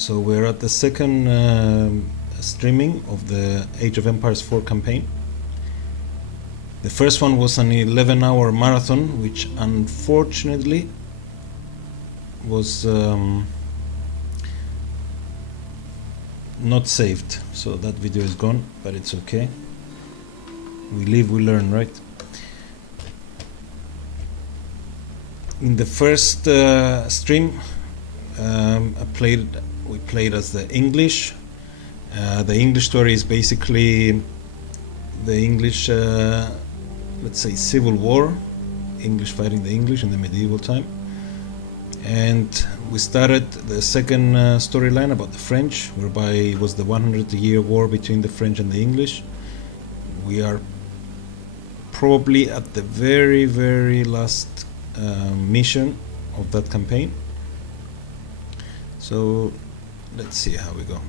So we're at the second streaming of the Age of Empires 4 campaign. The first one was an 11-hour marathon, which unfortunately was not saved, so that video is gone, but it's okay. We live, we learn, right? In the first stream, we played as the English. The English story is basically the English, let's say, civil war, English fighting the English in the medieval time. And we started the second storyline about the French, whereby it was the 100-year war between the French and the English. We are probably at the very, very last mission of that campaign. So let's see how we go.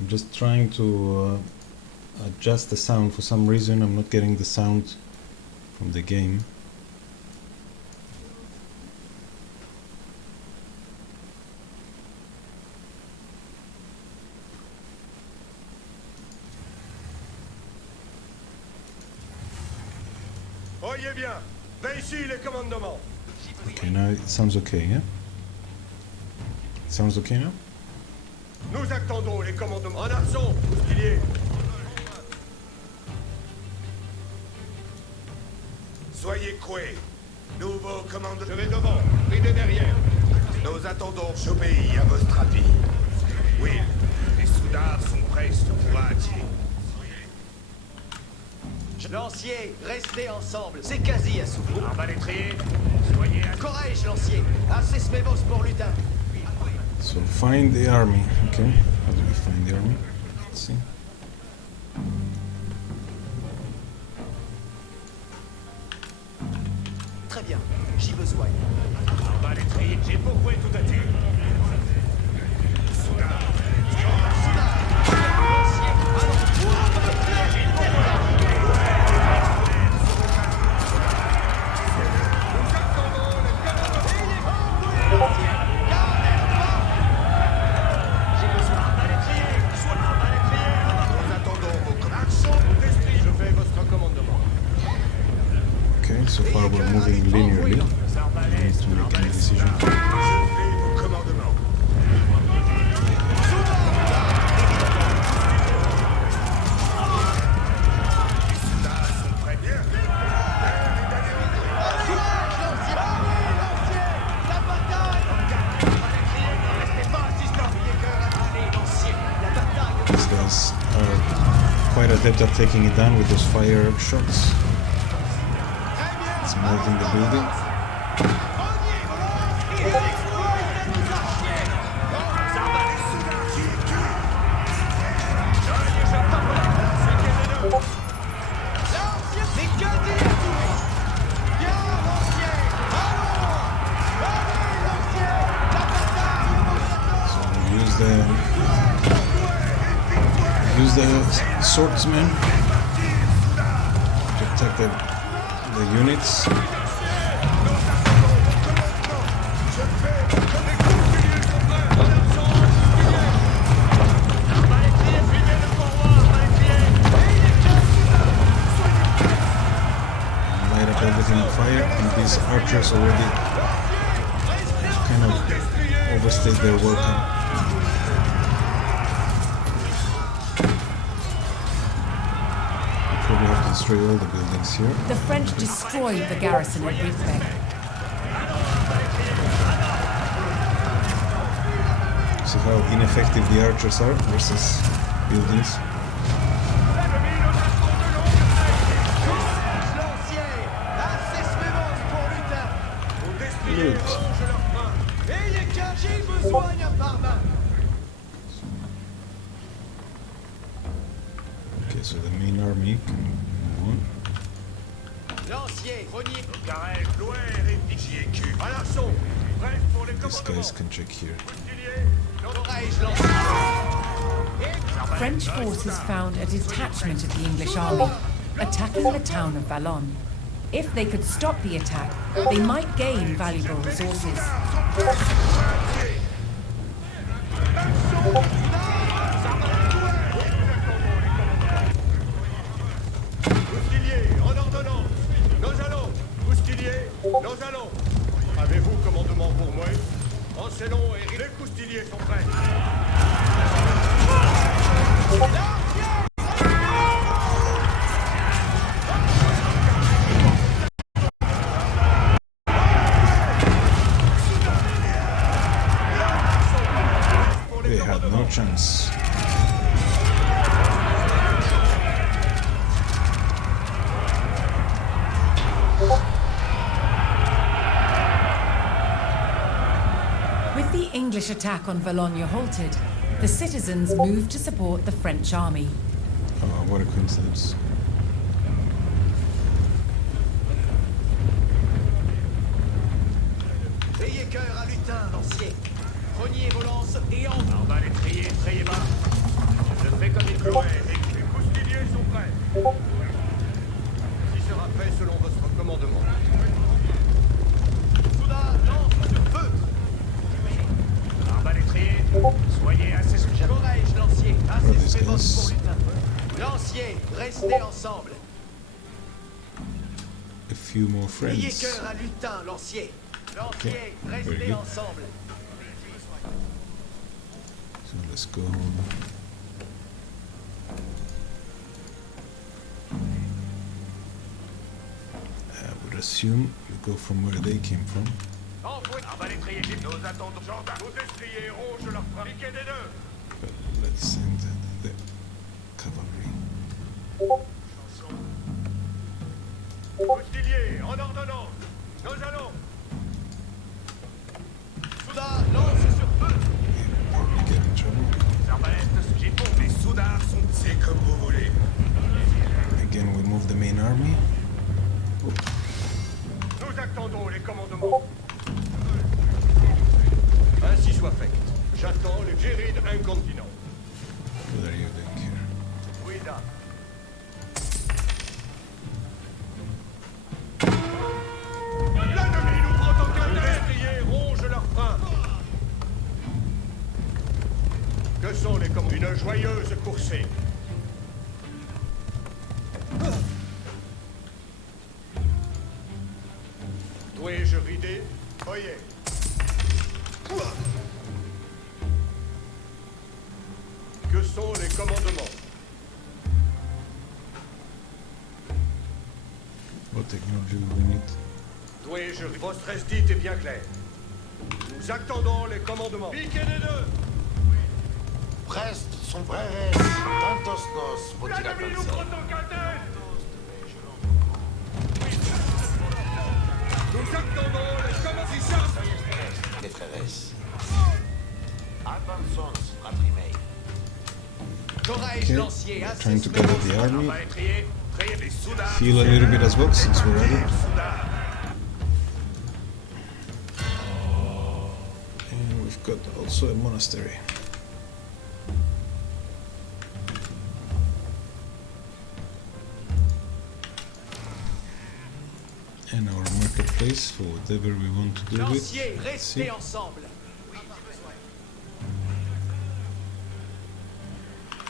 I'm just trying to adjust the sound. For some reason I'm not getting the sound from the game. Oyez bien, mais ici les commandements. Okay, now it sounds okay, yeah? It sounds okay now? Nous attendons les commandements. En arçon, houstilier. Soyez coués. Nouveau commandement. Je vais devant, ridez derrière. Nous attendons. J'obéis à votre avis. Oui, les soudards sont prêts sur Poitiers. Lancier, restez ensemble, c'est quasi à souffle. Arbalétrier, soyez à... Courage, lancier, assez smevos pour lutin. So find the army, okay. How do we find the army? Let's see. Très bien, j'y besoin. Arbalétrier, j'ai pourquoi tout à terre. So far we're moving linearly. I need to make any decision. Je vais vos commandements. Les soldats sont prêts. Bien. These guys are quite adept at taking it down with those fire shots. It's melting the building. Use the swordsmen to attack the units. Light up everything on fire, and these archers already kind of overstayed their welcome. We have to destroy all the buildings here. The French destroyed the garrison at Rietveld. See how ineffective the archers are versus buildings. Loot. Okay, so the main army can move on. These guys can check here. French forces found a detachment of the English army attacking the town of Vallon. If they could stop the attack, they might gain valuable resources. Nous allons. Avez-vous commandement pour moi? Encelons et les coustiliers sont prêts. They had no chance. With the English attack on Valognes halted, the citizens moved to support the French army. Oh, what a coincidence. Ayez cœur à lutin, lancier. Preniez vos lances et en bas. On va les trier, triez bas. Je fais comme il faut. Les coustiliers sont prêts. Qui sera fait selon votre commandement. Soudain, lance sur feu. On va les trier. Soyez assez sous. Corrège, lancier. Oh, this Assez guy's- pour lutin. Lancier, restez ensemble. A few more Ayez friends. cœur à lutin, lancier. Lancier, Okay, very restez good. ensemble. So let's go. I would assume we go from where they came from. Envoyez. On va les trier. Nous attendons. Gendarmes. Nos destriers rouges leur frein. Piquez des deux. But let's send the cavalry. Coustiliers, en ordonnance. Nous allons. Soudain, lance sur feu. We'll probably get in trouble. Les arbalètes, j'ai pour. Les soudards sont. C'est comme vous voulez. Again, we move the main army. Nous attendons les commandements. Ainsi soit fait. J'attends les Géride incontinent. What are you doing here? Oui, dame. L'ennemi nous prend en garde. Les destriers rongent leurs freins. Que sont les commandes? Une joyeuse coursée. idée? Voyez. Que sont les commandements? What technology we need? Dois-je... Votre reste-dit est bien clair. Nous attendons les commandements. Piquez les deux! Prest son breres, tantos nos potila pensar. Nous attendons les commandements. Les frères. Avançons, fratri mei. Courage Okay, lancier, trying to gather the army. Les soudards. Heal a little bit as well since we're ready. And we've got also a monastery. And our marketplace for whatever we want to do with. Lanciers, Let's see. restez ensemble.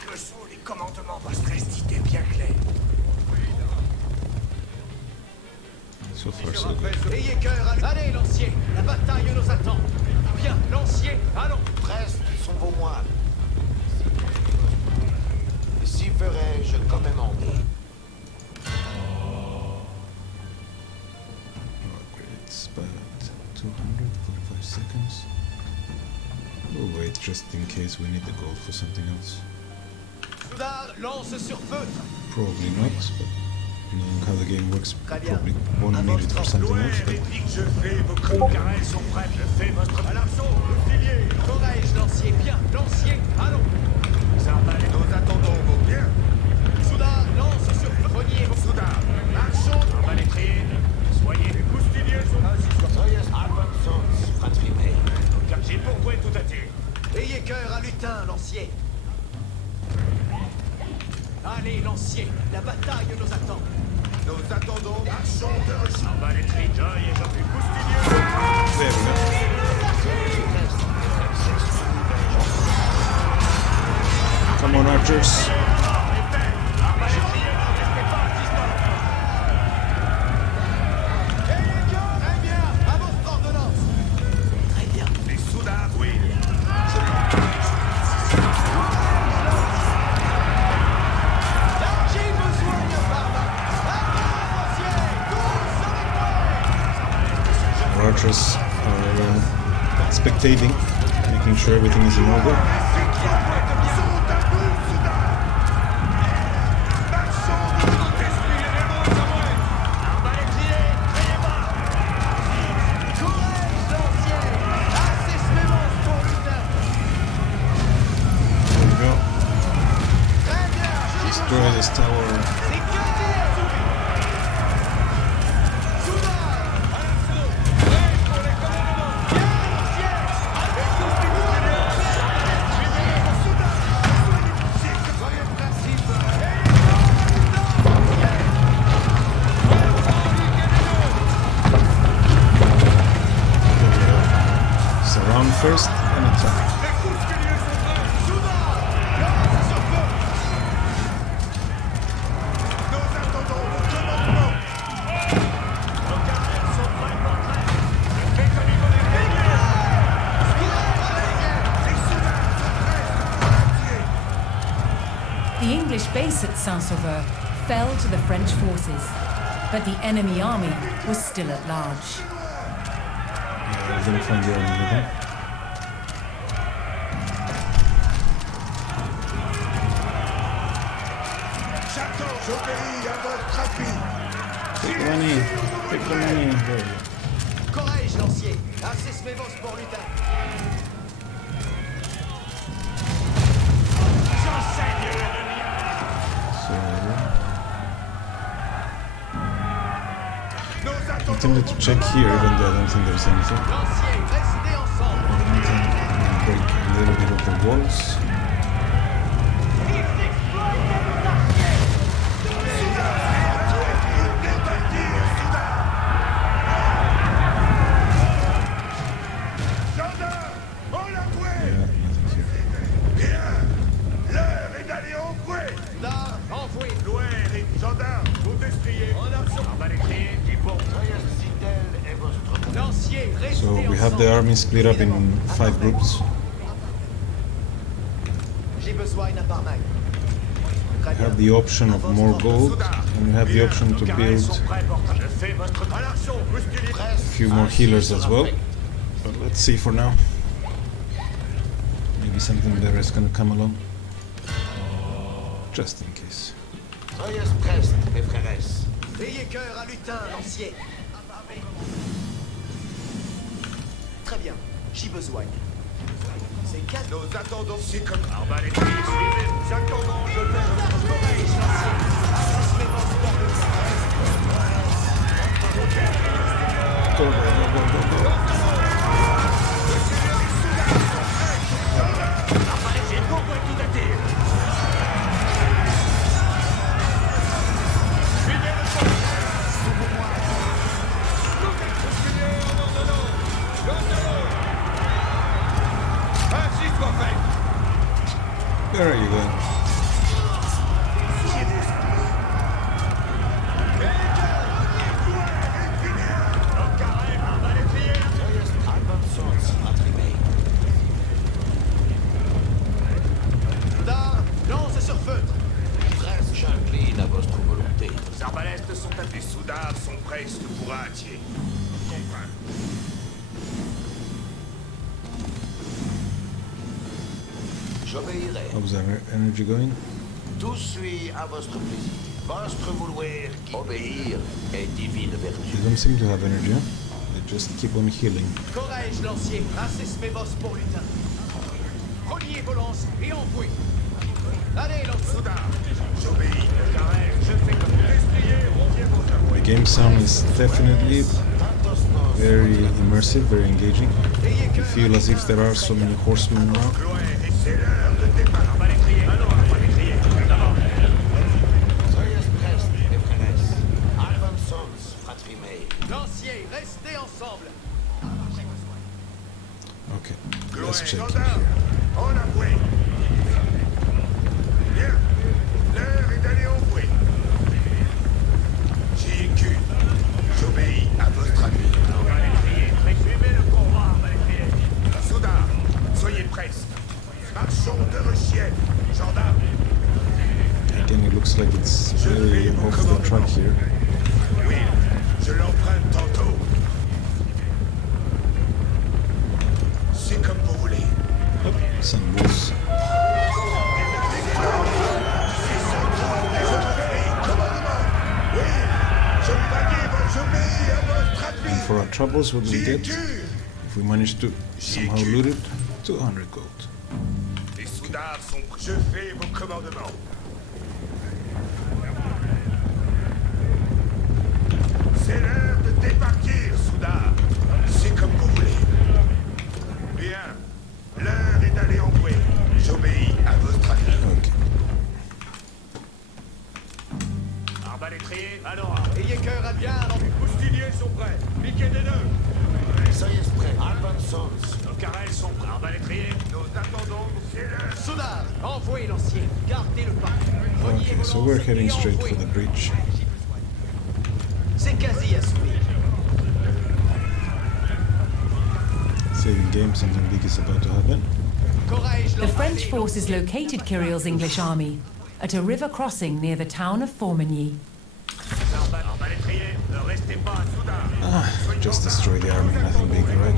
Que sont les commandements? Votre reste-dit est bien clair. So far so good. Ayez cœur à... Allez, lancier, la bataille nous attend. Bien, lancier, allons. Prest sont vos moines. Si ferai-je comme demandé. It's about 245 seconds. We'll wait just in case we need the gold for something else. Soudard, lance sur feu. Probably not, but knowing how the game works, Très bien. probably won't need it for something else. But Je fais vos coups. Carrels sont prêts. Je fais votre... À l'arceau, bouclier. Courage, lancier, bien. Lancier, allons. Sardal, nous attendons vos biens. Soudard, lance sur feu. Renier vos soudards. Marchons. Arbalétrier. Soyez les boustiliers sont ainsi. Soyez avançons, fratri mei. Car j'ai pourvoué tout à terre. Ayez cœur à lutin, lancier. Allez, lancier, la bataille nous attend. Nous attendons. Marchons de... Arbalétrier, Joy et Jean-Philippe Boustilier. there we go. Come on, archers. Très bien, à votre ordonnance. Très bien. Les soudards, oui. Qui me soigne par là? Our archers are spectating, making sure everything is in order. There we go. Destroy this tower. Surround first and attack. The English base at Saint-Sauveur fell to the French forces, but the enemy army was still at large. Yeah, we're gonna find the army with them. J'obéis à votre avis. Take the money. Take the money. There we go. Courage, lancier. Assis mes vos pour lutin. So I'm tempted to check here, even though I don't think there's anything. Lancier, restez ensemble. Break a little bit of the walls. Gendarmes, en la bouée. Yeah, nothing here. Bien. L'heure est d'aller au bouée. Soudard, envoyé. Loin, les gendarmes, vos destriers. En absence. Arbalétrier, qui pour Soyez fidèles et votre Lanciers, restez So we have ensemble. the army split up in 5 groups. J'ai besoin d'un par maille. Très You bien. have the option of more gold, and you have the option to build Je fais votre à l'action, musculier. a few more healers as well. But let's see for now. Maybe something better is gonna come along. Just in case. Soyez prestes, mes frères. Ayez cœur à lutin, lancier. Très bien, j'y besoin. C'est calme. Nous attendons si comme Arbalète, suivez. J'attendons, je fais votre corrège, lancier. Assistez votre Go, go, go, go, go, go. Arbalète, pourquoi tout attire? Suivez le sol. ainsi soit fait. There you go. Soudard, lance sur feutre. Presque j'incline à votre volonté. Les arbalètes sont à Les soudards sont presque pour Atier. Comprends. J'obéirai. How's our energy going? Tout suit à votre plaisir. Votre vouloir, obéir est divine vertu. They don't seem to have energy. They just keep on healing. Corrège, lancier. Rassez mes bosses pour lutin. Reliez vos lances et envoyez. Allez, lance. Soudard, j'obéis. Carré, je fais comme l'estrier, reviens vos The game sound is definitely very immersive, very engaging. You feel as if there are so many horsemen around. C'est l'heure de départ. Arbalétrier. Alors, arbalétrier. D'abord. Soyez prestes, mes frères. Avançons, fratrie May. Lancier, restez ensemble. Okay, let's check Soldats, here. en avoué. Bien, l'heure est d'aller en voué. JQ, j'obéis à votre avis. Arbalétrier, suivez le convoi, arbalétrier. Soudard, soyez prestes. Marchons de rechienne. Gendarme, Again, it looks like it's very off the track here. oui, je l'emprunte tantôt. C'est comme vous voulez. Oh, some wolves. Oui, j'obéis à votre And avis. for our troubles, what do we get? JQ, If we manage to somehow loot it, 200 gold. les soudards sont... Je fais vos commandements. C'est l'heure de départir, soudard. C'est comme vous voulez. Bien. L'heure est d'aller en bouée. J'obéis à votre avis. Okay. Arbalétrier, alors, ayez cœur à bien. Les poustiniers sont prêts. Piquez des nœuds. Soyez prêts. Avançons. Nos carrels sont prêts. Arbalétrier. Nous attendons. C'est l'heure. Soudard, envoyez lancier. Gardez le pas. Reliez Okay, vos so lances we're heading et straight for envoyez. the breach. C'est quasi assumé. Saving game, something big is about to happen. Corrège, The French forces located Kyriel's English army at a river crossing near the town of Formigny. Arbalétrier, ne restez pas, soudard. Ah, just destroy the army, nothing big, right?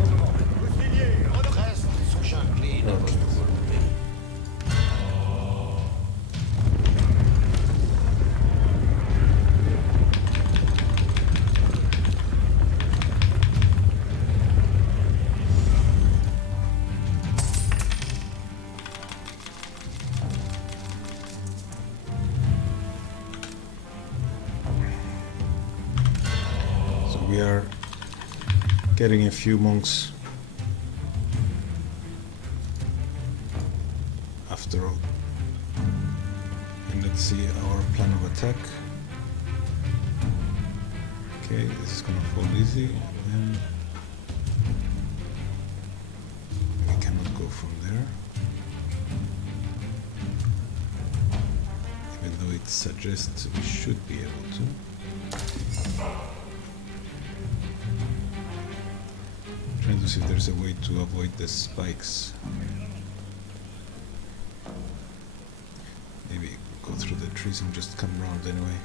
Presque j'incline à votre volonté. So we are getting a few monks after all. And let's see our plan of attack. Okay, this is gonna fall easy. And we cannot go from there. Even though it suggests we should be able to. Trying to see if there's a way to avoid the spikes. Maybe go through the trees and just come around anyway.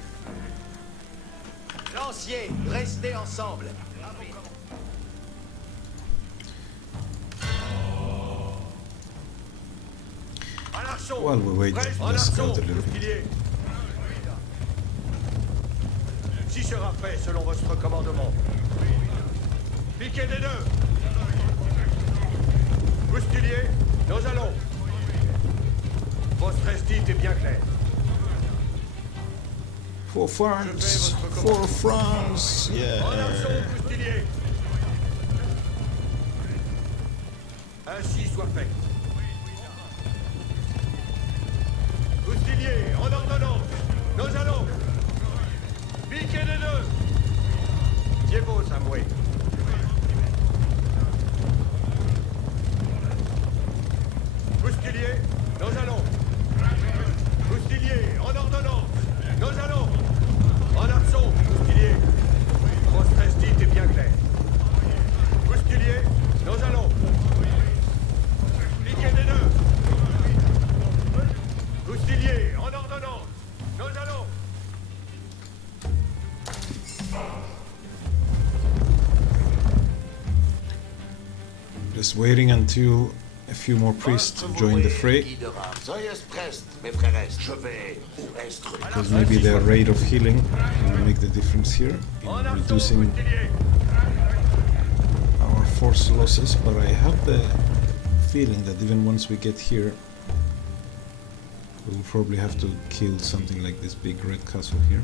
Lanciers, restez ensemble. While we wait, let's scout a little bit. Si sera fait selon votre commandement. Piquez des deux. Boustilier, nous allons. Votre restite est bien claire. For France! For France! En Yeah! arçon, boustilier. Ainsi soit fait. Boustilier, en ordonnance. Nous allons. Piquez les deux. Diebo, Samoué. Boustilier, nous allons. Boustilier, en ordonnance. Nous allons. En absence, Boustilier. Votre restite est bien clair. Boustilier, nous allons. Piquez les deux. Boustilier, en ordonnance. Nous allons. Just waiting until a few more priests join the fray, Soyez prest, mes frères. Je vais où est because maybe their rate of healing will make the difference here En in absence, reducing Boustilier. our force losses. But I have the feeling that even once we get here, we will probably have to kill something like this big red castle here.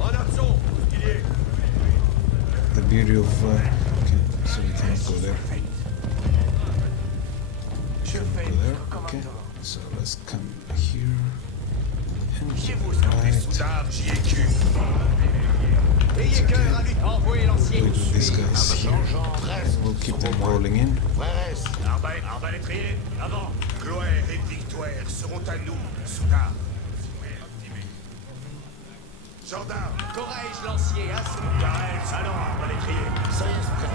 En absence, Boustilier. The beauty of okay, so we cannot go there. Je Go fais there. votre Okay. commandement. So let's come here and Chez vous, les right. soudards, j'y ai cul. Ayez cœur à lui. Envoyez lancier. Wait with these guys here. We'll keep them rolling in. Frères, Arbalétrier, avant. Gloire et victoire seront à nous, soudards. Gendarmes, Courage, lancier. Garel, allons, arbalétrier. soyez prêts.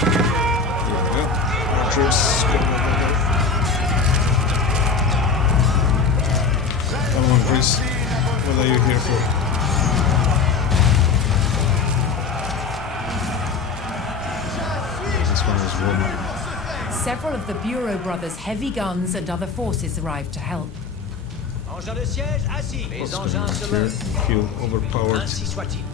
There we go. Archers, go, go, go, go. Come on, Chris. What are you here for? This one was Roman. Several of the Bureau brothers' heavy guns and other forces arrived to help. Engins de siège, assis. What's Les going on engins se here? meuvent. Feel overpowered. Ainsi soit-il.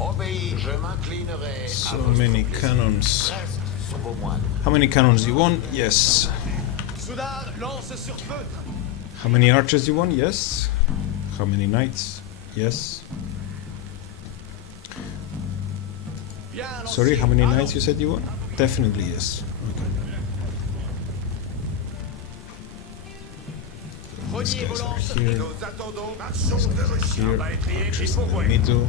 Obéis, je m'inclinerai. So many cannons. Reste sous vos moines. How many cannons you want? Yes. Soudard, lance sur feu. How many archers you want? Yes. How many knights? Yes. Bien, lancier. Sorry, how many Allons. knights you said you want? Definitely yes. Okay. These Reniez vos guys are lances. here. Nous attendons, marchons de reçu. Here. Arbalétrier, Archers il faut in the voir. middle.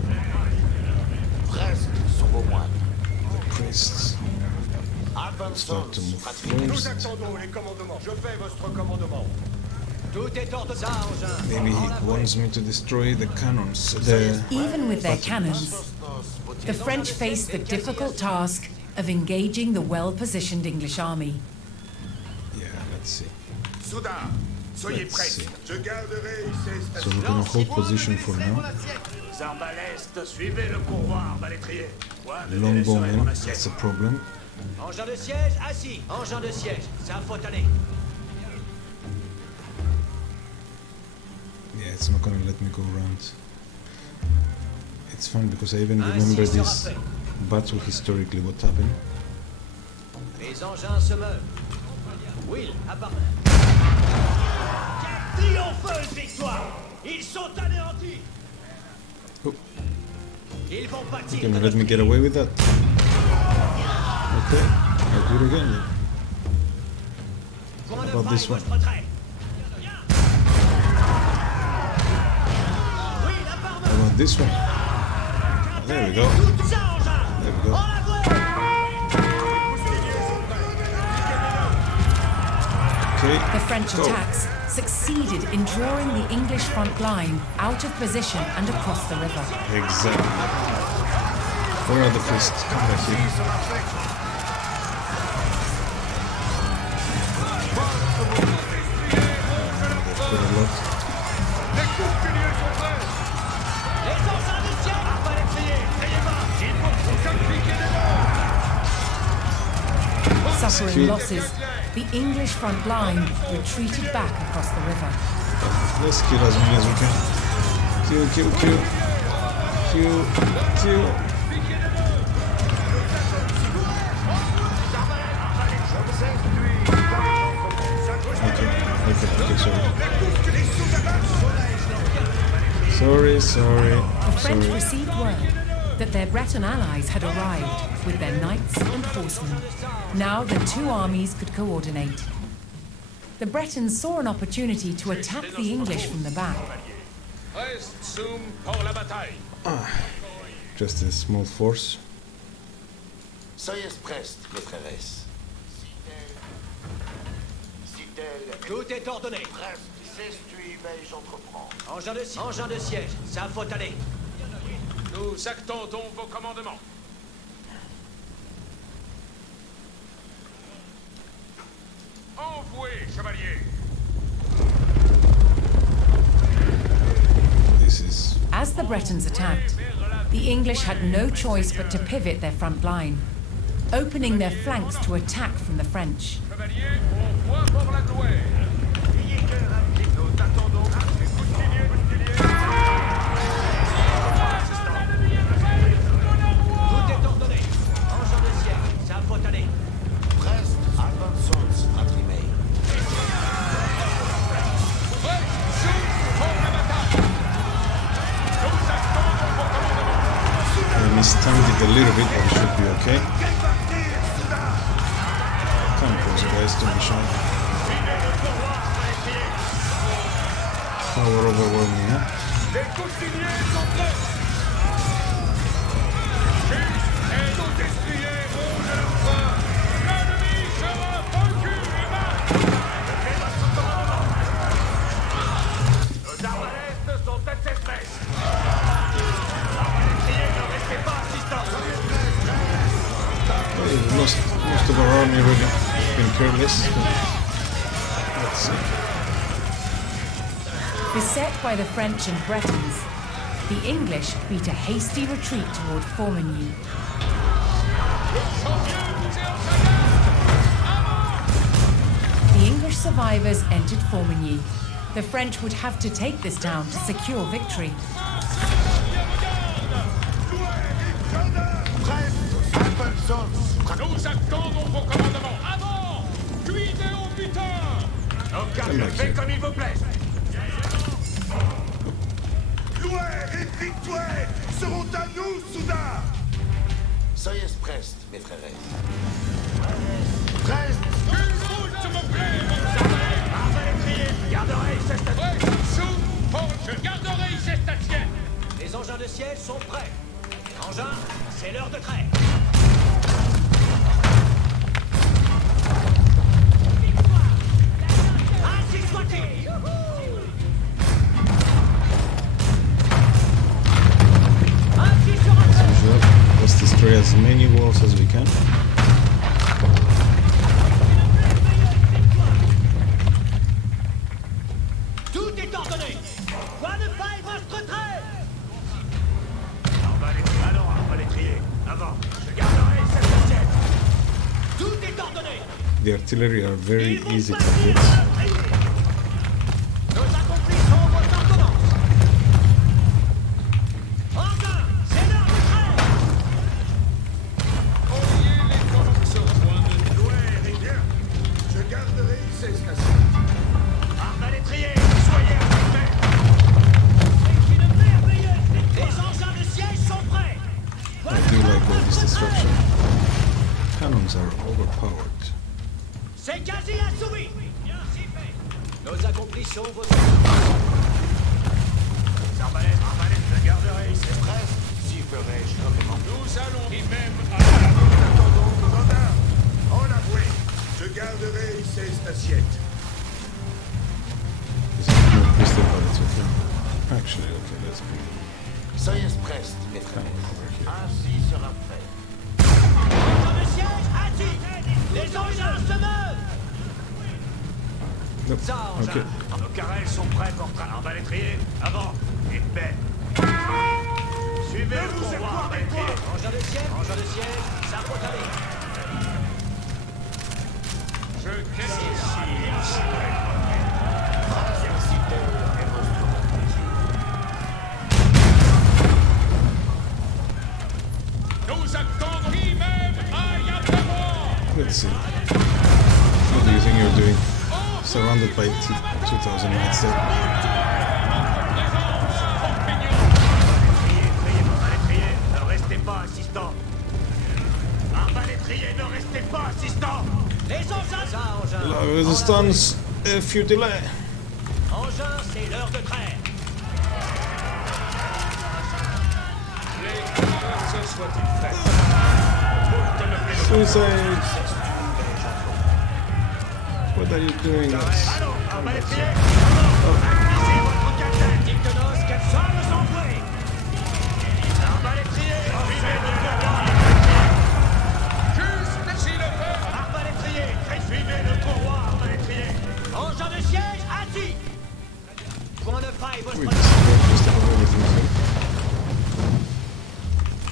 Reste sous vos moines. The priests Advance, start to move Nous first. attendons les commandements. Je fais votre commandement. Tout est ordre ça, engins. Maybe he wants me to destroy the cannons. The Even with their cannons, the French faced the difficult task of engaging the well-positioned English army. yeah, let's see. Soudards, soyez Let's prêts. see. Je garderai ces So stations. we're gonna hold position for now. Les arbalèstes, suivez le courroie, arbalétrier. Moi, je Longbowmen, délaisserai mon that's assiette. a problem. Engins de siège, assis. Engins de siège, ça faut aller. Yeah, it's not gonna let me go around. It's fun because I even remember Ainsi sera this fait. battle historically, what happened. Les engins se meuvent. Will, à part. Triompheuse victoire. Ils sont anéantis. Oh, Ils vont you're pâtir. gonna de let me notre get away with that? Okay, I'll do it again then. point de about this faille, one? votre retrait. Oui, la part How about this one? There we go. tout ça, engins. There we go. En avant. Okay, Okay. The French Go. attacks succeeded in drawing the English front line out of position and across the river. Exactly. Where are the fists? Come back here. They've got a lot. Les courtiliers sont prêts. Les engins de ciel. Pas les crier. N'ayez pas. Il faut vous appliquer des morts. Suffering losses, the English front line retreated back across the river. Let's kill as many as we can. Kill, kill, kill. Kill, kill. Okay, sorry. The French received word that their Breton allies had arrived with their knights and horsemen. Now the two armies could coordinate. The Bretons saw an opportunity to attack the English from the back. Reste sum pour la bataille. Just a small force. Soyez prestes, mes frères. Tout est ordonné. Presque, s'essuie, vais-je entreprendre. Engin de siège, ça faut aller. Nous attendons vos commandements. Envoyez, chevalier. This is As the Bretons attacked, the English had no choice but to pivot their front line, opening their flanks to attack from the French. Chevalier, on voit pour la gloire. Nous attendons les courtiliers. Tout est ordonné. Engin de siège, ça faut aller. Presque, avançons, imprimé. I mistimed it a little bit, but it should be okay. Come close, guys, don't be shy. Power overwhelming, huh? Les courtiliers sont prêts. Et nos destriers roulent leur feu. L'ennemi sera vaincu et marche. Nos arbalètes sont tête espèce. Arbalétriers, ne restez pas assistants. We've lost most of our army already. Been careless. Let's see. Beset by the French and Bretons, the English beat a hasty retreat toward Formigny. The English survivors entered Formigny. The French would have to take this town to secure victory. Nous attendons vos commandements. Avant! Cuisez au butin! Nos gardes, faites comme il vous plaît. Gloire et victoire seront à nous, soudain. Soyez prestes, mes frères. Reste! Une route, s'il vous plaît, mon arbalétrier! Garderai cette station! Je garderai cette station! Les engins de siège sont prêts. Engins, c'est l'heure de trait. Ainsi soit-il! As usual, let's destroy as many walls as we can. Tout est ordonné! Quoi ne pas votre trait! Alors, arbalétrier, avant, je garderai cette assiette! Tout est ordonné! The artillery are very easy to hit. Nous accomplissons votre ordonnance! Enfin, c'est l'heure du trait! Oyez les corps se rejoindre. Gloire et bien. Je garderai ces stations. Arbalétrier, soyez affectés! C'est une merveilleuse victoire! Les engins de siège sont prêts! I do like all this destruction. Cannons are overpowered. C'est quasi assouvi! Bien si fait! Nous accomplissons votre... Arbalète, je garderai. C'est presque, si ferai-je nommément. Nous allons y même à... Nous attendons, commandant. En avoué, je garderai ces assiettes. it's okay. Actually, okay, let's be. Soyez prêts, maîtresse. Ainsi sera fait. Engin de siège, actif. Les engins se meuvent. Nope. Ça, engin. Okay. Nos carrels sont prêts pour arbalétrier. Avant. Et paix. Suivez le convoi arbalétrier. Engin de siège, ça faut aller. Je Let's see. What do you think you're doing? Surrounded by 2,000 units there. Ne restez pas assistant. Arbalétrier, ne restez pas assistant. Les engins, ça, engin. La resistance, a few delay. Engin, c'est l'heure de trêve. Suicide! What are you doing? Allons, arbalétrier. Visez votre capitaine, Dictonos, qu'elle soit le sanguin. Arbalétrier, suivez le courroie. Juste si le fait. Arbalétrier, suivez le courroie, arbalétrier. Engin de siège, assis. Point de faille, votre... Wait, just about everything.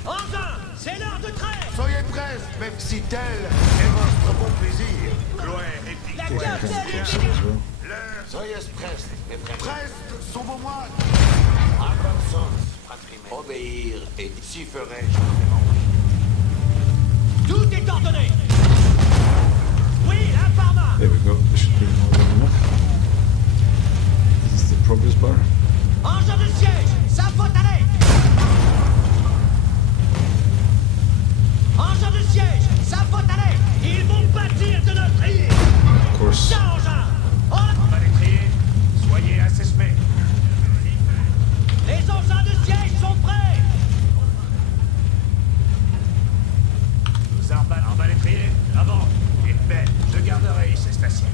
Engin, c'est l'heure de trêve. Soyez prêts, même si tel est votre bon plaisir. Gloire et La victoire. capitaine. As well. Soyez prêts, mes frères. Prêts sont vos moines. À bonne sens, fratrie. Obéir et si ferai-je vraiment. Tout est ordonné. Oui, un par main. There we go. This should be more than enough. This is the progress bar. Engin de siège, ça faut aller. Engin de siège, ça faut aller. Ils vont bâtir de notre île. Of course. Ça, engin. Arbalétrier, soyez asesmés. Les engins de siège sont prêts. Nous arbalétrier, avant. Et paix, je garderai ces stations.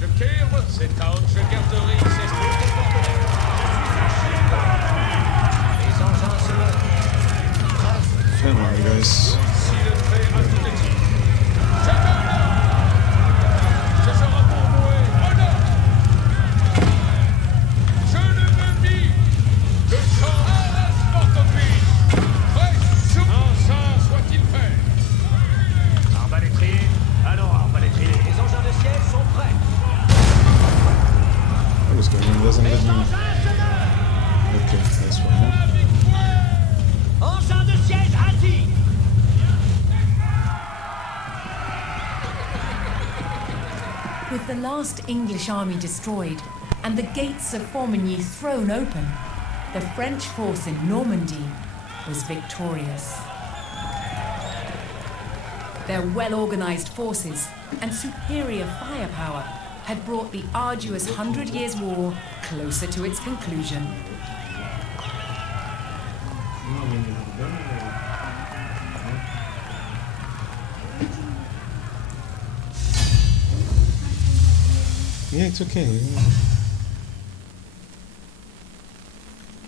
Je tire, c'est out, je garderai ces stations. Les engins se lèvent. Come on, guys. Arbalétrier, allons arbalétrier. Les engins de siège sont prêts. What is going on? It doesn't Les let me. engins se lèvent. Okay, that's fine. Engins de siège assis. With the last English army destroyed and the gates of Formigny thrown open, the French force in Normandy was victorious. Their well-organized forces and superior firepower had brought the arduous 100 Years' War closer to its conclusion. Yeah, it's okay.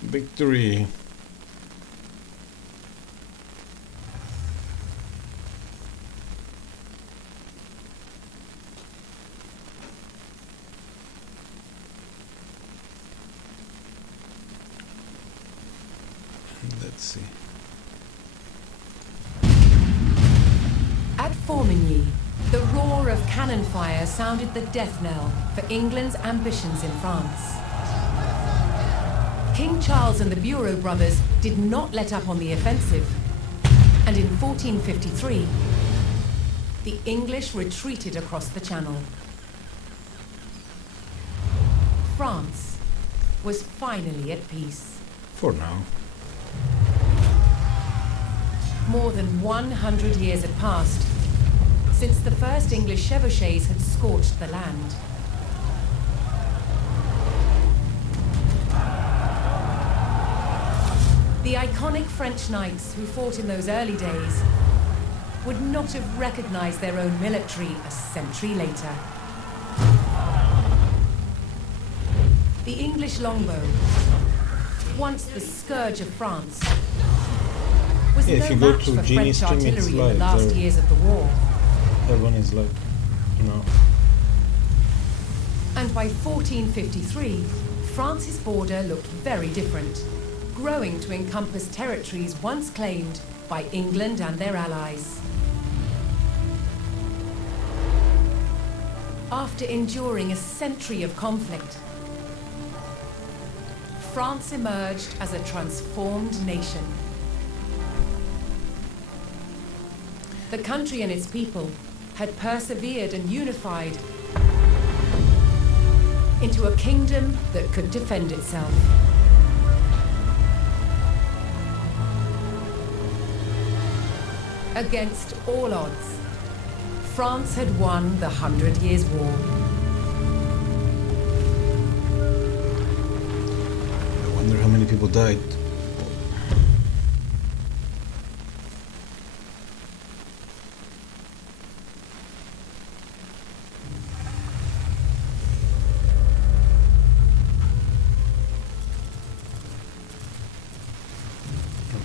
Victory. Let's see. At Formigny, the roar of cannon fire sounded the death knell for England's ambitions in France. King Charles and the Bureau brothers did not let up on the offensive, and in 1453, the English retreated across the Channel. France was finally at peace. For now. More than 100 years had passed since the first English chevauchés had scorched the land. The iconic French knights who fought in those early days would not have recognized their own military a century later. The English longbow, once the scourge of France, was Yeah, if no you go match to for Genie French stream, it's artillery in the live last there. years of the war. That one is like, no. And by 1453, France's border looked very different, growing to encompass territories once claimed by England and their allies. After enduring a century of conflict, France emerged as a transformed nation. The country and its people had persevered and unified into a kingdom that could defend itself. Against all odds, France had won the 100 Years' War. I wonder how many people died.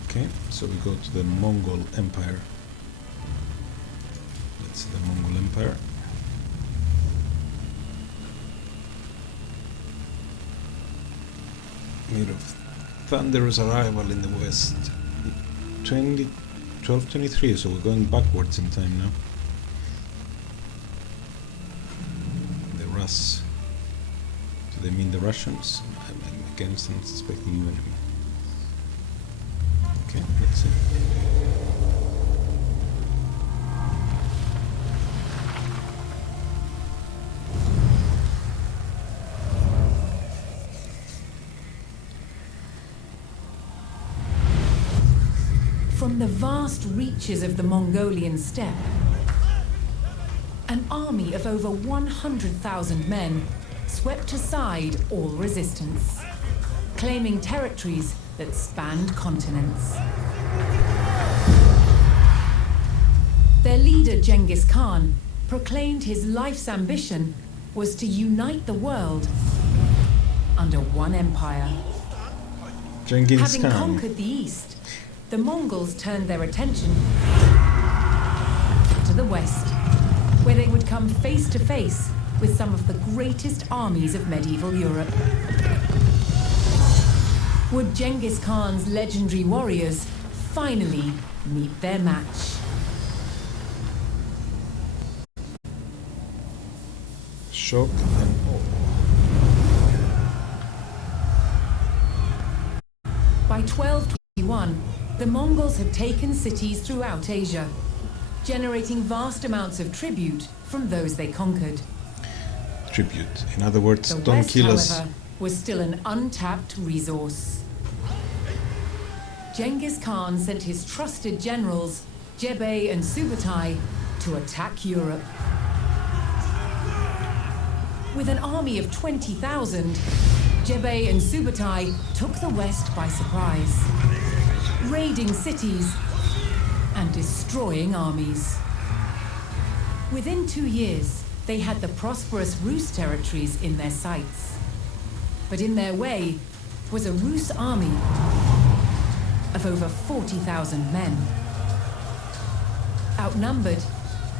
Okay, so we go to the Mongol Empire. That's the Mongol Empire. Made of thunderous arrival in the west. 1223, so we're going backwards in time now. The Rus. Do they mean the Russians? I'm against and suspecting you enemy. Okay, let's see. From the vast reaches of the Mongolian steppe, an army of over 100,000 men swept aside all resistance, claiming territories that spanned continents. Their leader, Genghis Khan, proclaimed his life's ambition was to unite the world under one empire. Genghis Having Khan. conquered the east, the Mongols turned their attention to the west, where they would come face to face with some of the greatest armies of medieval Europe. Would Genghis Khan's legendary warriors finally meet their match? Shock and awe. By 1221, the Mongols had taken cities throughout Asia, generating vast amounts of tribute from those they conquered. Tribute. In other words, The don't West, kill us. however, was still an untapped resource. Genghis Khan sent his trusted generals, Jebei and Subutai, to attack Europe. With an army of 20,000, Jebei and Subutai took the West by surprise, raiding cities and destroying armies. Within 2 years, they had the prosperous Rus territories in their sights. But in their way was a Rus army of over 40,000 men. Outnumbered,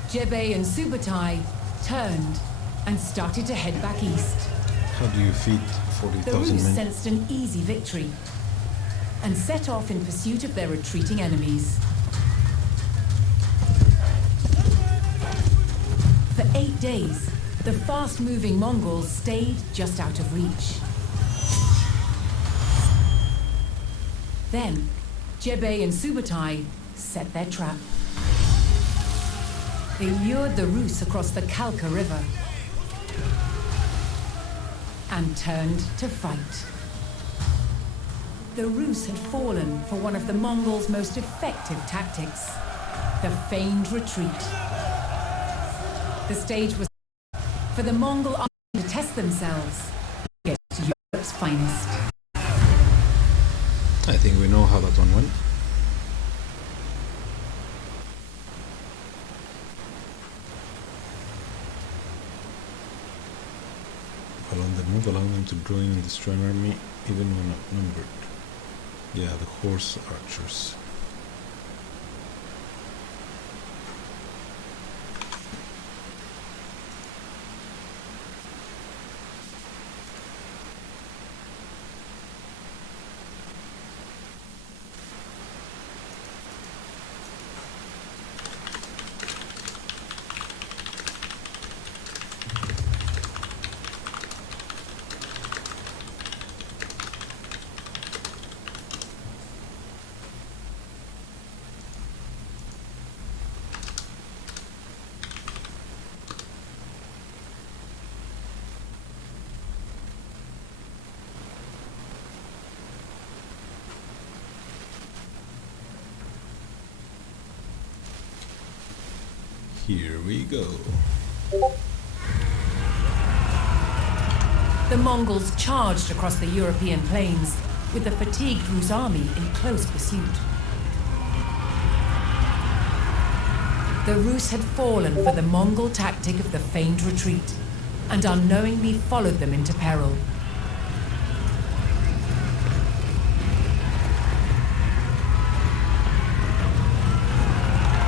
Jebei and Subutai turned and started to head back east. How do you feed The 40,000 Rus men? sensed an easy victory and set off in pursuit of their retreating enemies. For 8 days, the fast-moving Mongols stayed just out of reach. Then, Jebei and Subutai set their trap. They lured the Rus across the Kalka River and turned to fight. The Rus had fallen for one of the Mongols' most effective tactics, the feigned retreat. The stage was for the Mongol army to test themselves against Europe's finest. I think we know how that one went. Well, on the move, allowing them to join and destroy an army even when outnumbered. Yeah, the horse archers. Here we go. The Mongols charged across the European plains, with the fatigued Rus army in close pursuit. The Rus had fallen for the Mongol tactic of the feigned retreat, and unknowingly followed them into peril.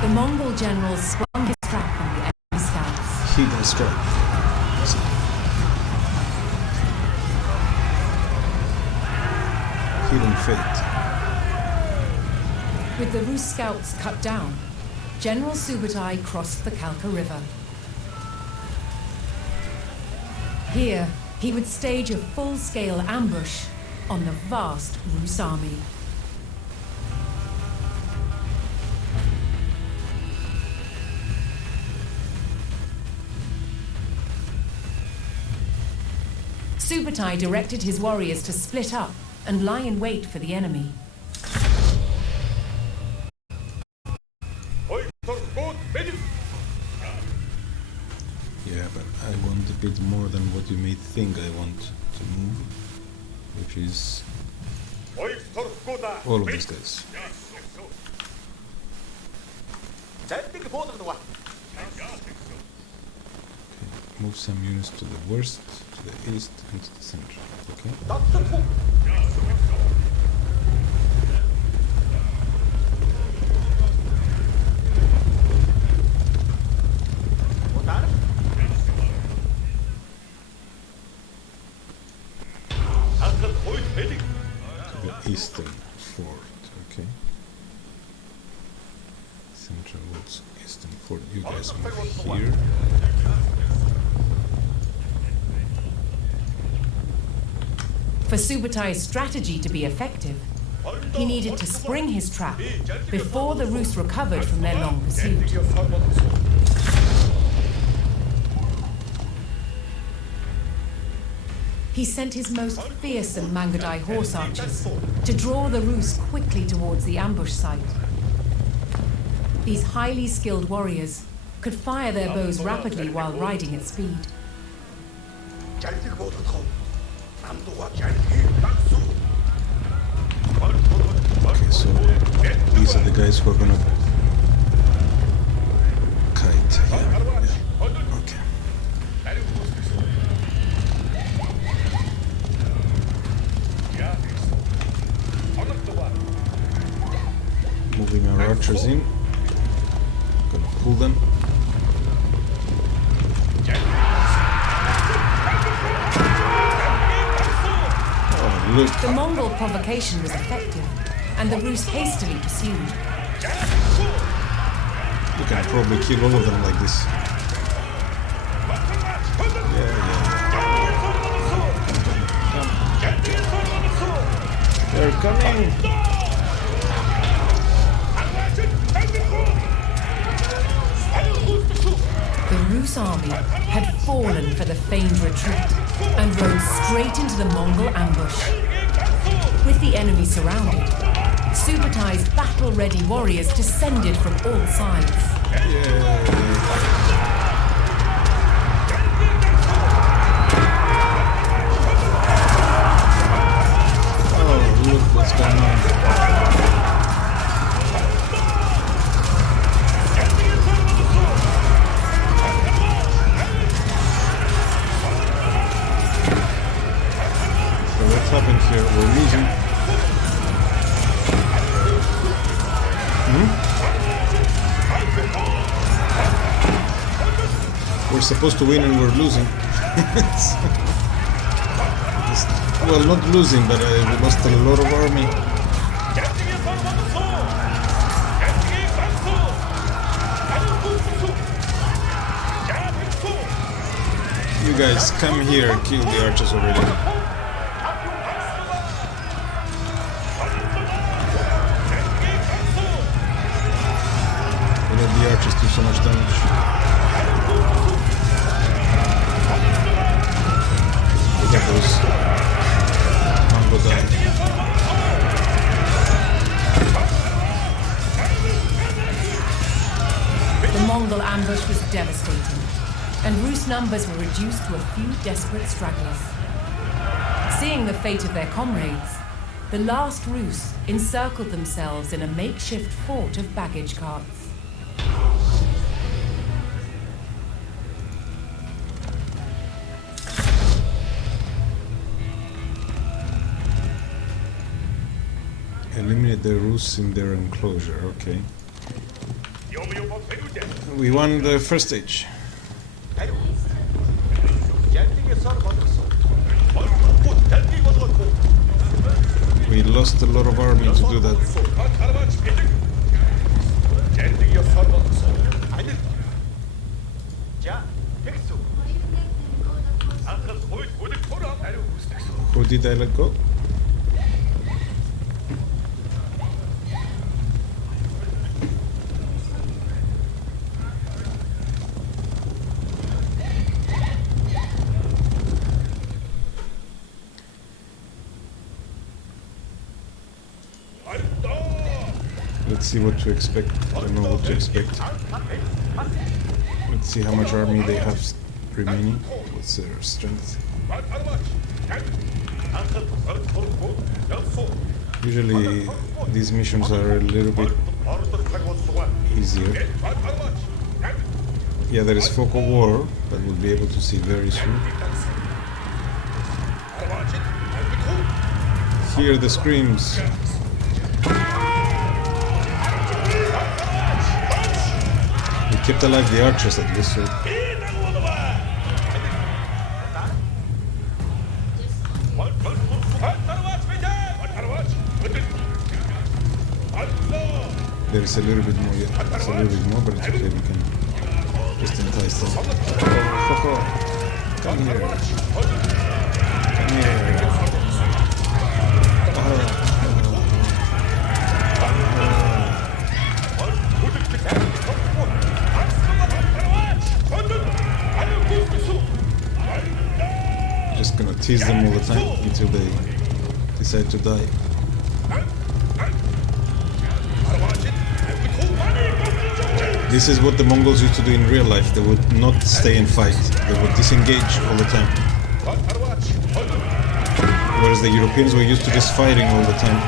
The Mongol general swung his trap on the enemy scouts. Hidden strike. Hidden fate. With the Rus scouts cut down, General Subutai crossed the Kalka River. Here, he would stage a full-scale ambush on the vast Rus army. Subutai directed his warriors to split up and lie in wait for the enemy. Yeah, but I want a bit more than what you may think I want to move, which is all of these guys. Move some units to the west, to the east, and to the center. Okay. To the eastern fort. Okay. Central woods, eastern fort. You guys move here. For Subutai's strategy to be effective, he needed to spring his trap before the Rus recovered from their long pursuit. He sent his most fearsome Mangudai horse archers to draw the Rus quickly towards the ambush site. These highly skilled warriors could fire their bows rapidly while riding at speed. Okay, so these are the guys who are gonna kite. Yeah. Okay. Moving our archers in. Gonna pull them. Oh, look. The Mongol provocation was effective, and the Rus hastily pursued. You can probably kill all of them like this. Yeah. They're coming! The Rus army had fallen for the feigned retreat and rode straight into the Mongol ambush. With the enemy surrounded, Subutai's battle-ready warriors descended from all sides. Oh, look what's going on. happened here? We're losing. We're supposed to win and we're losing. Well, not losing, but we lost a lot of army. You guys come here and kill the archers already. We let the archers do so much damage. Look at those Mongol die. The Mongol ambush was devastating, and Rus' numbers were reduced to a few desperate stragglers. Seeing the fate of their comrades, the last Rus encircled themselves in a makeshift fort of baggage carts. Eliminate the Rus in their enclosure, okay. We won the first stage. We lost a lot of army to do that. Who did I let go? Let's see what to expect. I don't know what to expect. Let's see how much army they have remaining. What's their strength? Usually these missions are a little bit easier. Yeah, there is fog of war that we'll be able to see very soon. Hear the screams. We kept alive the archers at least, so there is a little bit more, yeah. It's a little bit more, but it's okay, we can just entice them. Come here. Come here. Just gonna tease them all the time until they decide to die. This is what the Mongols used to do in real life. They would not stay and fight. They would disengage all the time. Whereas the Europeans were used to just fighting all the time.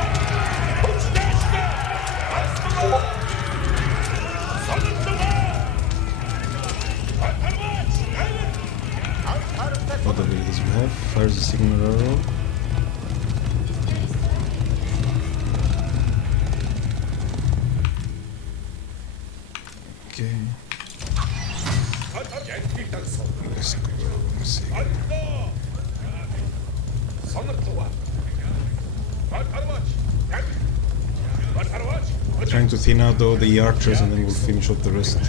What abilities we have? Fires a signal arrow. Okay. Let's go. Let's see. Trying to thin out all the archers and then we'll finish up the rest. And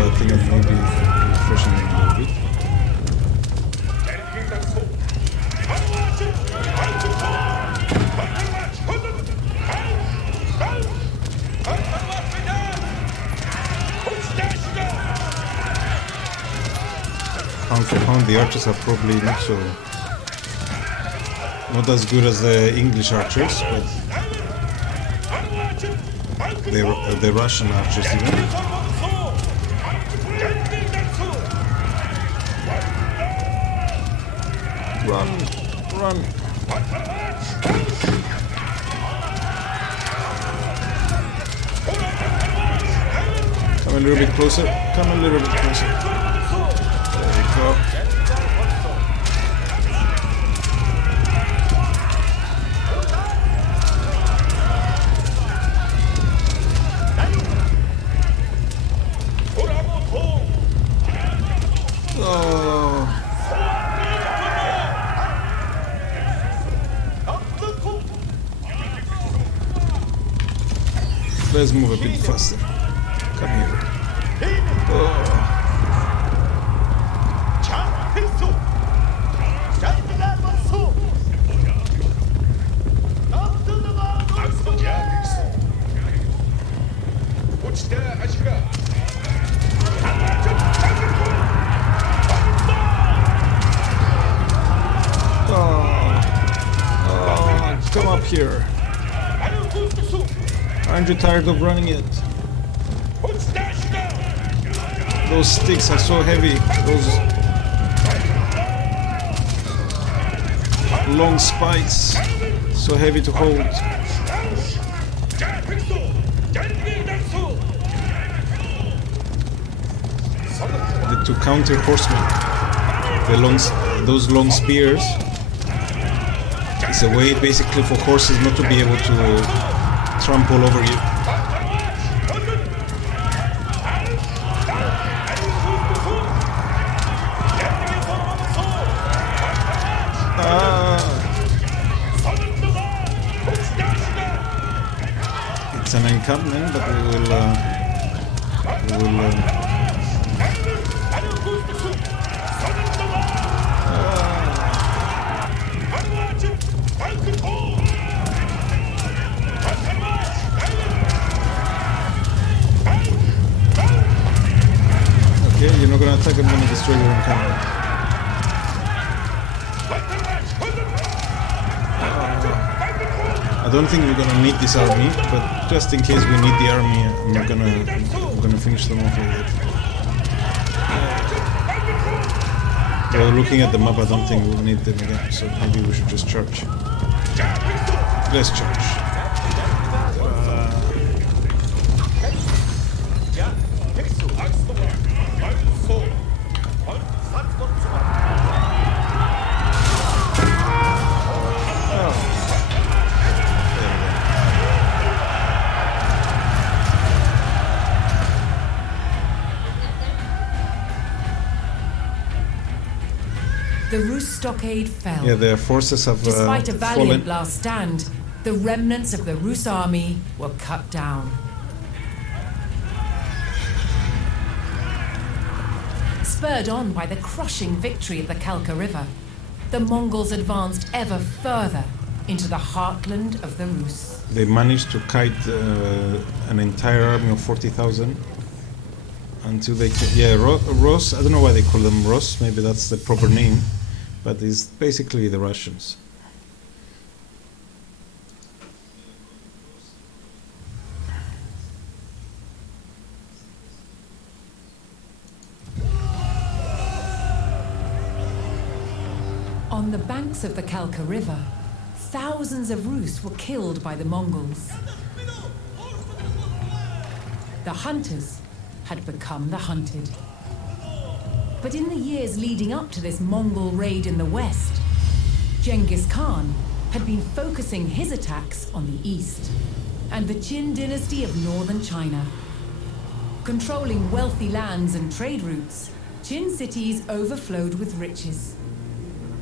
I think that maybe refreshing them a little bit. Pound for pound, the archers are probably not as good as the English archers, but the Russian archers even. Run, run. Come a little bit closer. Come a little bit closer. There we go. Oh. Let's move a bit faster. Come here. Oh. Oh, come up here. Aren't you tired of running it? Those sticks are so heavy. Those long spikes, so heavy to hold. To counter horsemen, those long spears. It's a way basically for horses not to be able to trample over you. It's an encampment, but we will okay, you're not gonna attack, I'm gonna destroy your encampment. I don't think we're gonna need this army, but just in case we need the army, I'm gonna finish them off with it. Well, looking at the map, I don't think we'll need them again, so maybe we should just charge. Let's charge. The Rus stockade fell. Yeah, their forces have Despite a valiant fallen. last stand, the remnants of the Rus army were cut down. Spurred on by the crushing victory at the Kalka River, the Mongols advanced ever further into the heartland of the Rus. They managed to kite an entire army of 40,000 until they Rus. I don't know why they call them Rus. Maybe that's the proper name, but it's basically the Russians. On the banks of the Kalka River, thousands of Rus were killed by the Mongols. The hunters had become the hunted. But in the years leading up to this Mongol raid in the west, Genghis Khan had been focusing his attacks on the east and the Qin dynasty of northern China. Controlling wealthy lands and trade routes, Qin cities overflowed with riches.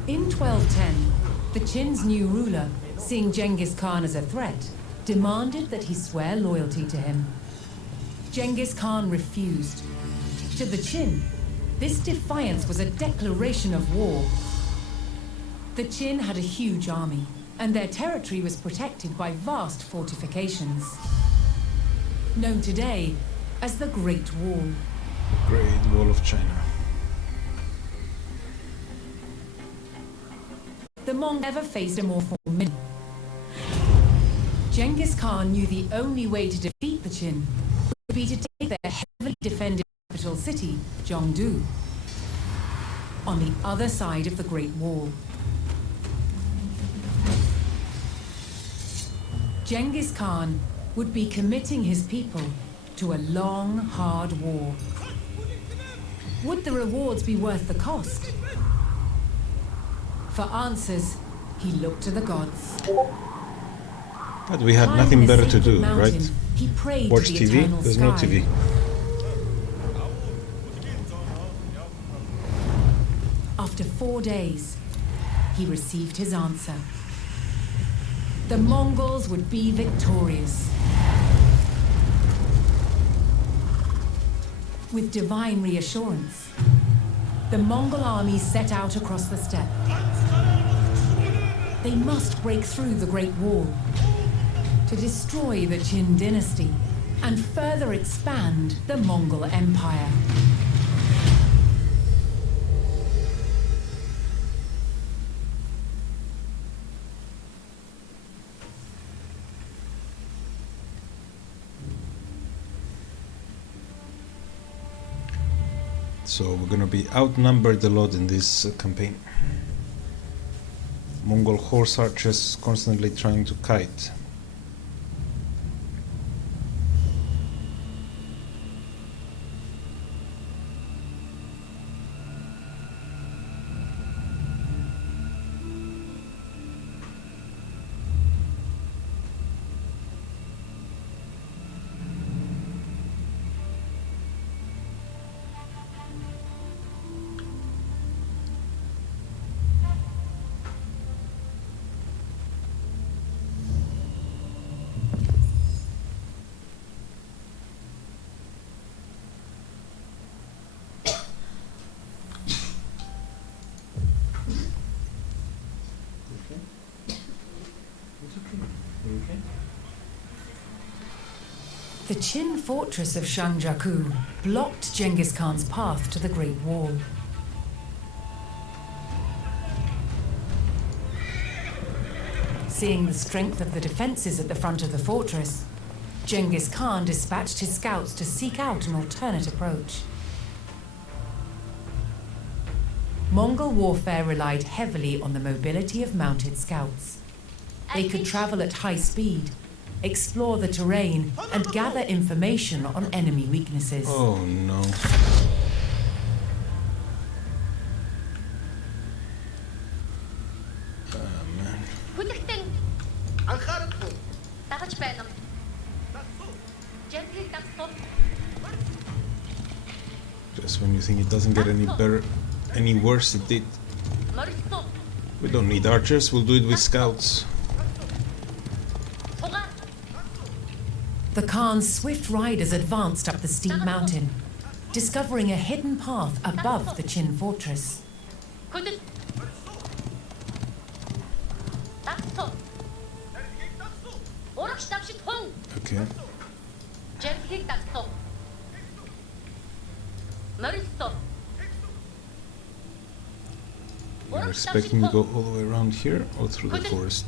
In 1210, the Qin's new ruler, seeing Genghis Khan as a threat, demanded that he swear loyalty to him. Genghis Khan refused. To the Qin, this defiance was a declaration of war. The Qin had a huge army, and their territory was protected by vast fortifications, known today as the Great Wall. Great Wall of China. The Mongols never faced a more formidable. Genghis Khan knew the only way to defeat the Qin would be to take their heavily defended capital city, Zhongdu, on the other side of the Great Wall. Genghis Khan would be committing his people to a long, hard war. Would the rewards be worth the cost? For answers, he looked to the gods. But we had nothing better to do, right? He prayed Watch to the TV? eternal There's sky. no TV. After 4 days, he received his answer. The Mongols would be victorious. With divine reassurance, the Mongol army set out across the steppe. They must break through the Great Wall to destroy the Qin dynasty and further expand the Mongol Empire. So we're gonna be outnumbered a lot in this campaign. Mongol horse archers constantly trying to kite. The Qin fortress of Shangjaku blocked Genghis Khan's path to the Great Wall. Seeing the strength of the defenses at the front of the fortress, Genghis Khan dispatched his scouts to seek out an alternate approach. Mongol warfare relied heavily on the mobility of mounted scouts. They could travel at high speed, explore the terrain, and gather information on enemy weaknesses. Oh no. Man. Just when you think it doesn't get any better, any worse, it did. We don't need archers, we'll do it with scouts. The Khan's swift riders advanced up the steep mountain, discovering a hidden path above the Qin fortress. Okay. You're expecting to go all the way around here or through the forest?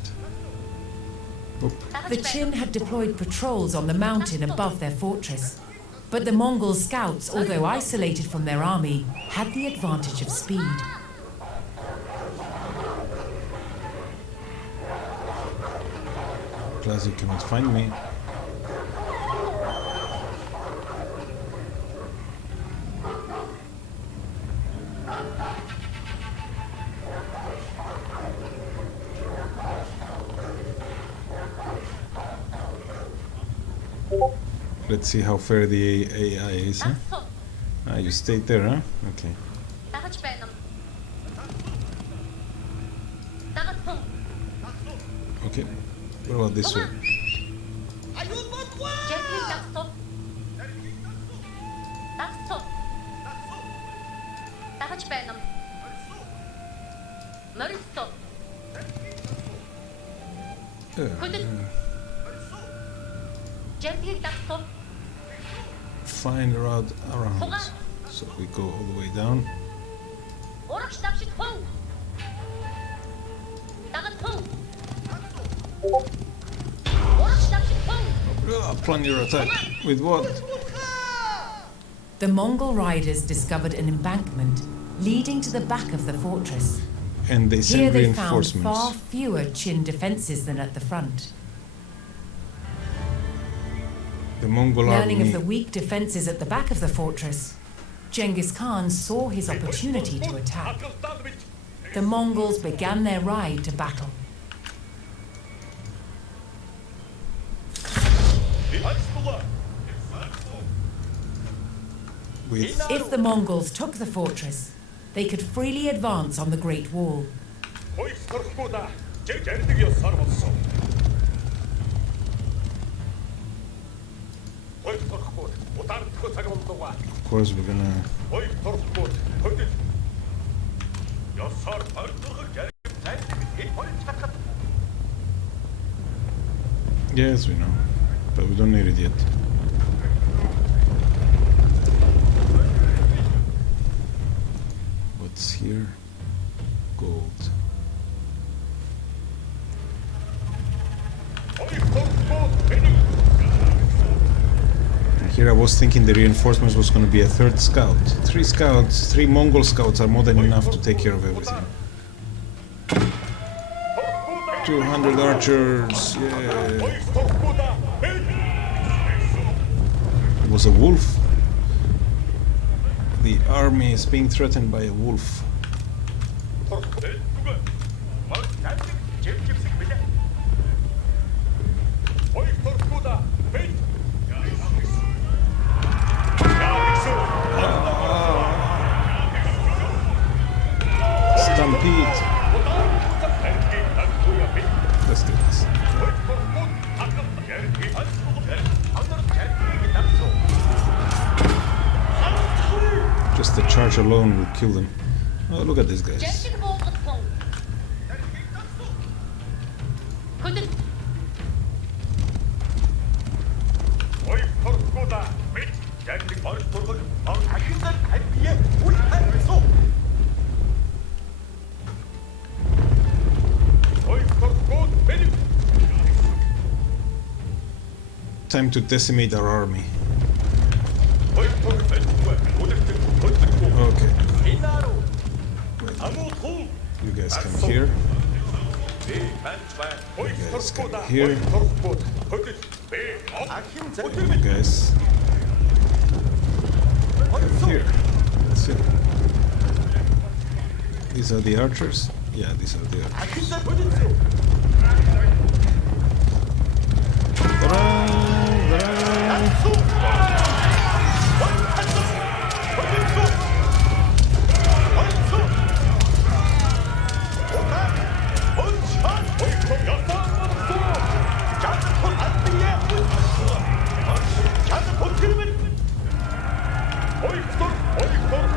Oh. The Qin had deployed patrols on the mountain above their fortress, but the Mongol scouts, although isolated from their army, had the advantage of speed. Plus you cannot find me. Let's see how fair the AI is, huh? Ah, you stayed there, huh? Okay. Okay. What about this way? Find a route around. So we go all the way down. Plan your attack. With what? The Mongol riders discovered an embankment leading to the back of the fortress. And they Here sent they found reinforcements. far fewer Qin defenses than at the front. The Mongol Learning army. of the weak defenses at the back of the fortress, Genghis Khan saw his opportunity to attack. The Mongols began their ride to battle. With If the Mongols took the fortress, they could freely advance on the Great Wall. Of course, we're gonna. Yes, we know, but we don't need it yet. What's here? Gold. Here I was thinking the reinforcements was going to be a third scout. 3 scouts, 3 Mongol scouts are more than enough to take care of everything. 200 archers, yeah. It was a wolf. The army is being threatened by a wolf. Stampede. Let's do this. Just the charge alone will kill them. Oh, look at these guys. Time to decimate our army. Okay. You guys come here. You guys come here. You guys here. That's it. These are the archers? Yeah, these are the archers.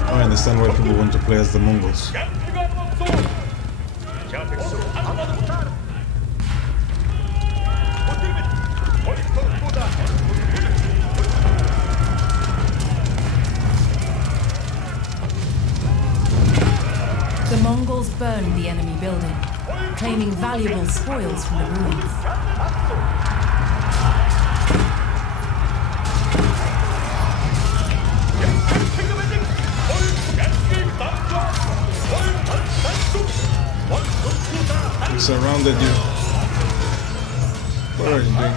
I understand why people want to play as the Mongols. The Mongols burned the enemy building, claiming valuable spoils from the ruins. We surrounded you. What are you doing?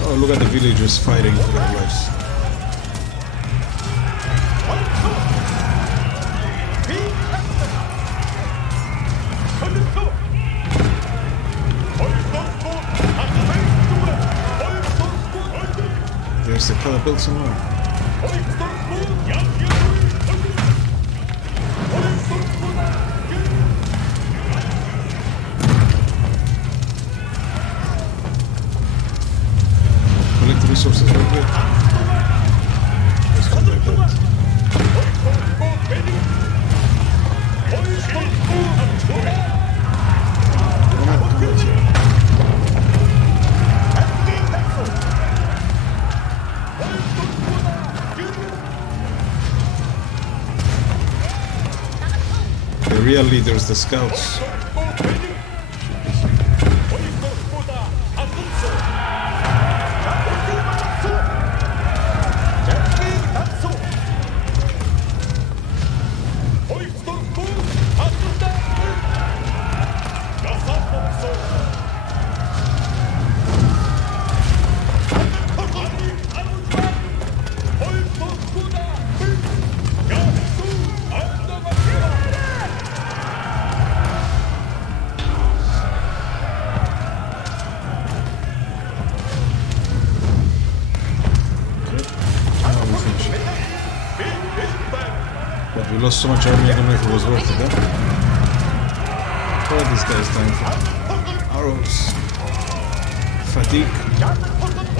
Oh, look at the villagers fighting for their lives. There's the catapult somewhere. Collect resources real quick. Let's do like that. Come on, sir. The real leaders, the scouts. lost so much army, I don't know if it was worth it, though. What are these guys dying for? Arrows. Fatigue.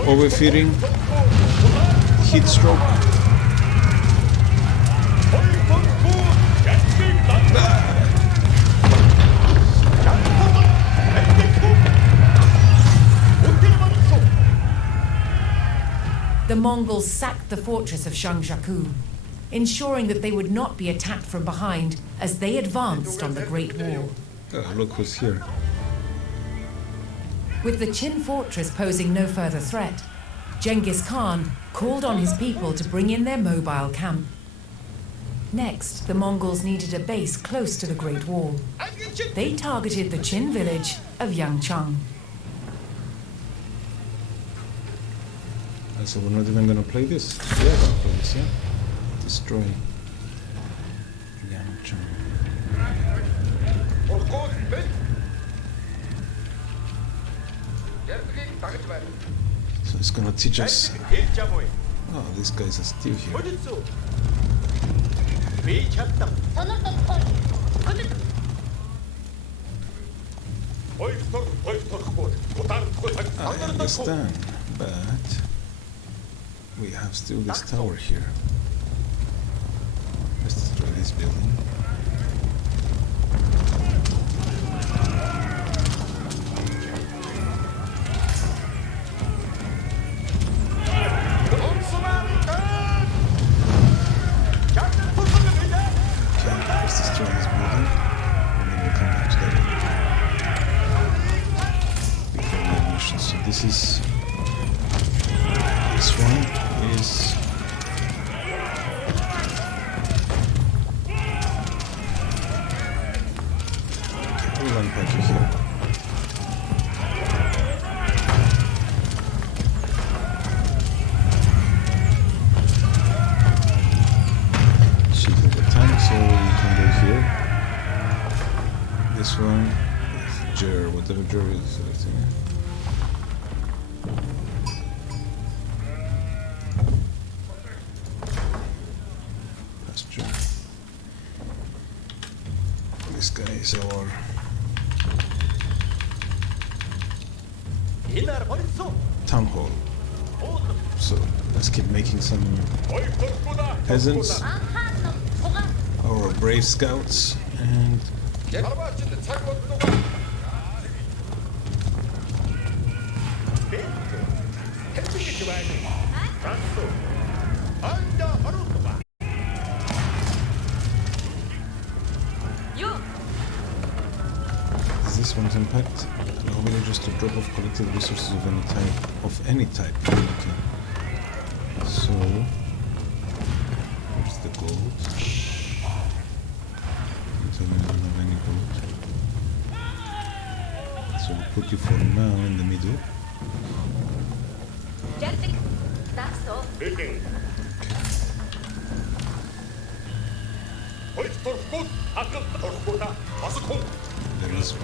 Overfeeding. Heat stroke. The Mongols sacked the fortress of Zhangjiakou, ensuring that they would not be attacked from behind as they advanced on the Great Wall. Look who's here. With the Qin fortress posing no further threat, Genghis Khan called on his people to bring in their mobile camp. Next, the Mongols needed a base close to the Great Wall. They targeted the Qin village of Yangchang. So we're not even gonna play this. Yeah, gonna play this, yeah? Destroy Yangchang. So it's gonna teach us. Oh, these guys are still here. I understand, but we have still this tower here. Let's destroy this building. This one is we'll unpack it here. Sheet of the tank, so you can go here. This one is Jer, whatever Jer is selecting. This guy is our town hall. So let's keep making some peasants, our brave scouts, and this one's impact. Allow villagers to drop off collected resources of any type. Okay. So where's the gold? You tell me I don't have any gold. So we'll put you for now in the middle. Okay. There is so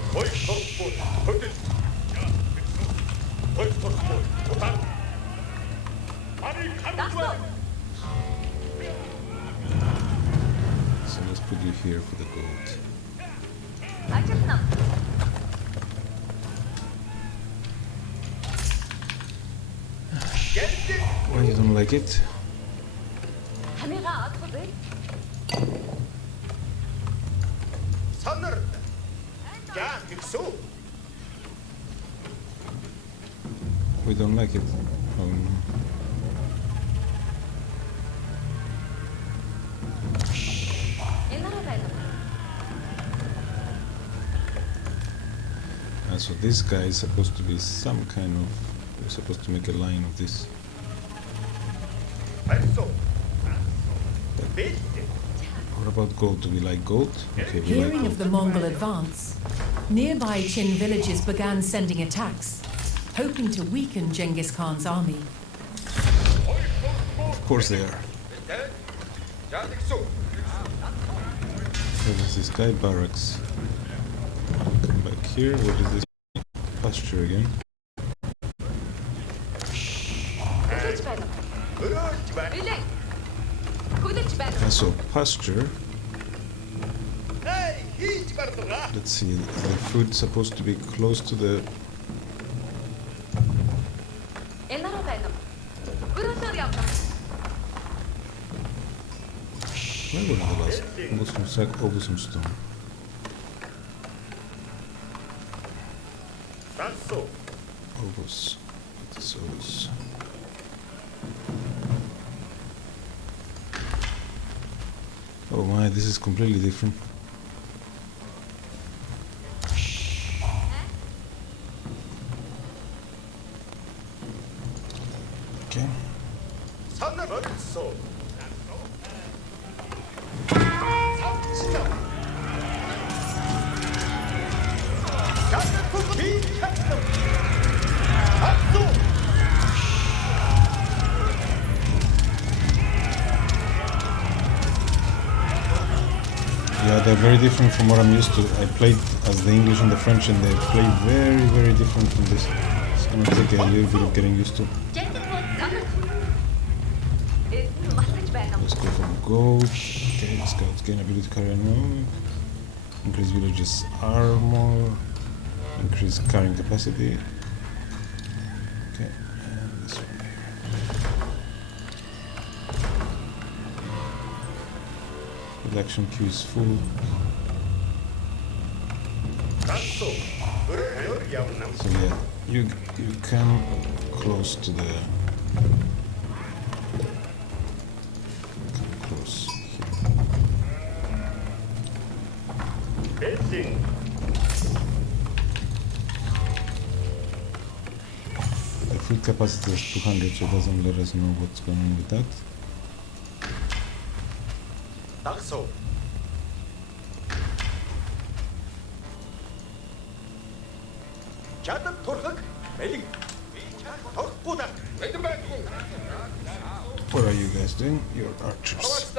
let's put you here for the gold. Why you don't like it? We don't like it. Oh, no. So this guy is supposed to be some kind of... We're supposed to make a line of this. What about gold? Do we like gold? Okay, we Hearing like of the Mongol advance, nearby Qin villages began sending attacks, hoping to weaken Genghis Khan's army. Of course they are. Where is this guy? Barracks. Come back here. What is this? Pasture again. And so pasture Let's see, the food supposed to be close to the... Where were the last? Musumsak, Obusumstone. Obus. What is Obus? Oh my, this is completely different. Okay. Yeah, they're very different from what I'm used to. I played as the English and the French, and they play very, very different from this. It's gonna take a little bit of getting used to. Let's go for gold. Okay, scouts gain ability to carry an increase villagers' armor, increase carrying capacity. Okay, and this one here. Production queue is full. So yeah, you come close to the... close here. The food capacity is 200, so it doesn't let us know what's going on with that. What are you guys doing? You're archers.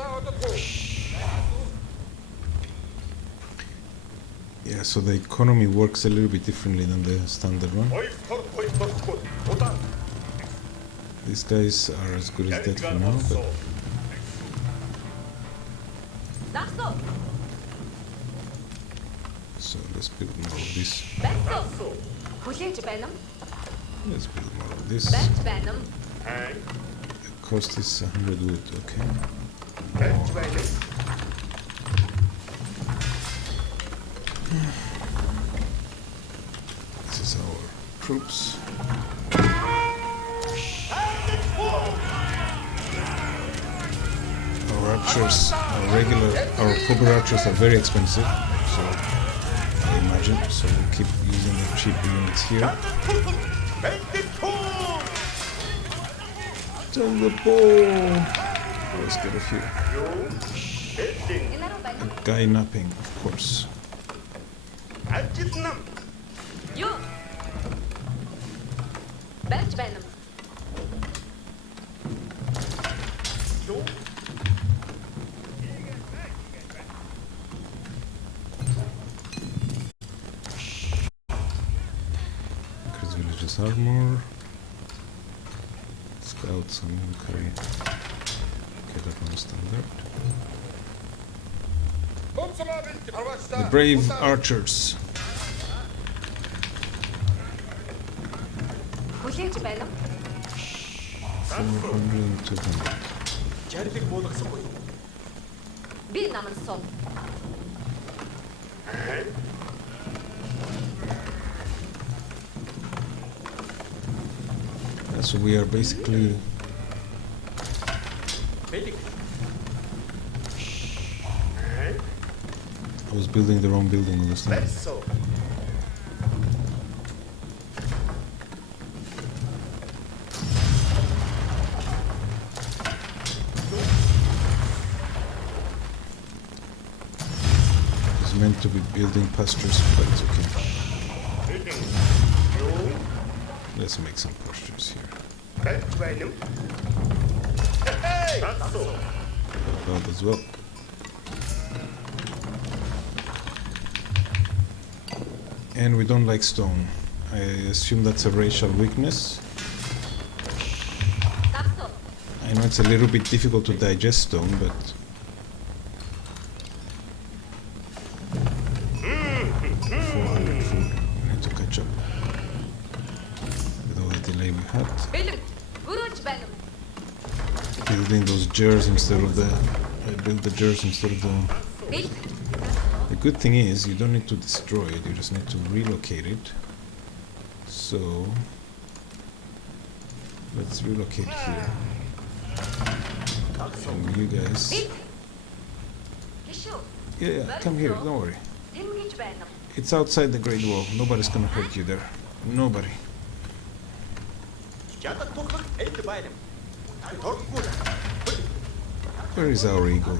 Yeah, so the economy works a little bit differently than the standard one. These guys are as good as dead for now, but... So let's build more of this. Let's build more of this. The cost is 100 wood, okay. This is our troops. Our archers, our cobra archers are very expensive, so I imagine. So we'll keep using the cheap units here. Tell the ball. Let's get a few. A guy napping, of course. Increase villagers' armor. Scouts and carry. Okay, that one is standard. The brave archers. 400 and 200. Yeah, so we are basically I was building the wrong building all this time. It's meant to be building pastures, but it's okay. Let's make some pastures here. That as well. And we don't like stone. I assume that's a racial weakness. I know it's a little bit difficult to digest stone, but... hut. Бэлэн. Өрөөж байна. Building those jars instead of the... I built the jars instead of the... Бэл. The good thing is you don't need to destroy it, you just need to relocate it. So... Let's relocate here. And you guys... Бэл. Гişүү. Yeah, come here, don't worry. Тэмгэж байна. It's outside the Great Wall. Nobody's gonna hurt you there. Nobody. Ядах тухаг энд байна. Торггүй. Where is our eagle?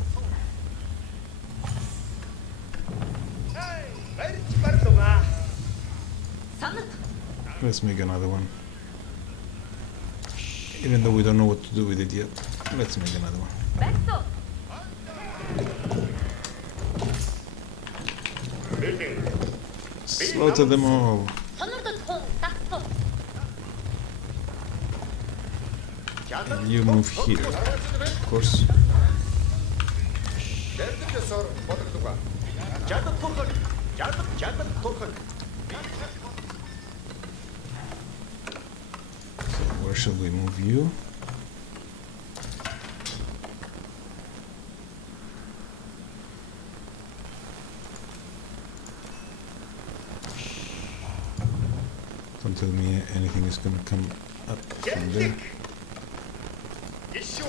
Барьж барлугаа. Санат. Let's make another one. Even though we don't know what to do with it yet, let's make another one. Бэксо. Slaughter them all. Сонордод хун тагсуу. And you move here, of course. Дэрдэсээр бодлугаа. Ядах тухаг. Ядах тухаг. So where shall we move you? Don't tell me anything is gonna come up from there. Гişүү.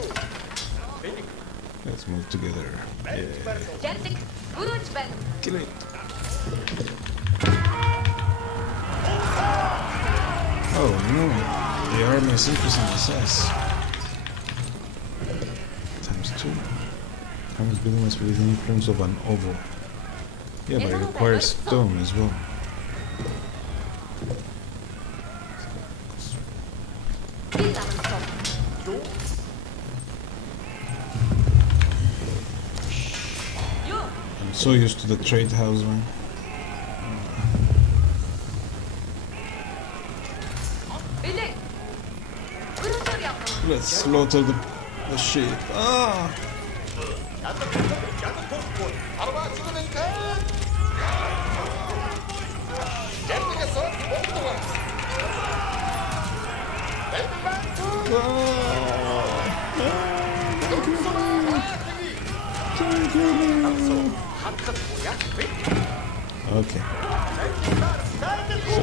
Бэлэг. Let's move together. Yeah. Жардаг. Өрөөж байна. Kill it. Oh no, the army is increasing in size. ×2. Army's building must be within the influence of an oval. Yeah, but it requires stone as well. Би намын сов. Юу? I'm so used to the trade house, man. Бэлэг. Өрөөдөр явна. Let's slaughter the sheep. Ah! Ядах тухаггүй. Арваа зүгэн кэ. Дэрдэсээр бодлугаа. Okay. So,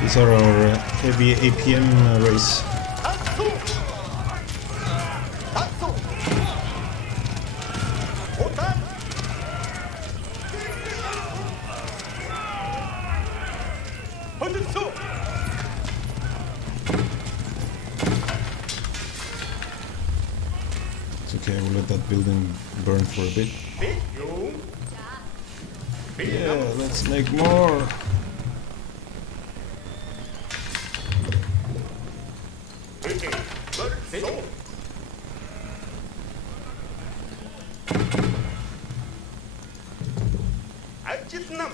these are our heavy APM race. It's okay, I will let that building burn for a bit. Yeah, let's make more. Ажитнам.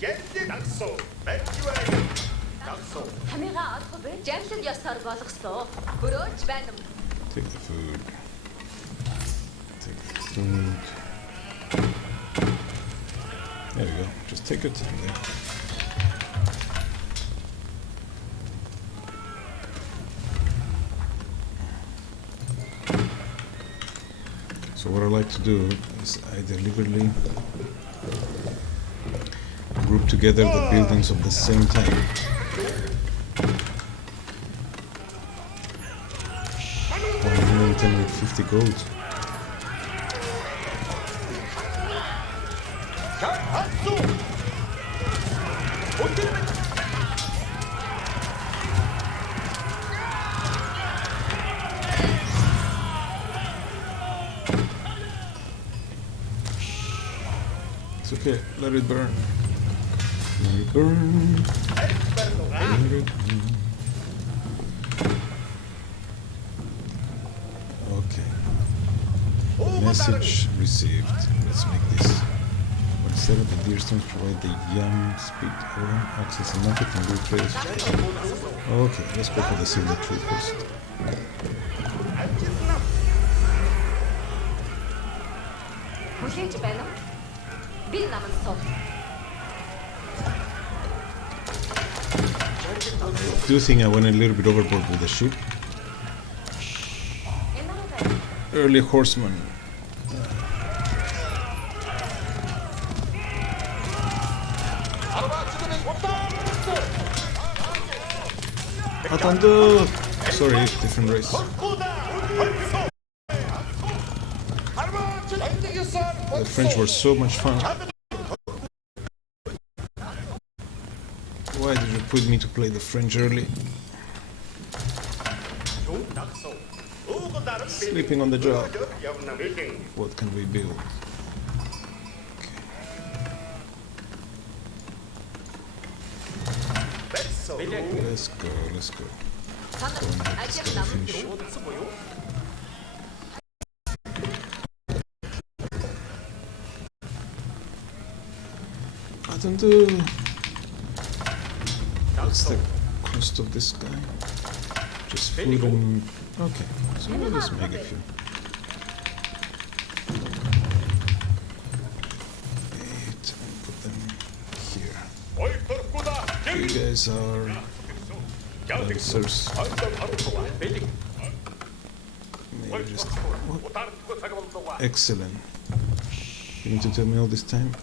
Гэнтэй дагсуу. Бэчвэ. Дагсуу. Хамига олох бэ? Жамсад ёсоор болгосон. Өрөөж байна. Take the food. Take the food. There we go. Just take your time there. So what I like to do is I deliberately group together the buildings of the same type. 110 with 50 gold. It's okay, let it burn. Let it burn. Let it burn. Okay. Message received. Let's make this. What instead of the deer stones provide the yam speed access and market and good place. Okay, let's go for the silver tree first. Хүлээж байна уу? Би намын сов. do think I went a little bit overboard with the ship. Early horseman. Attendu! Sorry, different race. The French were so much fun. Why did you put me to play the French early? Sleeping on the job. What can we build? Okay. Let's go. Go and let this guy finish. Attendu! What's the cost of this guy? Just food and... Okay, so we'll just make a few. 8 and put them here. You guys are lancers. Maybe just... What? Excellent. You need to tell me all this time?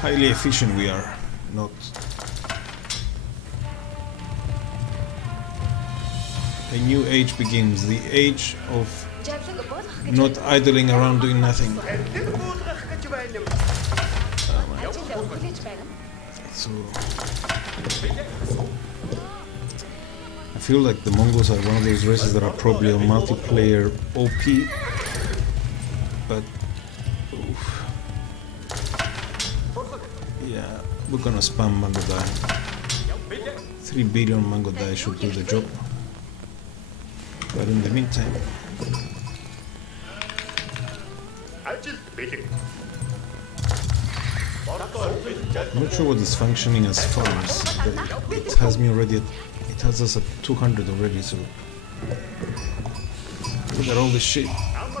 Highly efficient we are, not... A new age begins, the age of not idling around doing nothing. So... I feel like the Mongols are one of those races that are probably a multiplayer OP, but... Oof. Yeah, we're gonna spam Mango Dai. 3 billion Mango Dai should do the job. But in the meantime... I'm not sure what is functioning as farms. It has me already at... It has us at 200 already, so... Look at all this shit.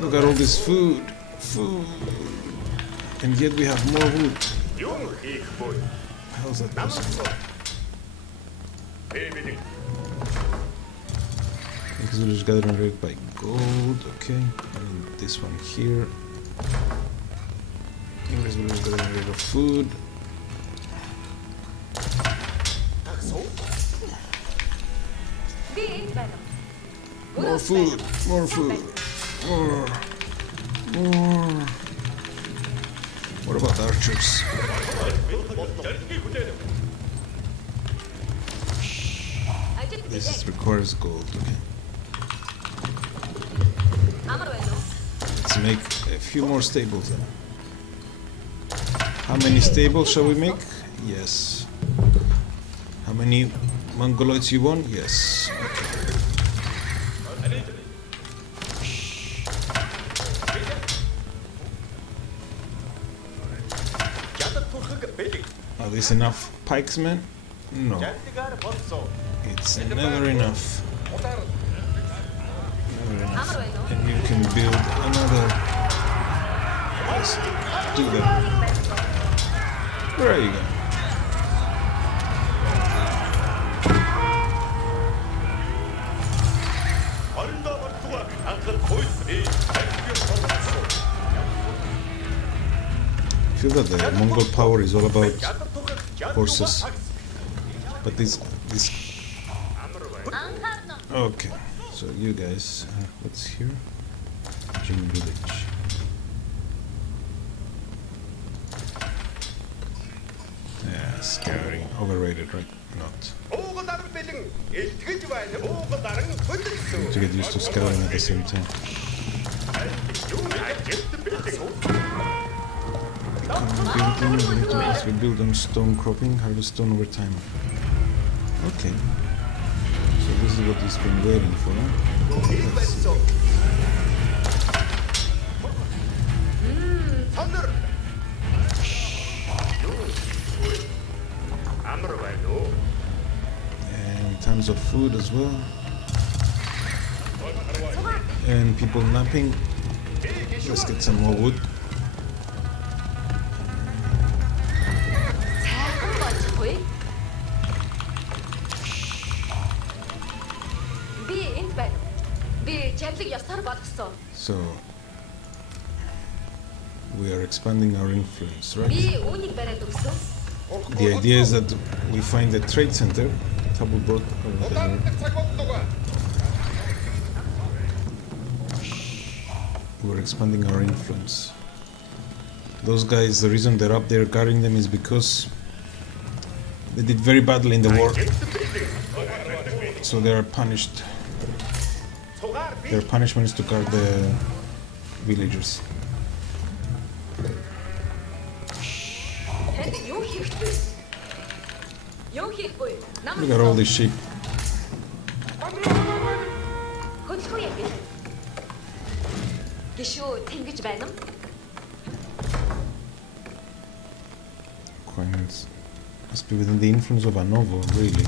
Look at all this food. Food. And yet we have more wood. How is that possible? Next village gathering rate by gold, okay. And this one here. English village gathering rate of food. More food, more food, more. What about archers? This requires gold, okay. Let's make a few more stables then. How many stables shall we make? Yes. How many Mongoloids you want? Yes. Are these enough pikesmen? No. It's never enough. Never enough. And you can build another. Let's do that. Where are you going? I feel that the Mongol power is all about horses, but this okay, so you guys, what's here? Jin village. Yeah, scouting, overrated, right? Not. Need to get used to scouting at the same time. Building, we need to also build on stone cropping, harvest stone over time. Okay. So this is what he's been waiting for. Let's see. And in terms of food as well. And people napping. Let's get some more wood. Би жамлыг ёсоор болгосон. So we are expanding our influence, right? Би үүнийг бариад өгсөн. The idea is that we find a trade center, Tabubot, we're expanding our influence. Those guys, the reason they're up there guarding them is because they did very badly in the war, so they are punished. Their punishment is to guard the villagers. Танд юу хийхгүй? Юу хийхгүй? Намайг Look at all these sheep. хөдөлгөө яа гээ. Гişүү тэнгэж байна уу? Requirements must be within the influence of Anovo, really.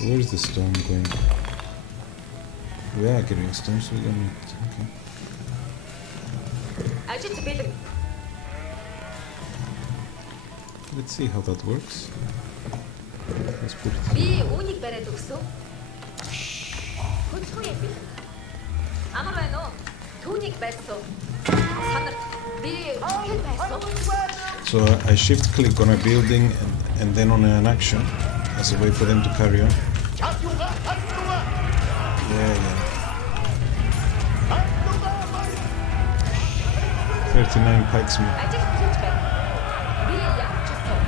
So where's the stone going? We are getting stones, so we don't need. Okay. Ажил бэлэн. Let's see how that works. Let's put it. Би үүнийг бариад өгсөн. Хөдөлгөө яа гээ. Амар байна уу? Түүнийг байсан. Санарт. Би хэд байсан? So I shift click on a building and then on an action as a way for them to carry on. Yeah. 39 pikesmen. Ажил хийж байна. Би ямар ч гэсэн.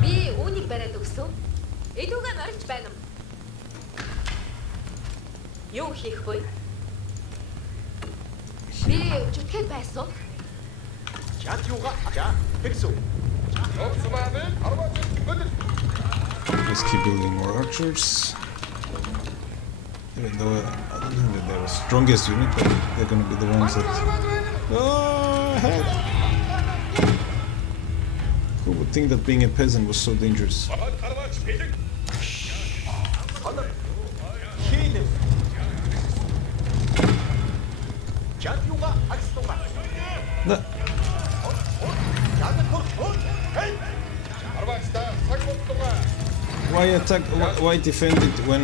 Би үүнийг бариад өгсөн. Эдүүгээ морилж байна. Юу хийх вэ? Би зүтгэл байсан. Чад юугаа ачаа хэлсүү. Let's keep building more archers. Even though I don't think that they're the strongest unit, but they're going to be the ones that. Oh, head! Who would think that being a peasant was so dangerous? Хийлээ. Чад юугаа агстугаа. No. Why attack? Why defend it when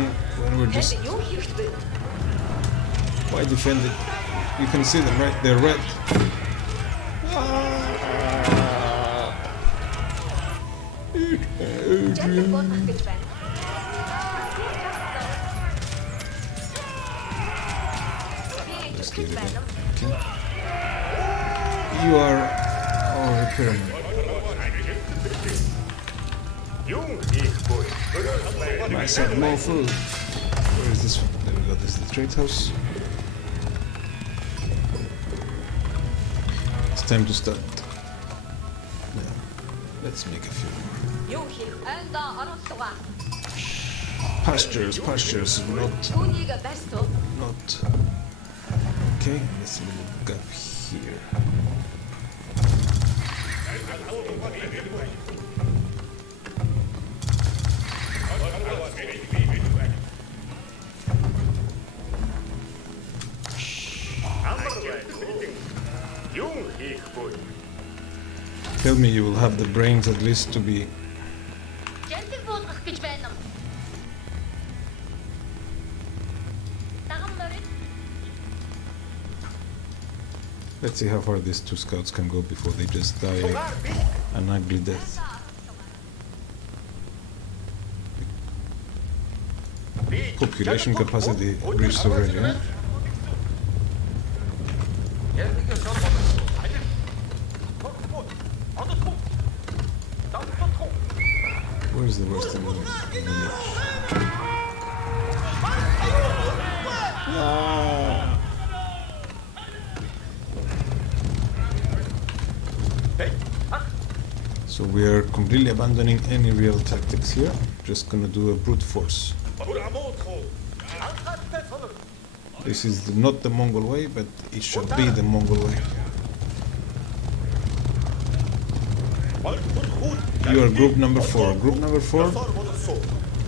we're Танд just? юу хийх вэ? Why defend it? You can see them, right? They're red. Жамлыг болгох гэж байна. Би зүтгэл байна. You are our repairman. Nice, have more food. Where is this one? There we go. This is the trade house. It's time to start. Yeah. Let's make a few more. Юу хийх? Анда оруулгаа. Pastures, not. Түүнийг байсан. Okay, let's move a gap here. Tell me you will have the brains at least to be. Жамлыг болгох гэж байна. Дагам морил. Let's see how far these two scouts can go before they just die an ugly death. Population capacity reached already, huh? Where's the worst in the village? Ah. So we are completely abandoning any real tactics here. Just gonna do a brute force. This is not the Mongol way, but it shall be the Mongol way. You are group number 4. Group number 4,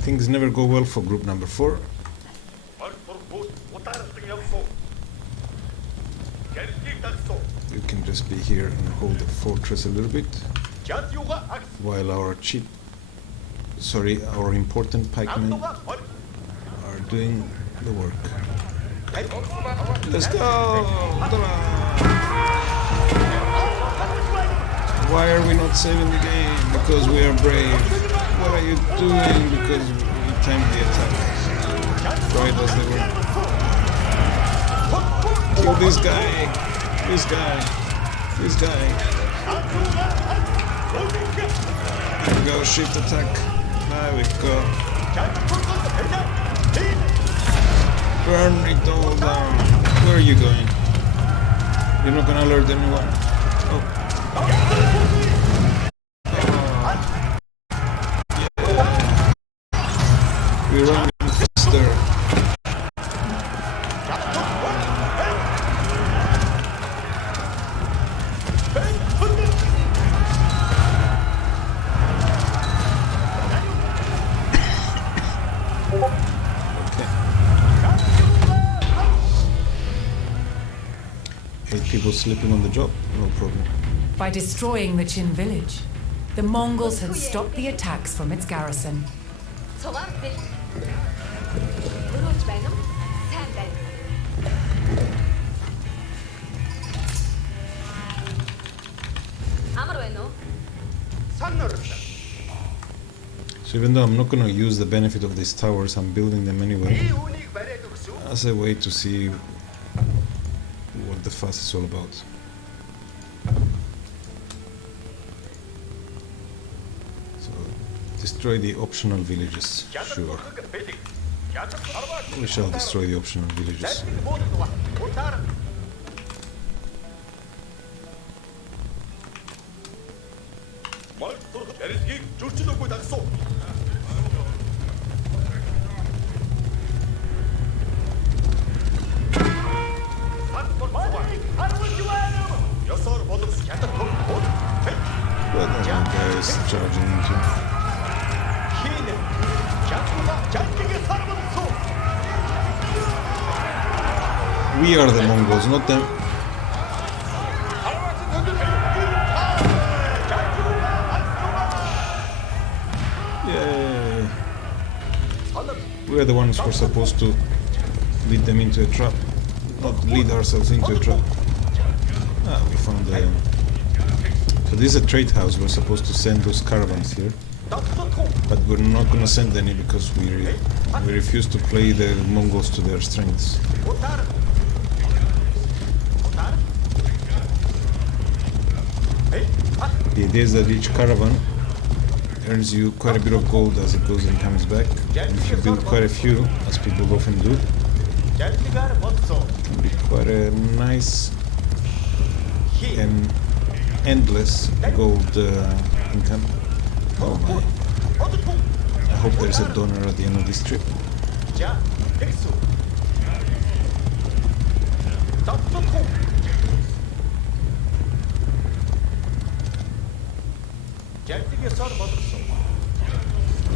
things never go well for group number 4. You can just be here and hold the fortress a little bit while our cheap sorry, our important pikemen are doing the work. Let's go! Why are we not saving the game? Because we are brave. What are you doing? Because we timed the attack right as they were. Kill this guy! This guy! This guy! There we go, shift attack. There we go. Burn it all down. Where are you going? You're not gonna alert anyone. Oh. Yeah. We're running faster. People sleeping on the job, no problem. By destroying the Qin village, the Mongols had stopped the attacks from its garrison. So even though I'm not going to use the benefit of these towers, I'm building them anyway as a way to see what the fuss is all about. So, destroy the optional villages, sure. We shall destroy the optional villages. What are you guys charging into? We are the Mongols, not them. Yay! We are the ones who are supposed to lead them into a trap, not lead ourselves into a trap. Ah, we found the... So this is a trade house. We're supposed to send those caravans here, but we're not going to send any because we refuse to play the Mongols to their strengths. The idea is that each caravan earns you quite a bit of gold as it goes and comes back. And if you build quite a few, as people often do, it can be quite a nice and endless gold income. Oh my. I hope there's a donor at the end of this trip.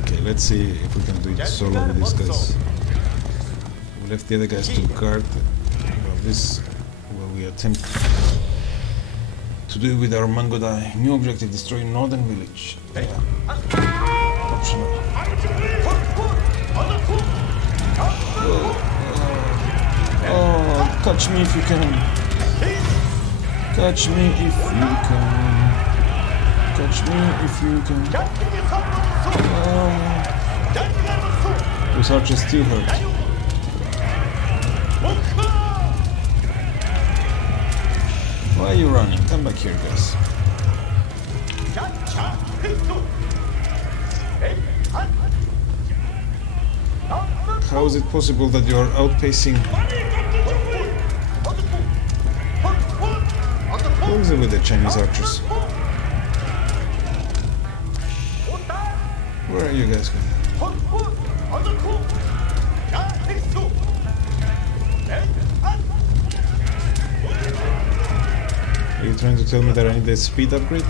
Okay, let's see if we can do it solo with these guys. We left the other guys to guard this, well, we attempt to do with our Mangodai. New objective, destroy northern village. Yeah. Optional. Oh, catch me if you can. Catch me if you can. Catch me if you can. Those archers still hurt. Why are you running? Come back here, guys. How is it possible that you are outpacing? What is it with the Chinese archers? Where are you guys going? Are you trying to tell me that I need a speed upgrade?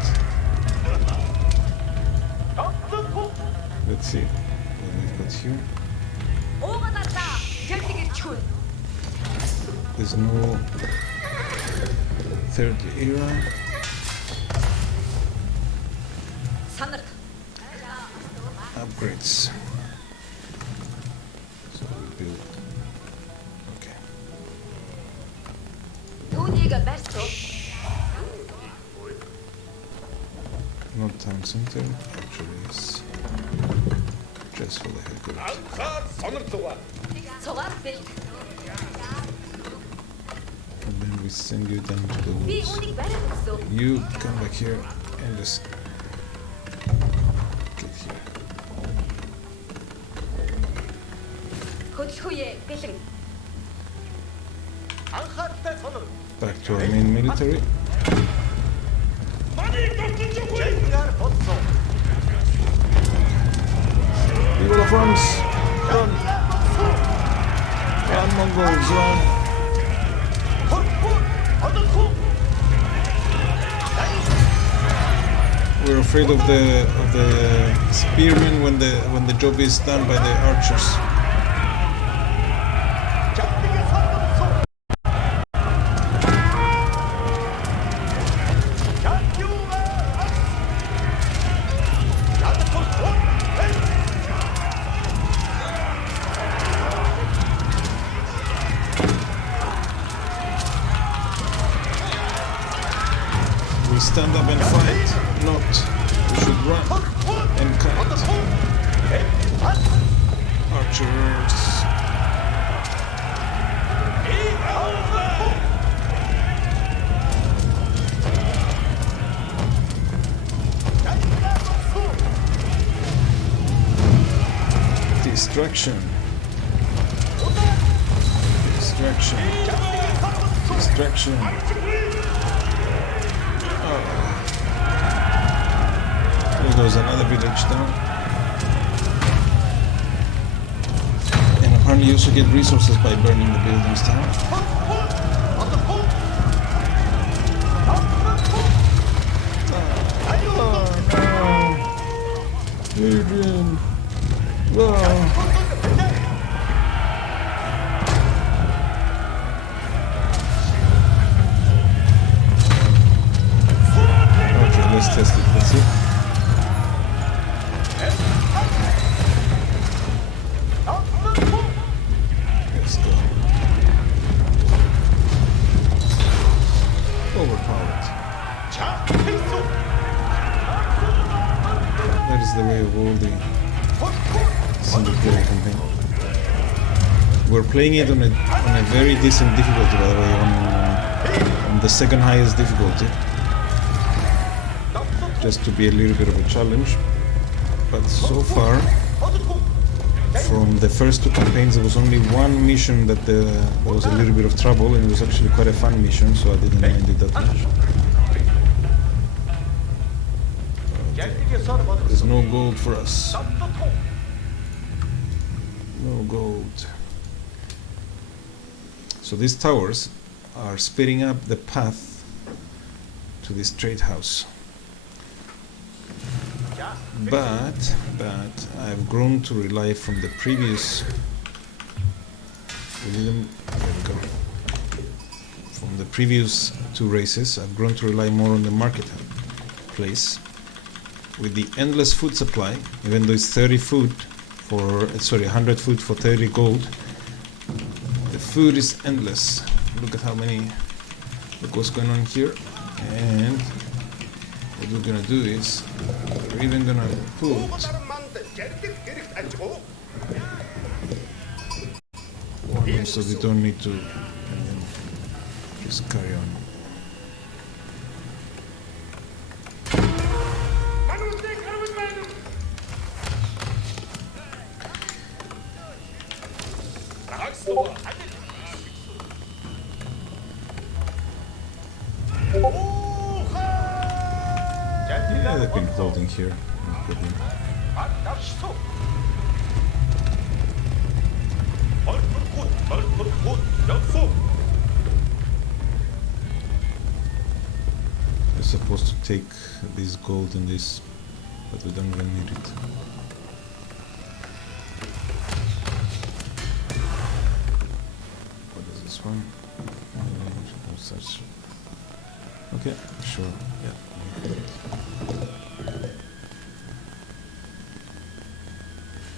Let's see what we've got here. There's no third era. upgrades. So we build. Okay. 돈이가 베스트. Not town center. Actually, it's just for the headquarters. 저와 빌드. And then we send you down to the 비 woods. 오닉 베르소. You come back here and just get here. 고초의 빌링. Back to our main military. People of France, run! Run, Mongols, run! We're afraid of the spearmen when the job is done by the archers. We stand up and fight, not we should run and kite. Archers. Distraction. Distraction. Distraction. There goes another village down. And apparently you also get resources by burning the buildings down. Adrian! Wow! Okay, let's test it. Let's see. Let's go. Overpowered. That is the way of all the single player campaign. We're playing it on a very decent difficulty, by the way, on the second highest difficulty. Just to be a little bit of a challenge. But so far, from the first two campaigns, there was only one mission that there was a little bit of trouble, and it was actually quite a fun mission, so I didn't mind it that much. Okay. There's no gold for us. No gold. So these towers are speeding up the path to this trade house. But I've grown to rely from the previous. There we go. From the previous two races, I've grown to rely more on the marketplace. With the endless food supply, even though it's 100 food for 30 gold, the food is endless. Look at how many. Look what's going on here, and what we're gonna do is we're even gonna put one so we don't need to, and then just carry on. Yeah, they've been holding here. No problem. We're supposed to take this gold and this, but we don't even need it. What is this one? Okay, sure, yeah.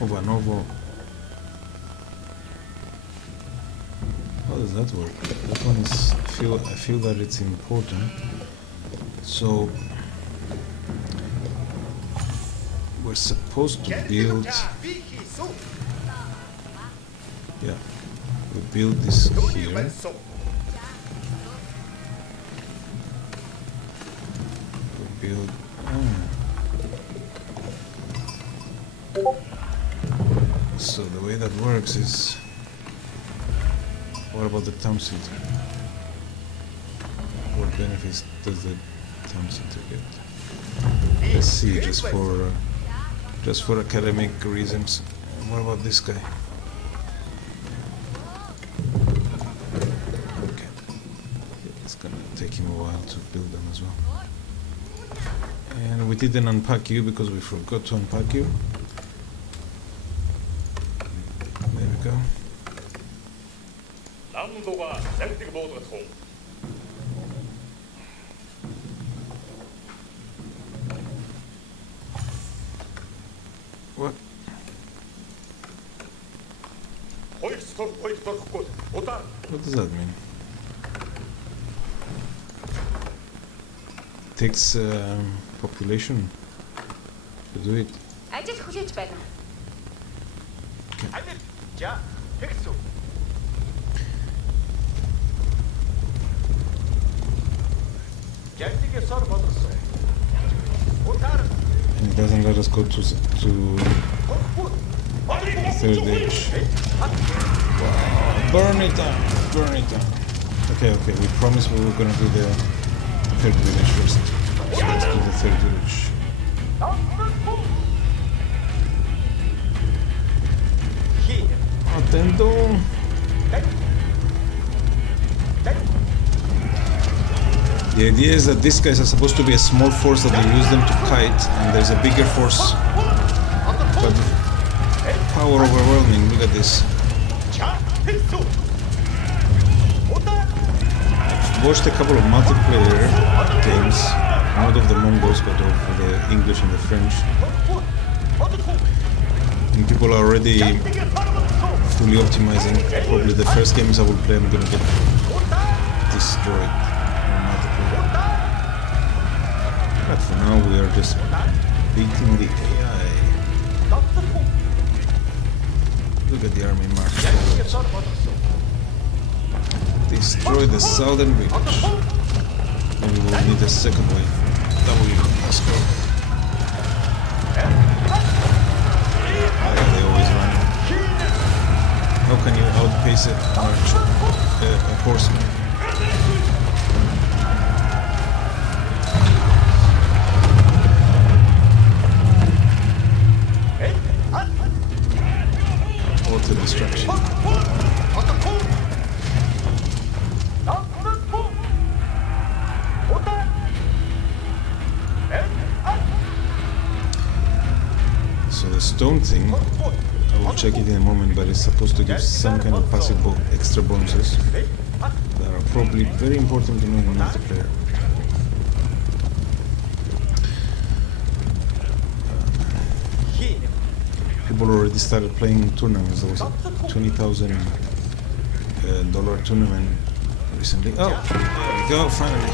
Uvanovo. How does that work? That one is I feel that it's important. So we're supposed to build. Yeah, we build this here. We build. So the way that works is. What about the town center? What benefits does the town center get? Let's see, just for academic reasons. What about this guy? Okay, it's gonna take him a while to build them as well. And we didn't unpack you because we forgot to unpack you. There we go. What? What does that mean? Takes population to do it. Ажил хүлээж байна. За, тэгсүү. And it doesn't let us go to third age. Wow. Burn it down, burn it down. Okay, we promised we were gonna do the third village first. So let's do the third village. Attendo. The idea is that these guys are supposed to be a small force that they use them to kite, and there's a bigger force. But power overwhelming, look at this. I've watched a couple of multiplayer games, not of the Mongols, but of the English and the French. And people are already fully optimizing. Probably the first games I will play, I'm gonna get destroyed. But for now we are just beating the AI. Look at the army march forward. Destroy the southern village. Maybe we'll need a second wave. W, let's go. Yeah, they always run. How can you outpace a horseman? Auto destruction. So the stone thing, I will check it in a moment, but it's supposed to give some kind of passive extra bonuses that are probably very important to know in multiplayer. People already started playing tournaments. There was a $20,000 tournament recently. Oh, there we go, finally.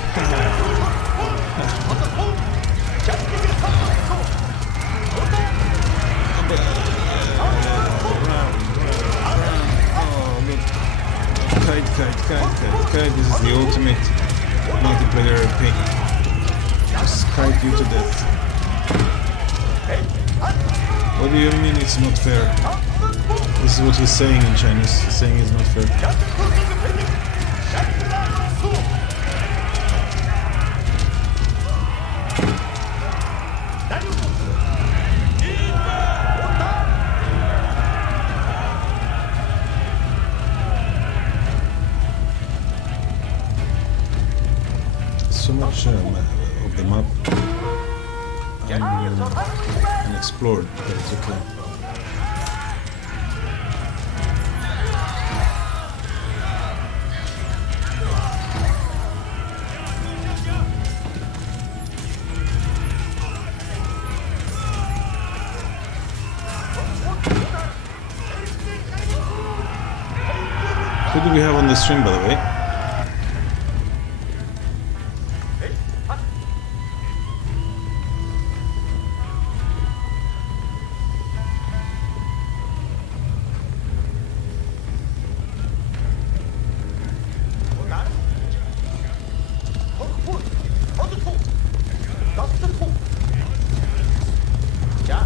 Oh, look. Kite. This is the ultimate multiplayer pick. Just kite you to death. What do you mean it's not fair? This is what he's saying in Chinese. He's saying it's not fair. So much of the map unexplored, but it's okay. Who do we have on the stream, by the way?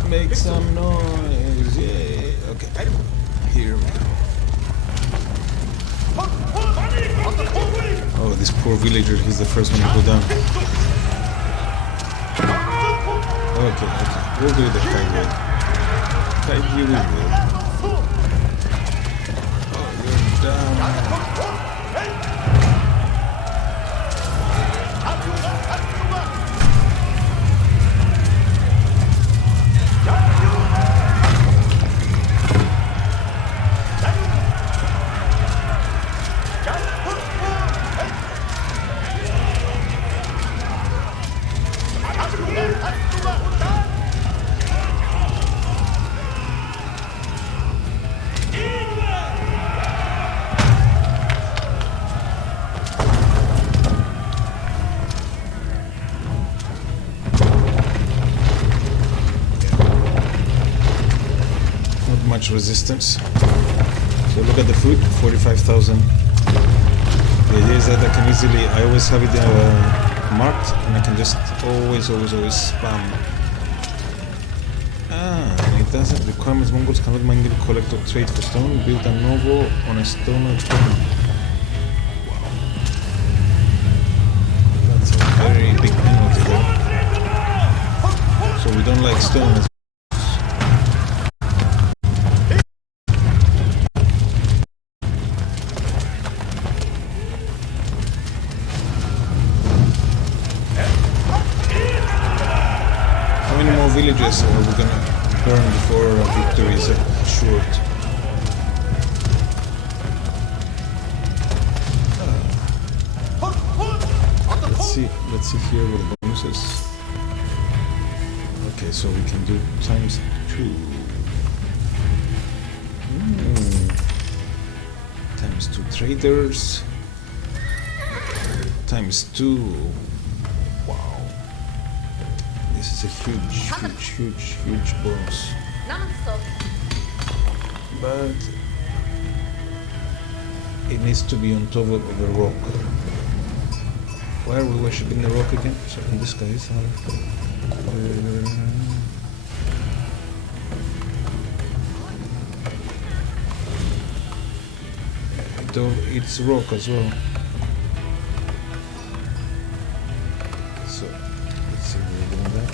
Make some noise, yay. Okay, here we go. Oh, this poor villager, he's the first one to go down. Okay, we'll do the fight way. Fight you will. Oh, you're down. Resistance. So look at the food, 45,000. The idea is that I can easily, I always have it marked, and I can just always spam. It doesn't. Requirements: Mongols cannot manually collect or trade for stone. Build a novel on a stone or stone. Wow. That's a very big penalty there. So we don't like stone. Villages are we gonna burn before victory is assured? Let's see here what the bonuses. Okay, so we can do times 2. Times 2 traders. Times 2. Wow. This is a huge bonus. But it needs to be on top of a rock. Why are we worshipping the rock again? So in this case, it's rock as well. So let's see, we're doing that.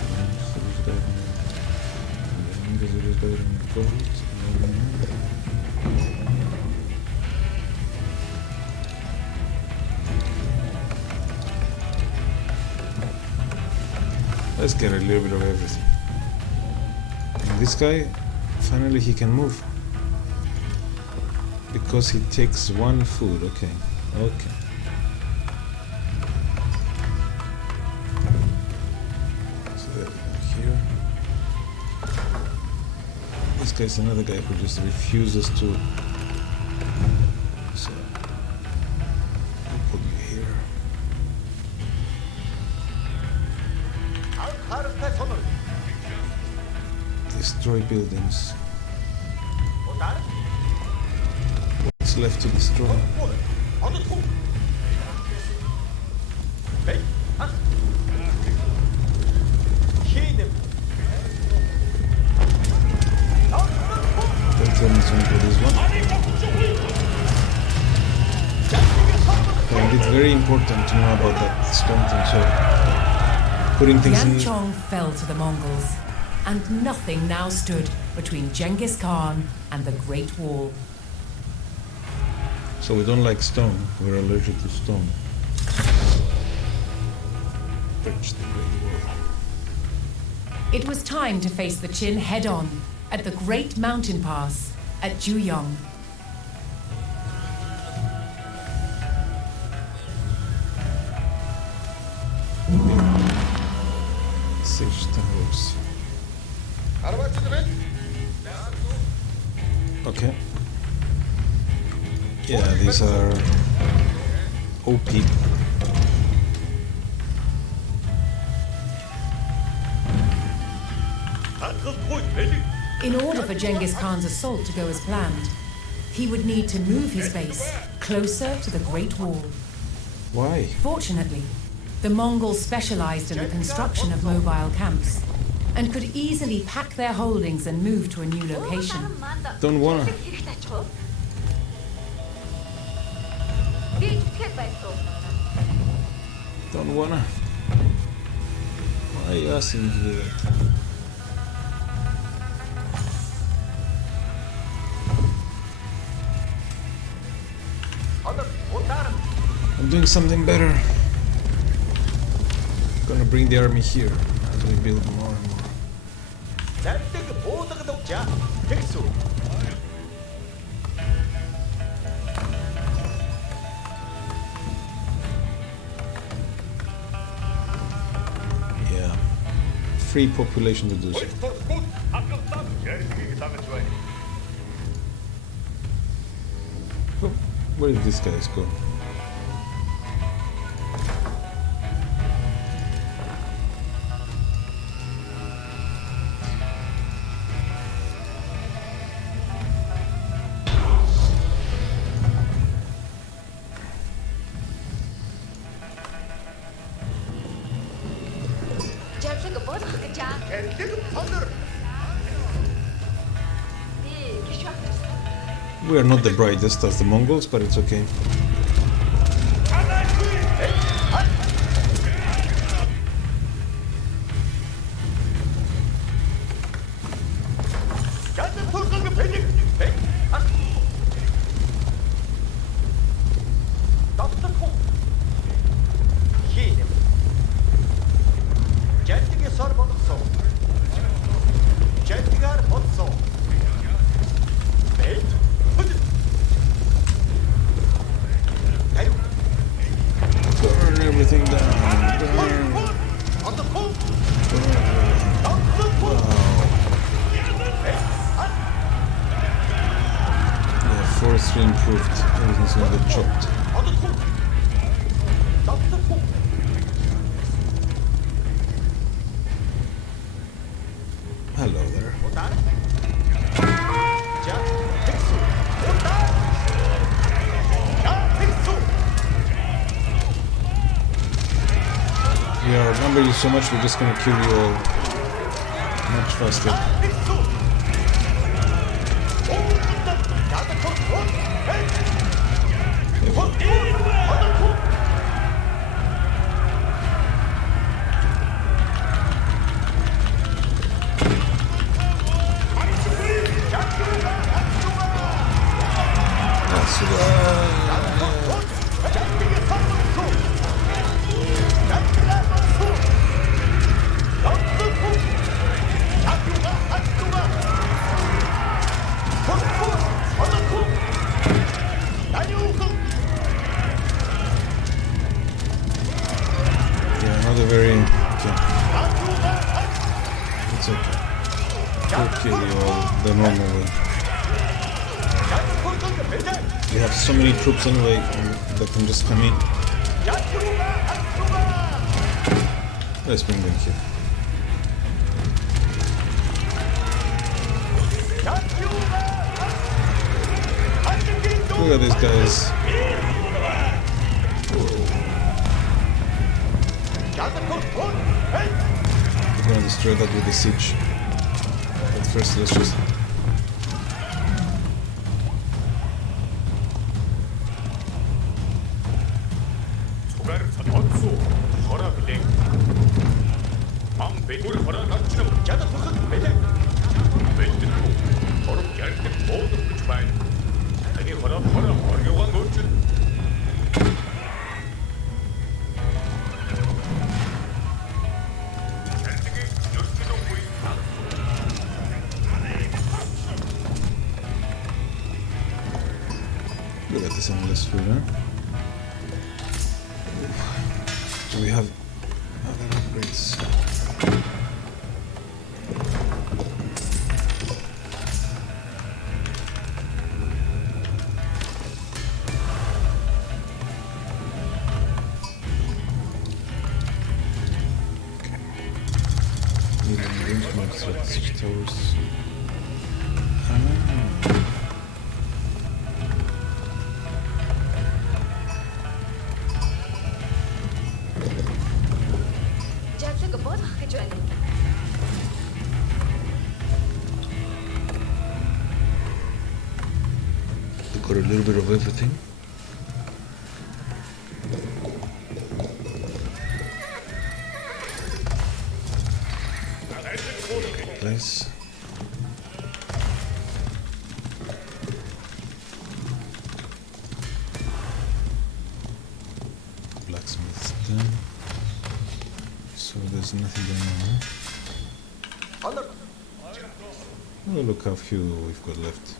Let's get a little bit of everything. And this guy, finally he can move. Because he takes 1 food, okay. So there we go here. This guy's another guy who just refuses to. So we'll put you here. Destroy buildings. What's left to destroy? Don't tell me something for this one. And it's very important to know about that stone thing, so putting things in. Yanchong fell to the Mongols, and nothing now stood between Genghis Khan and the Great Wall. So we don't like stone, we're allergic to stone. Bridge the Great Wall. It was time to face the Qin head-on at the Great Mountain Pass at Juyong. Siege towers. Okay. Yeah, these are OP. In order for Genghis Khan's assault to go as planned, he would need to move his base closer to the Great Wall. Why? Fortunately, the Mongols specialized in the construction of mobile camps and could easily pack their holdings and move to a new location. Don't wanna. 네 주택가 있어. Don't wanna. Why are you asking me to do that? I'm doing something better. Gonna bring the army here as we build more and more. Yeah. Free population to do so. Oh, where did these guys go? 잡채가 뭐다 그자. 네 기슈. We are not the brightest as the Mongols, but it's okay. Burn everything down. Burn. Yeah, forestry improved. Everything's gonna get chopped. Hello there. We are outnumber you so much, we're just gonna kill you all much faster. Yeah, another very... Okay. It's okay. We'll kill you all the normal way. We have so many troops anyway that can just come in. Let's bring them here. Look at these guys. We're gonna destroy that with the siege. But first let's just... Look at this endless food, huh? Do we have other upgrades? Strategic towers. Жадлаг болох гэж байна. We got a little bit of everything. Place. Blacksmith's done. So there's nothing going on. Oh, look how few we've got left.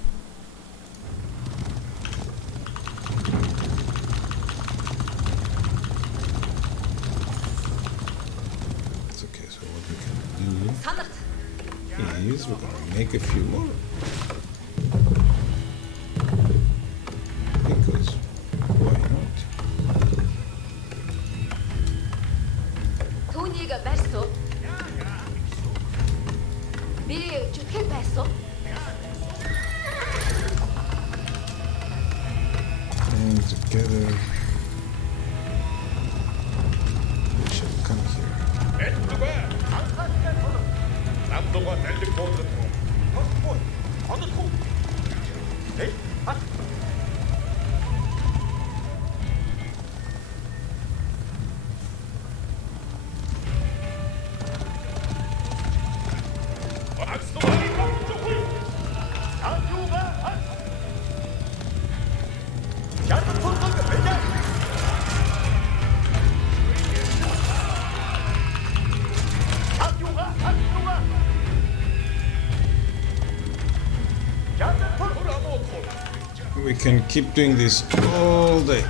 It's okay, so what we can do Санарт. is we're gonna make a few more. Because why not? Түүнийг барьсуу. Би чүтгэл байсан. And together we shall come here. 남도가 달리 보는 어느 통? 에이, 아. We can keep doing this all day.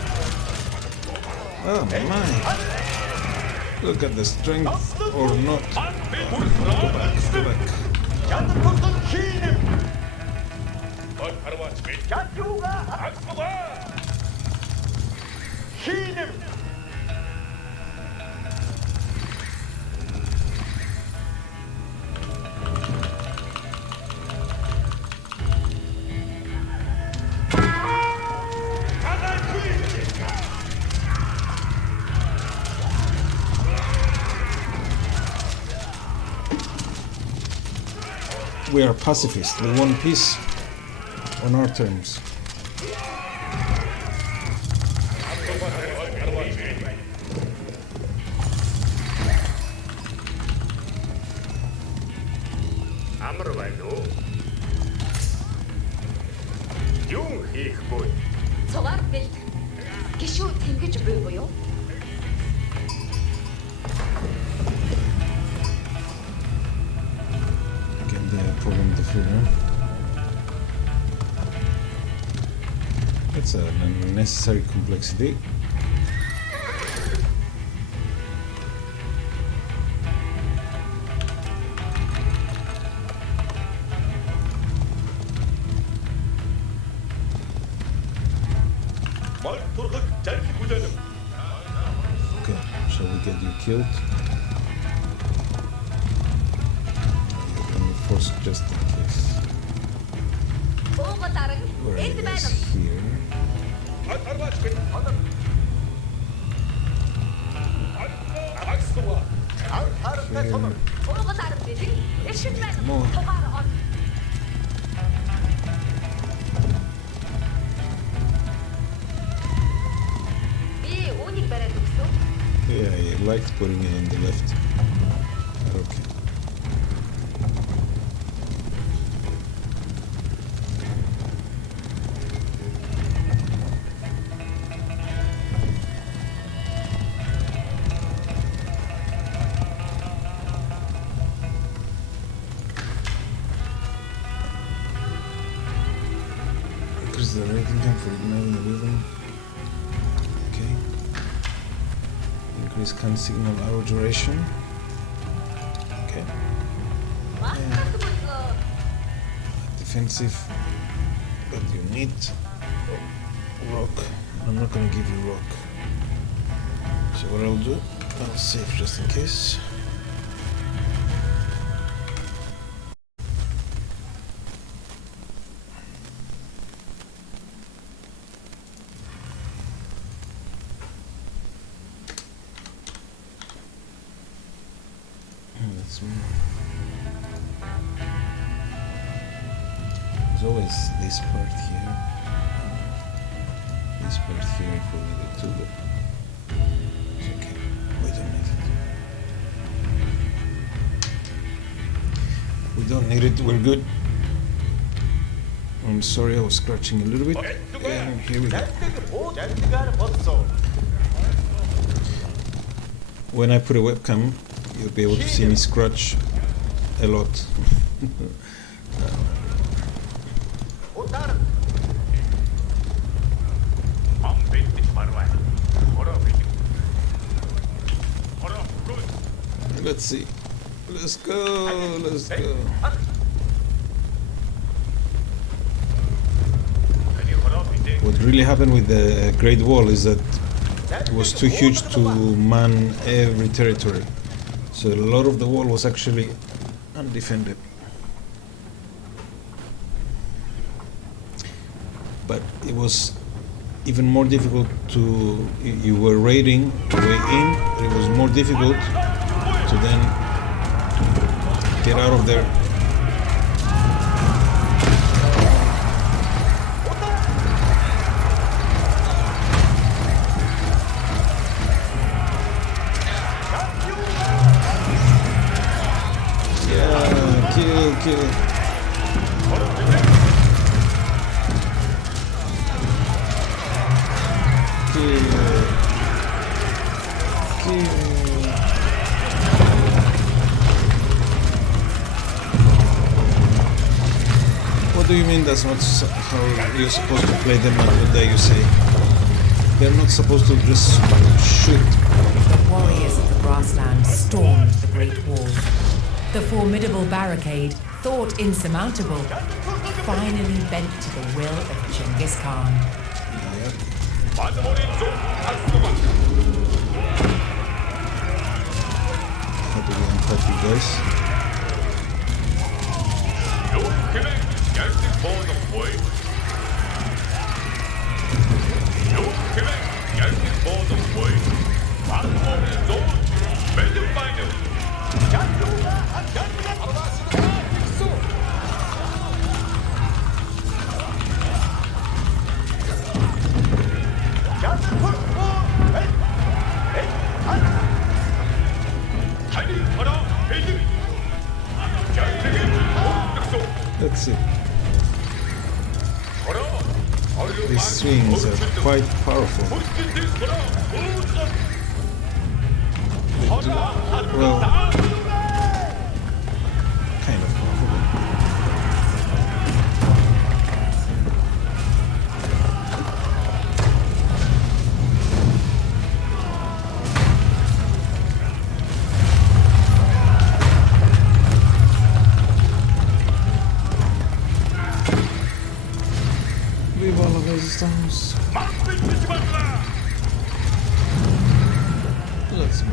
Oh my! Look at the strength or not. Go back, go back. We are pacifists. We want peace on our terms. 아무래도 юу хийхгүй. Цугаар бэлд. Гişүү тэнгэж буй буюу. Again, they have problem with the food, huh? That's an unnecessary complexity. Okay, shall we get you killed? Force just in case. Ууга даран Where are энд you байна. guys here? Here. Ууга даран бэлэн. Эшин байна. More. Цугаар он. Би үүнийг бариад өгсөн. Yeah, I liked putting it on the left. Okay. Increase the rating time for igniting the rhythm. Okay. Increase can signal arrow duration. Okay. Маскарт бүлгөө. Defensive, but you need rock. I'm not gonna give you rock. So what I'll do, I'll save just in case. always this part here. This part here if we need it too, but it's okay. We don't need it. We don't need it, we're good. I'm sorry, I was scratching a little bit. And here we go. When I put a webcam, you'll be able to see me scratch a lot. Let's see. Let's go. Let's go. What really happened with the Great Wall is that it was too huge to man every territory. So a lot of the wall was actually undefended. But it was even more difficult to, you were raiding your way in, but it was more difficult to then get out of there. Yeah, kill. What do you mean that's not how you're supposed to play them? What dare you say? They're not supposed to just shoot. The warriors of the grassland stormed the Great Wall. The formidable barricade, thought insurmountable, finally bent to the will of Genghis Khan. How do we unpack you guys? Let's see. These swings are quite powerful. Well, kind of powerful. Viva la resistance. Let's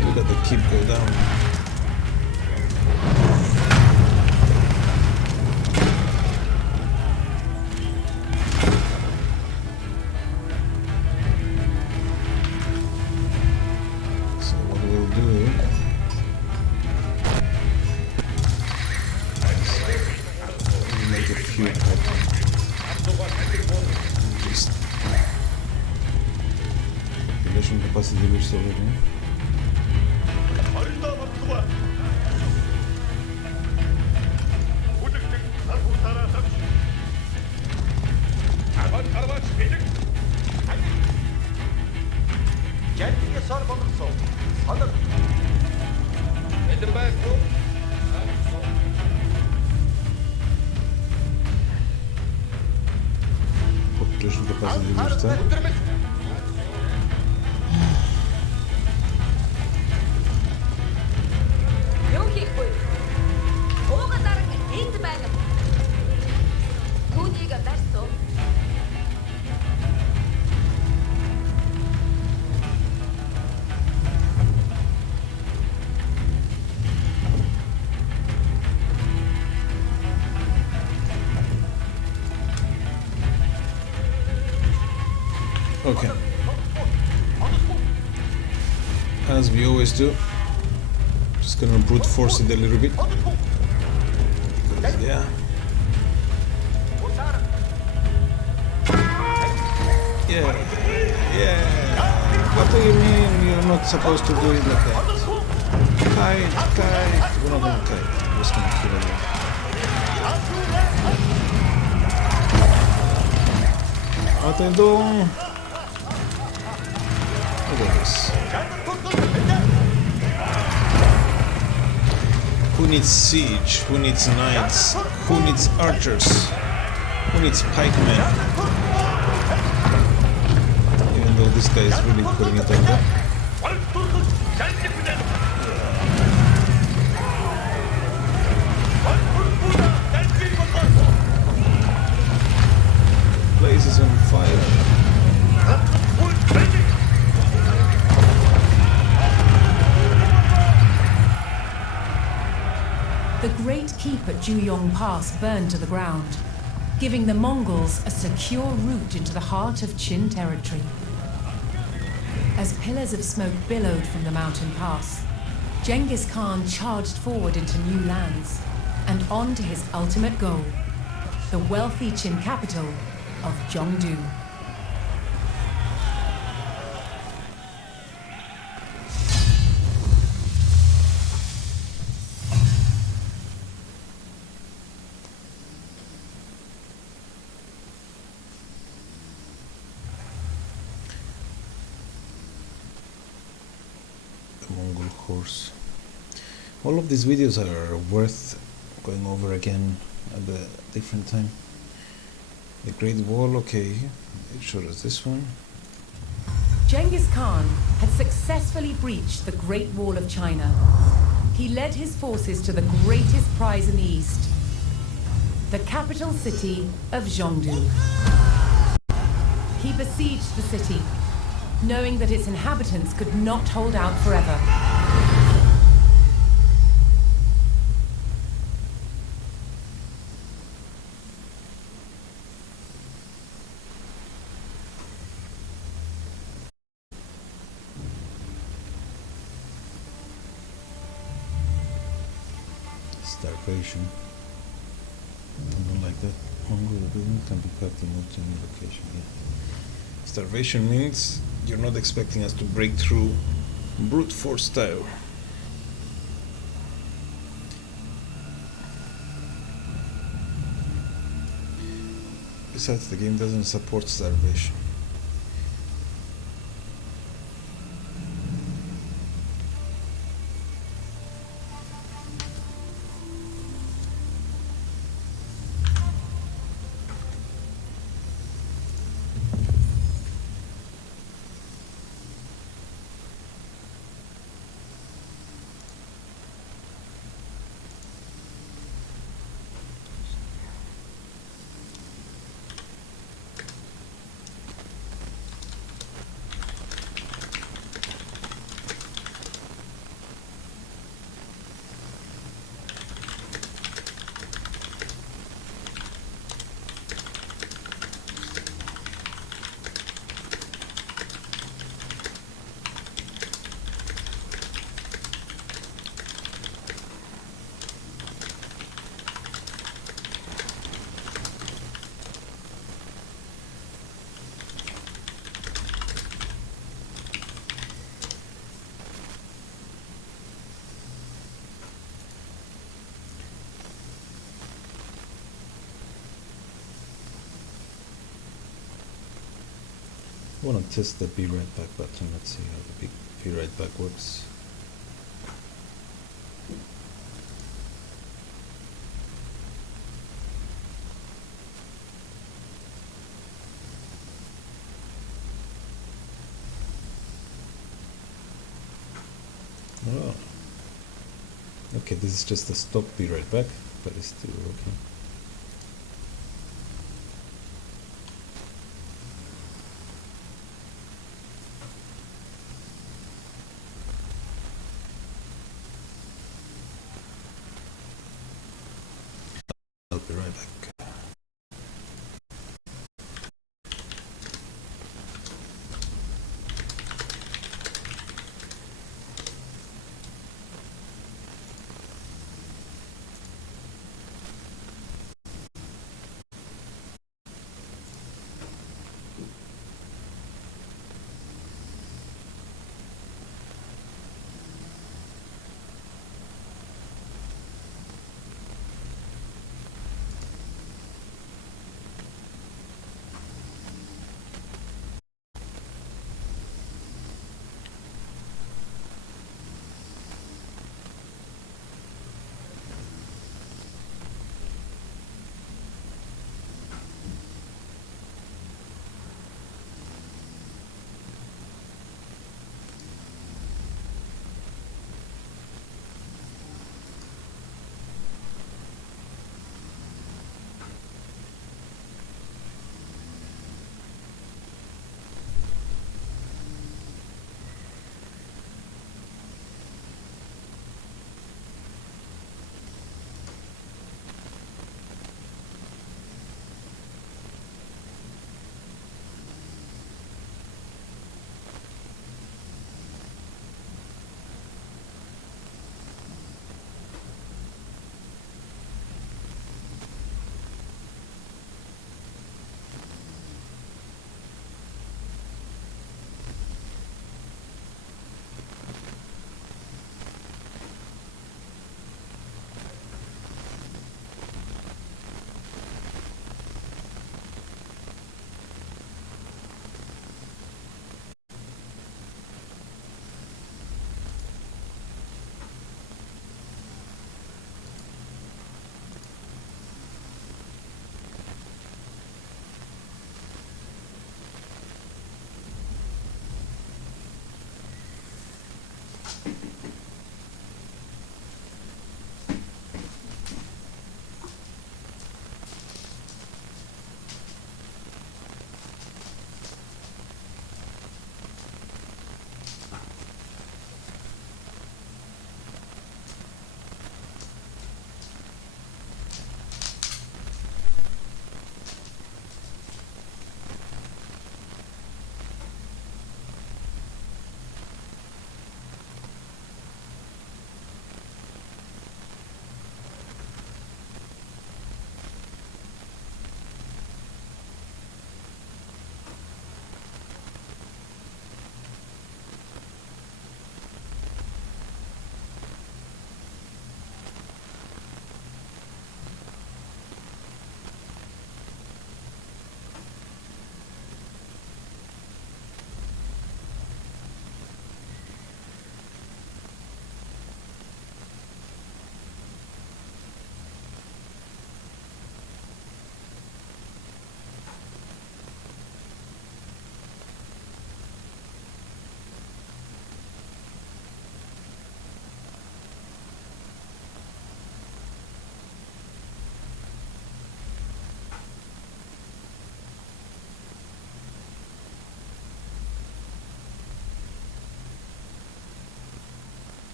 look at the keep go down. So what we'll do, make a few patterns. Just population capacity boost everything. Population capacity booster. Okay. As we always do, just gonna brute force it a little bit. Yeah. Yeah. Yeah. What do you mean you're not supposed to do it like that? Kite, kite. We're not gonna kite. We're just gonna kill you. Attention! Look at this. Who needs siege? Who needs knights? Who needs archers? Who needs pikemen? Even though this guy is really putting it over. Place is on fire. The great keep at Juyong Pass burned to the ground, giving the Mongols a secure route into the heart of Qin territory. As pillars of smoke billowed from the mountain pass, Genghis Khan charged forward into new lands and on to his ultimate goal, the wealthy Qin capital of Zhongdu. Mongol horse. All of these videos are worth going over again at a different time. The Great Wall, okay, it showed us this one. Genghis Khan had successfully breached the Great Wall of China. He led his forces to the greatest prize in the east, the capital city of Zhongdu. He besieged the city, knowing that its inhabitants could not hold out forever. Starvation. I don't like that. Mongol building can be cut in any location. Yeah. Starvation means you're not expecting us to break through brute force style. Besides, the game doesn't support starvation. I want to test the be right back button. Let's see how the be right back works. Oh. Okay, this is just a stop be right back, but it's still working. I'll be right back.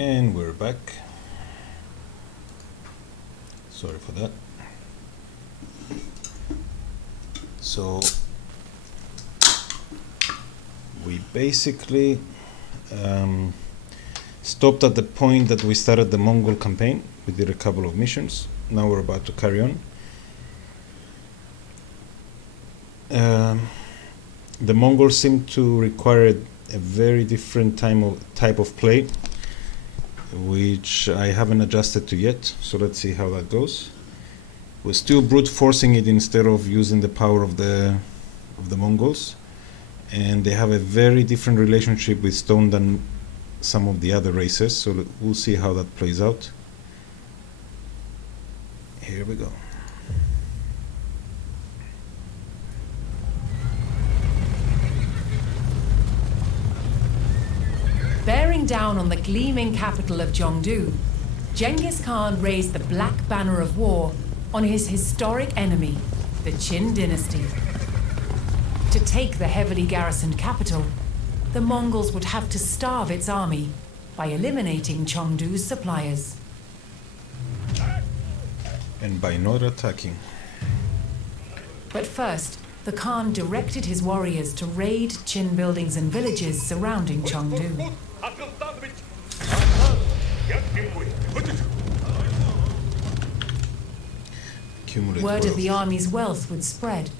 And we're back. Sorry for that. So we basically stopped at the point that we started the Mongol campaign. We did a couple of missions. Now we're about to carry on. The Mongols seem to require a very different type of play, which I haven't adjusted to yet, so let's see how that goes. We're still brute forcing it instead of using the power of the Mongols, and they have a very different relationship with stone than some of the other races, so we'll see how that plays out. Here we go. Bearing down on the gleaming capital of Zhongdu, Genghis Khan raised the black banner of war on his historic enemy, the Qin dynasty. To take the heavily garrisoned capital, the Mongols would have to starve its army by eliminating Chengdu's suppliers. And by not attacking. But first, the Khan directed his warriors to raid Qin buildings and villages surrounding Chengdu. Word of the army's wealth would spread,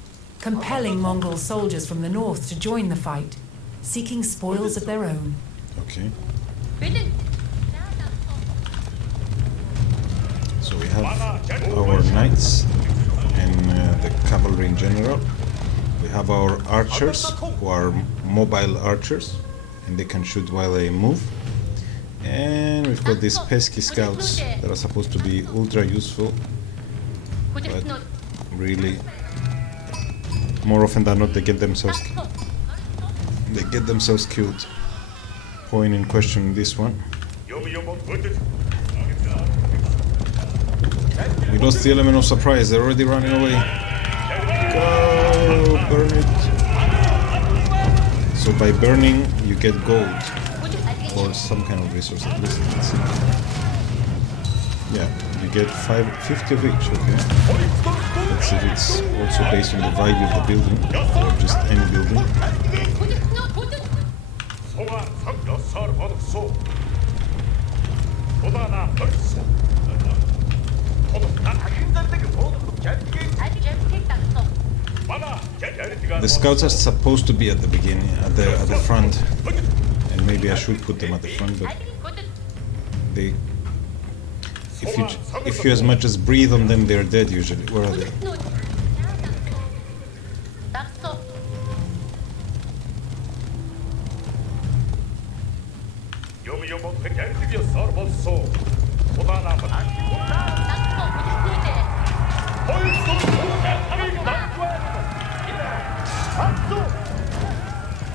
compelling Mongol soldiers from the north to join the fight, seeking spoils of their own. Okay. So we have our knights and the cavalry in general. We have our archers, who are mobile archers, and they can shoot while they move. And we've got these pesky scouts that are supposed to be ultra useful, but really, more often than not, they get themselves killed. Point in question, this one. We lost the element of surprise. They're already running away. Go, burn it. So by burning, you get gold or some kind of resource at least. Let's see. Yeah, you get 50 of each. Okay. Let's see if it's also based on the value of the building or just any building. The scouts are supposed to be at the beginning, at the front, and maybe I should put them at the front, but they, if you as much as breathe on them, they're dead usually. Where are they?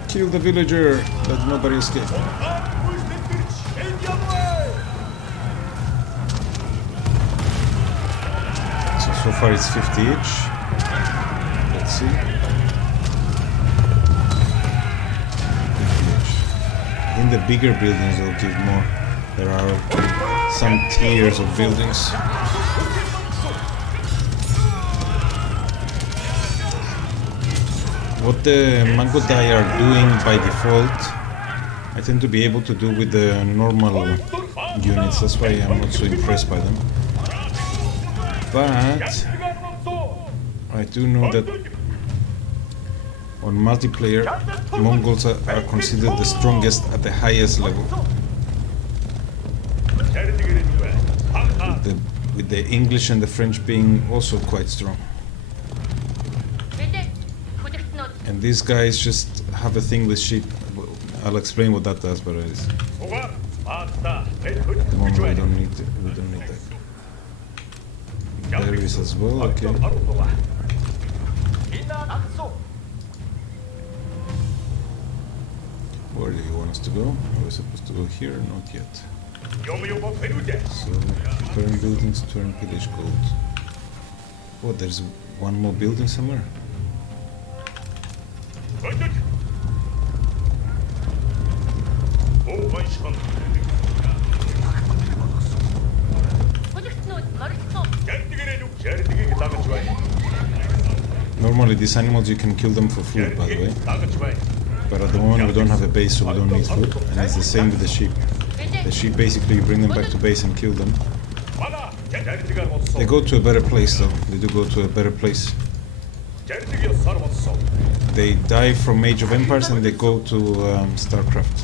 Kill the villager, let nobody escape. So far it's 50 each. Let's see. 50 each. In the bigger buildings they'll give more. There are some tiers of buildings. What the Mangodai are doing by default, I tend to be able to do with the normal units. That's why I'm not so impressed by them. But I do know that on multiplayer, Mongols are considered the strongest at the highest level. With the English and the French being also quite strong. And these guys just have a thing with sheep. I'll explain what that does, but it's... Come on, we don't need that. Berries as well, okay. Where do you want us to go? Are we supposed to go here? Not yet. So, turn buildings, turn village gold. Oh, there's one more building somewhere. normally these animals you can kill them for food, by the way. But at the moment we don't have a base, so we don't need food. And it's the same with the sheep. The sheep basically you bring them back to base and kill them. They go to a better place though. They do go to a better place. They die from Age of Empires and they go to StarCraft.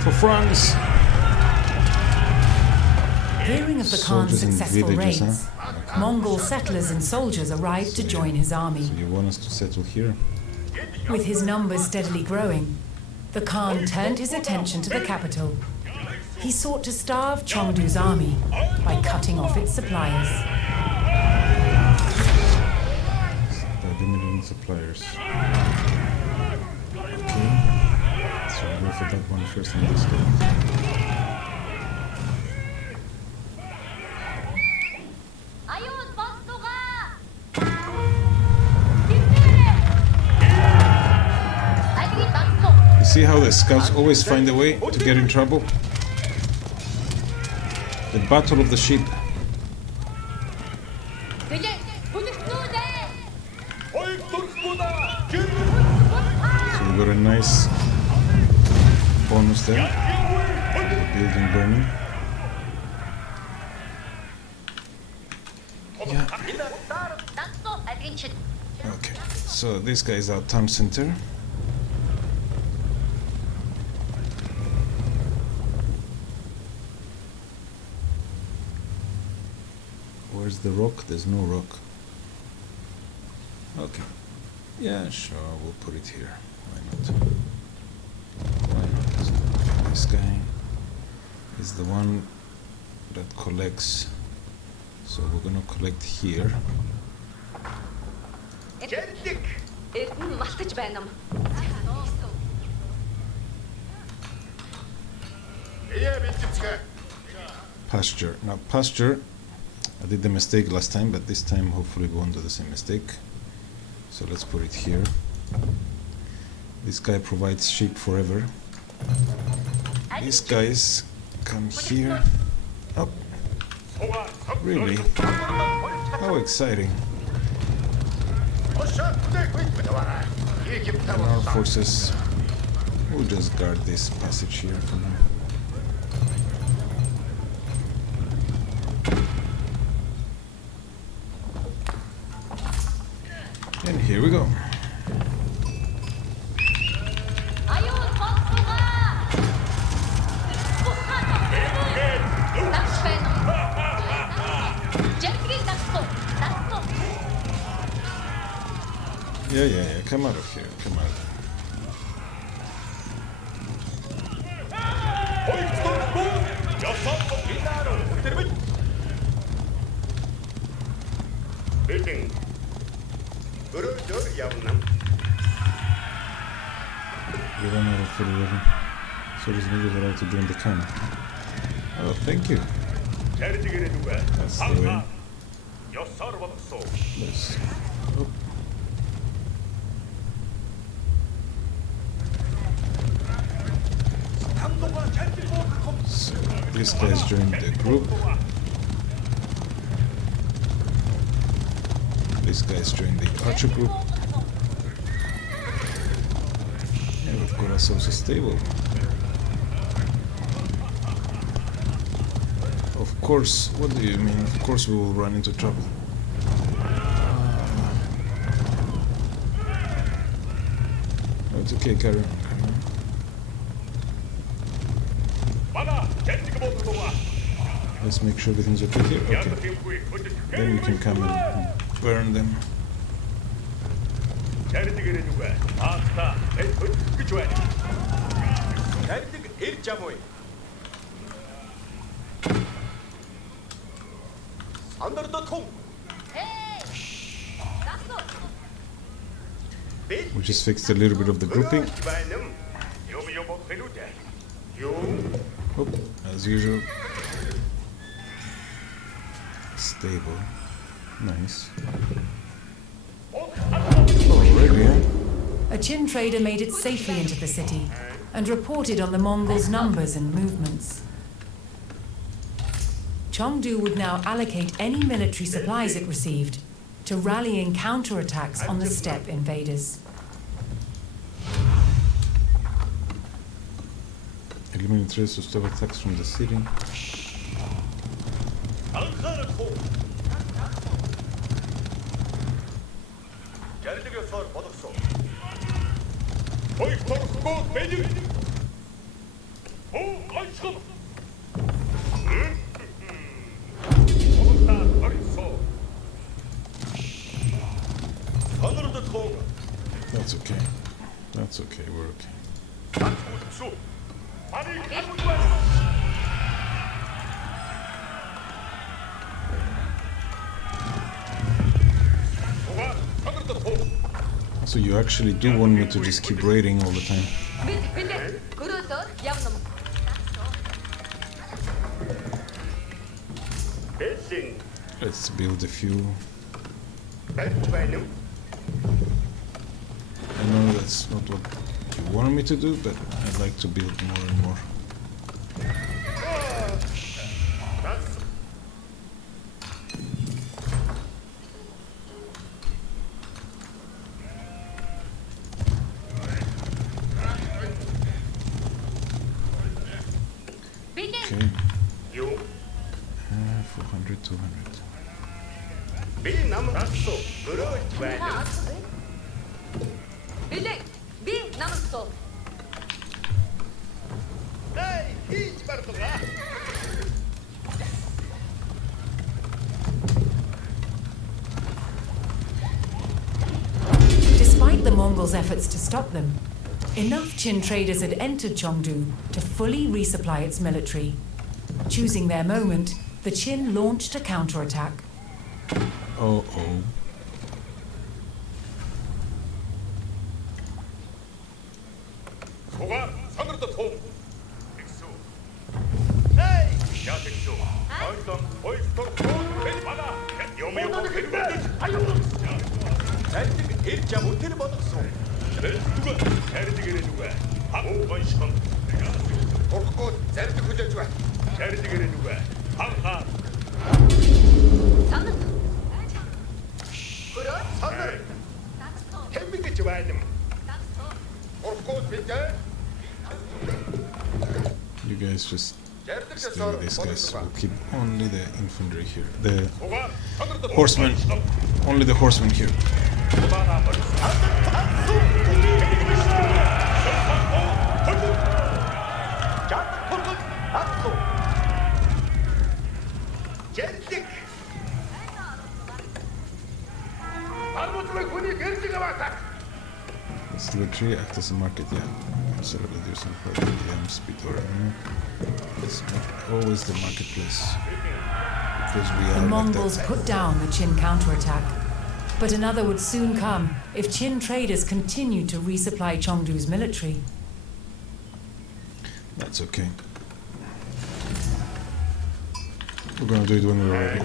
For France! Hearing of the Khan's Soldiers and successful villages, raids, Mongol settlers and soldiers arrived to join his army. You want us to settle here? With his numbers steadily growing, the Khan turned his attention to the capital. He sought to starve Chengdu's army by cutting off its suppliers. By limiting suppliers. Okay. So I'll go for that one first in this case. You see how the scouts always find a way to get in trouble? The battle of the sheep. So we got a nice bonus there. The building burning. Yeah. Okay, so this guy is our town center. Where's the rock? There's no rock. Okay. Yeah, sure, we'll put it here. Why not? Why not? This guy is the one that collects. So we're gonna collect here. Pasture. Now pasture, I did the mistake last time, but this time hopefully we won't do the same mistake. So let's put it here. This guy provides sheep forever. These guys come here. Oh, really? How exciting. And our forces will just guard this passage here for now. And here we go. Yeah, come out of here, come out. You run out of food already. So this niggas are allowed to join the camp. Oh, thank you. That's the way. Yes. Oh. So these guys joined the group. These guys joined the archer group. And we've got ourselves a stable. Of course, what do you mean? Of course we will run into trouble. Oh, it's okay, carry on. Let's make sure everything's okay here. Okay. Then we can come and burn them. We just fixed a little bit of the grouping. Oh, as usual. Stable. Nice. Really, yeah? A Qin trader made it safely into the city and reported on the Mongols' numbers and movements. Chengdu would now allocate any military supplies it received to rallying counterattacks on the steppe invaders. Eliminate trace of steppe attacks from the city. That's okay. That's okay, we're okay. So you actually do want me to just keep raiding all the time. Let's build a few. I know that's not what you wanted me to do, but I'd like to build more and more. Okay. 400, 200. Despite the Mongols' efforts to stop them, enough Qin traders had entered Chengdu to fully resupply its military. Choosing their moment, the Qin launched a counterattack. Oh. You guys just stay with these guys. We'll keep only the infantry here. The horsemen. Only the horsemen here. This literally act as a market, yeah. Celebrate yourself for the speed or it's not always the marketplace. Because we are The Mongols like put down the Qin counterattack. But another would soon come if Qin traders continued to resupply Chengdu's military. That's okay. We're gonna do it when we're ready.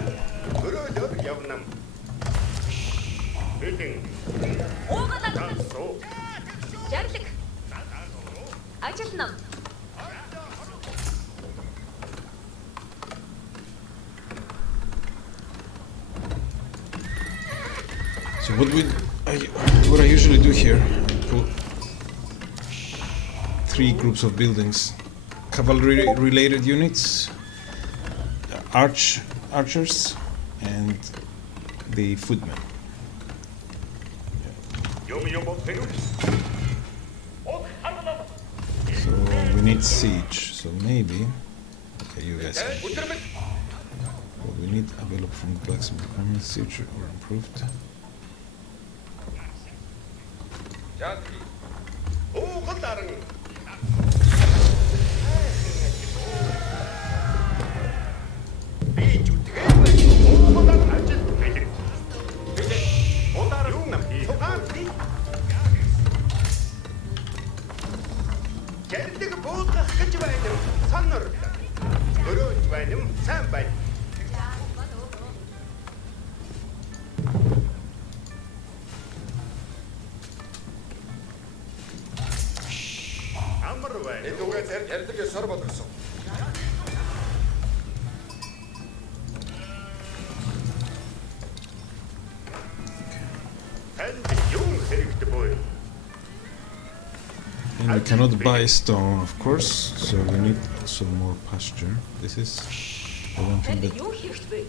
So what I usually do here, I put 3 groups of buildings: cavalry related units, archers, and the footmen. So we need siege. So maybe, okay, you guys. Well, we need available from blacksmith permanent siege or improved. Амар байна. Эдүгээ ярьдаг сор болгосон. Танд юу хэрэгтэй бөө? And we cannot buy stone, of course, so we need also more pasture. This is the one thing Танд that юу хэрэгтэй вэ?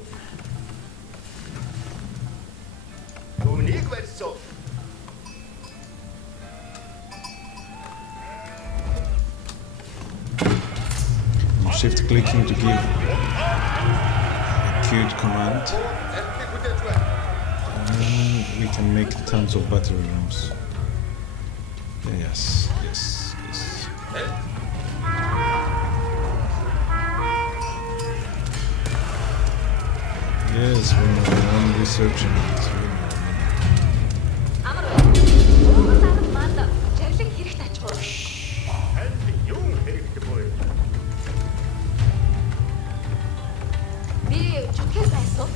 Түүнийг барьсан. I'm shift clicking to give acute command. Ярьдгийг хүлээж байна. And we can make tons of battery rooms. Yes, yes, yes. Yes, we're researching it. Амар байна. Уугаас арга манд чарлаг хэрэгтэй ачгүй. Танд юу хэрэгтэй бөө? Би чүтгэс байсан.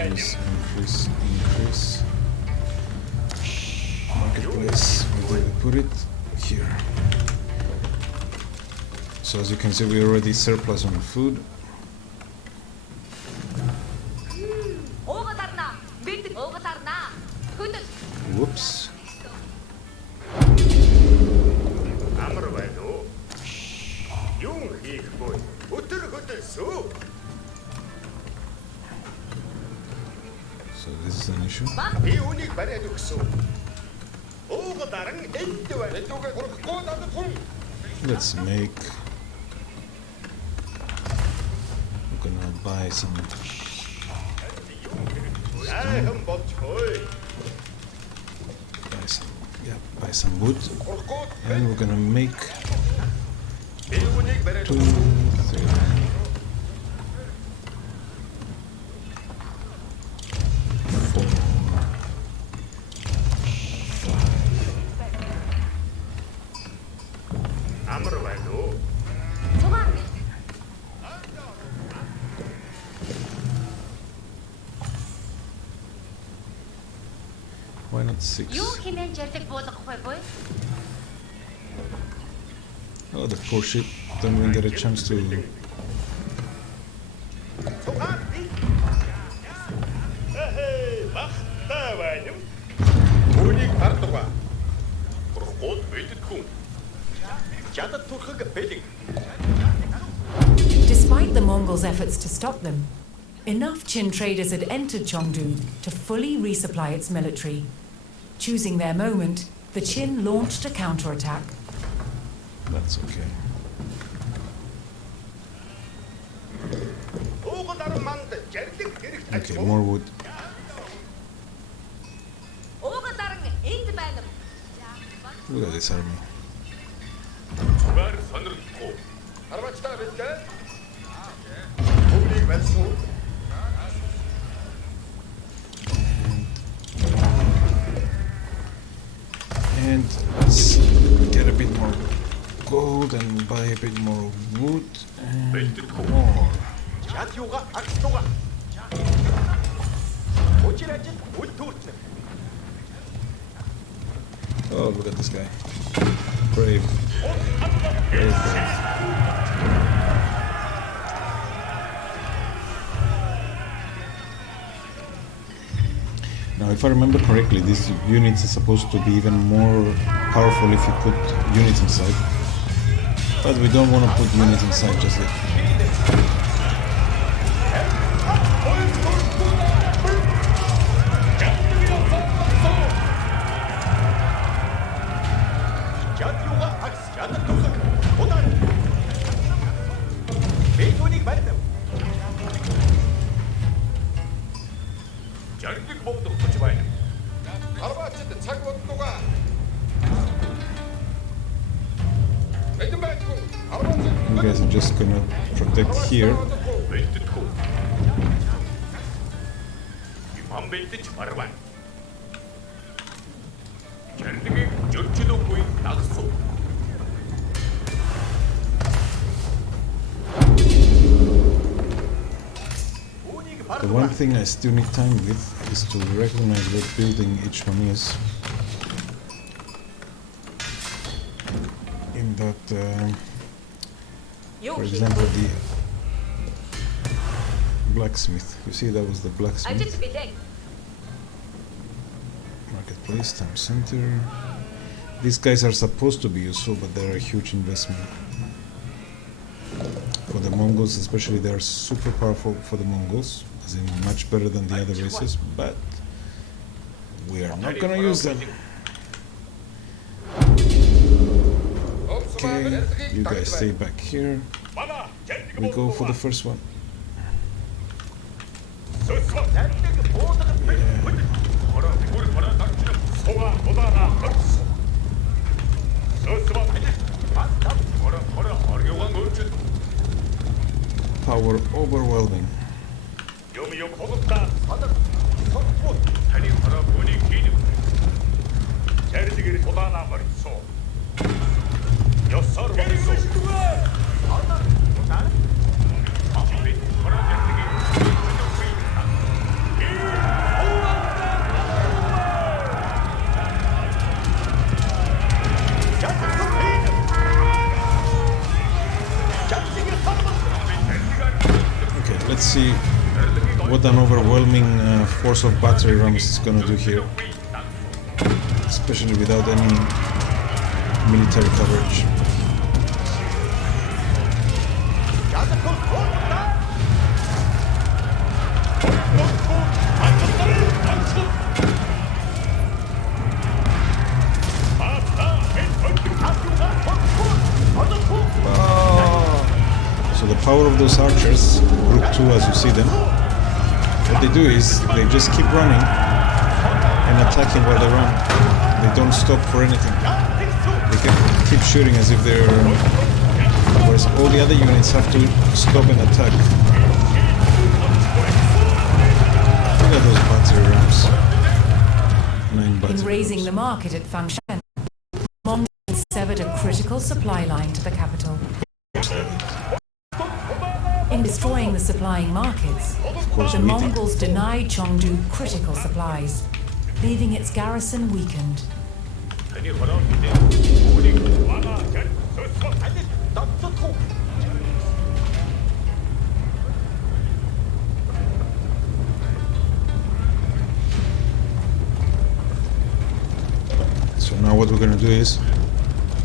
Increase, increase. Marketplace, where do we put it? Here. So as you can see, we already surplus on food. Уугаас арна. Бид уугаас арна. Хүндэл. Whoops. Амар байна уу? Юу хийх бөө? Өдөр хөдөлсөө. So this is an issue. Би үнийг бариад өгсөн. Ууг даран энд байна. Эдүгээ хурахгүй надад хүн. Let's make. We're gonna buy some. Сайхан болчихгүй. Buy some wood, Хурахгүй. and we're gonna make Би үнийг бариад 2, 3, 4, 5. амар байна уу? Цугаан. Why not 6? Юу хинэн чарлаг буулгах вэ бөө? Oh, the poor sheep don't even get a chance to. Бахтай байна. Үнийг хардгаа. Гол мэддэггүй. Чадад турхаг бэлэг. Despite the Mongols' efforts to stop them, enough Qin traders had entered Chengdu to fully resupply its military. Choosing their moment, the Qin launched a counterattack. That's okay. Ууг даран манд жарлаг хэрэгтэй. Okay, more wood. Уугаас арга энд байна. Look at this army. Зүгээр сонирхолтой. Харвачтай бэлдээ. Үнийг барьсан. And let's get a bit more gold and buy a bit more wood and more. Чад юуга агстуга. Учираж үл төртнө. Oh, look at this guy. Brave. Brave, brave. Now, if I remember correctly, these units are supposed to be even more powerful if you put units inside. But we don't want to put units inside just yet. Чад юуга агс чад турхаг. Удар. Би үнийг барьсан. Жарлаг богдох гэж байна. Харвачд цаг бодлугаа. Эдэн байхгүй. You guys are just gonna protect here. Бэлтгэв. Имам бэлдэж барваа. Жарлыг зөрчилөөгүй дагсуу. Үнийг The one thing I still need time with is to recognize what building each one is. In that, for example, the blacksmith. You see, that was the blacksmith. Marketplace, town center. These guys are supposed to be useful, but they're a huge investment. For the Mongols, especially, they are super powerful for the Mongols, as in much better than the other races, but we are not gonna use them. Okay, you guys stay back here. We go for the first one. Power overwhelming. Okay, let's see what an overwhelming force of battery rams is gonna do here, especially without any military coverage. So the power of those archers, group 2 as you see them, what they do is they just keep running and attacking while they run. They don't stop for anything. They can keep shooting as if they're... whereas all the other units have to stop and attack. Look at those battery rams. 9 battery In raising rams. the market at Fangshan, Mongols severed a critical supply line to the capital. In destroying the supplying markets, course, the we did. Mongols denied Chengdu critical supplies, leaving its garrison weakened. So now what we're going to do is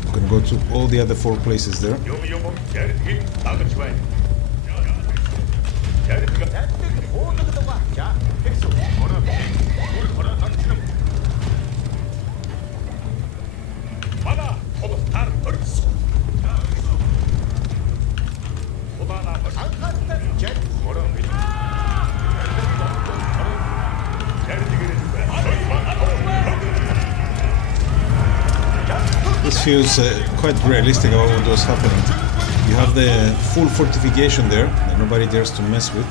we're going to go to all the other 4 places there. This feels quite realistic about what was happening. You have the full fortification there that nobody dares to mess with.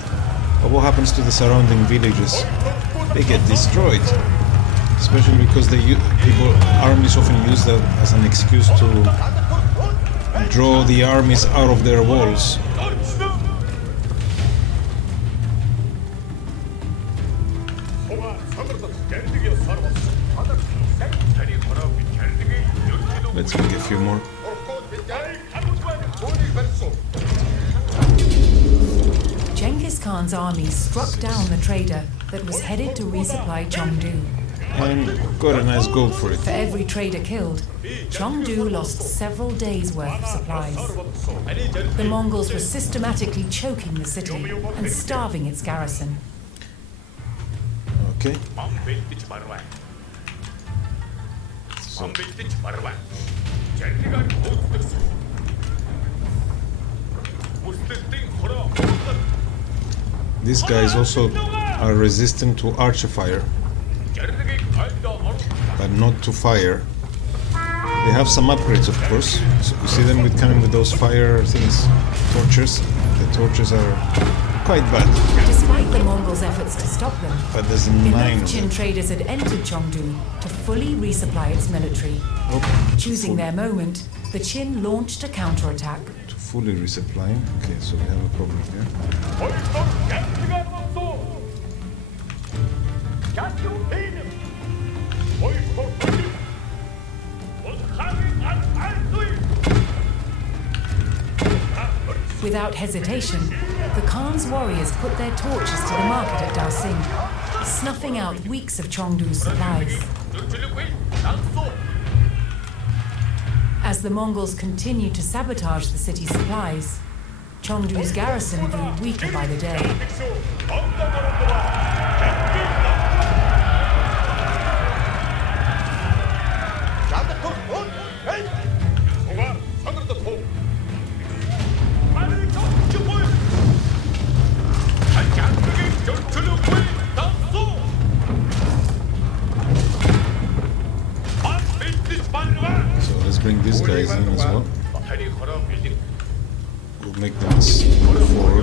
But what happens to the surrounding villages? They get destroyed. Especially because armies often use that as an excuse to draw the armies out of their walls. Let's make a few more. Genghis Khan's army struck down the trader that was headed to resupply Chengdu. And got a nice gold for it. For every trader killed, Chengdu lost several days' worth of supplies. The Mongols were systematically choking the city and starving its garrison. Okay. So, these guys also are resistant to archer fire, but not to fire. They have some upgrades, of course. So you see them coming with those fire things, torches. The torches are quite bad, Despite the Mongols' efforts to stop them, but there's 9 enough of Qin them. traders had entered Chengdu to fully resupply its military. Choosing their moment, the Qin launched a counterattack. To fully resupply. Okay, so we have a problem here. Without hesitation, the Khan's warriors put their torches to the market at Darsing, snuffing out weeks of Chengdu's supplies. As the Mongols continued to sabotage the city's supplies, Chengdu's garrison grew weaker by the day. So let's bring these guys in as well. We'll make them 4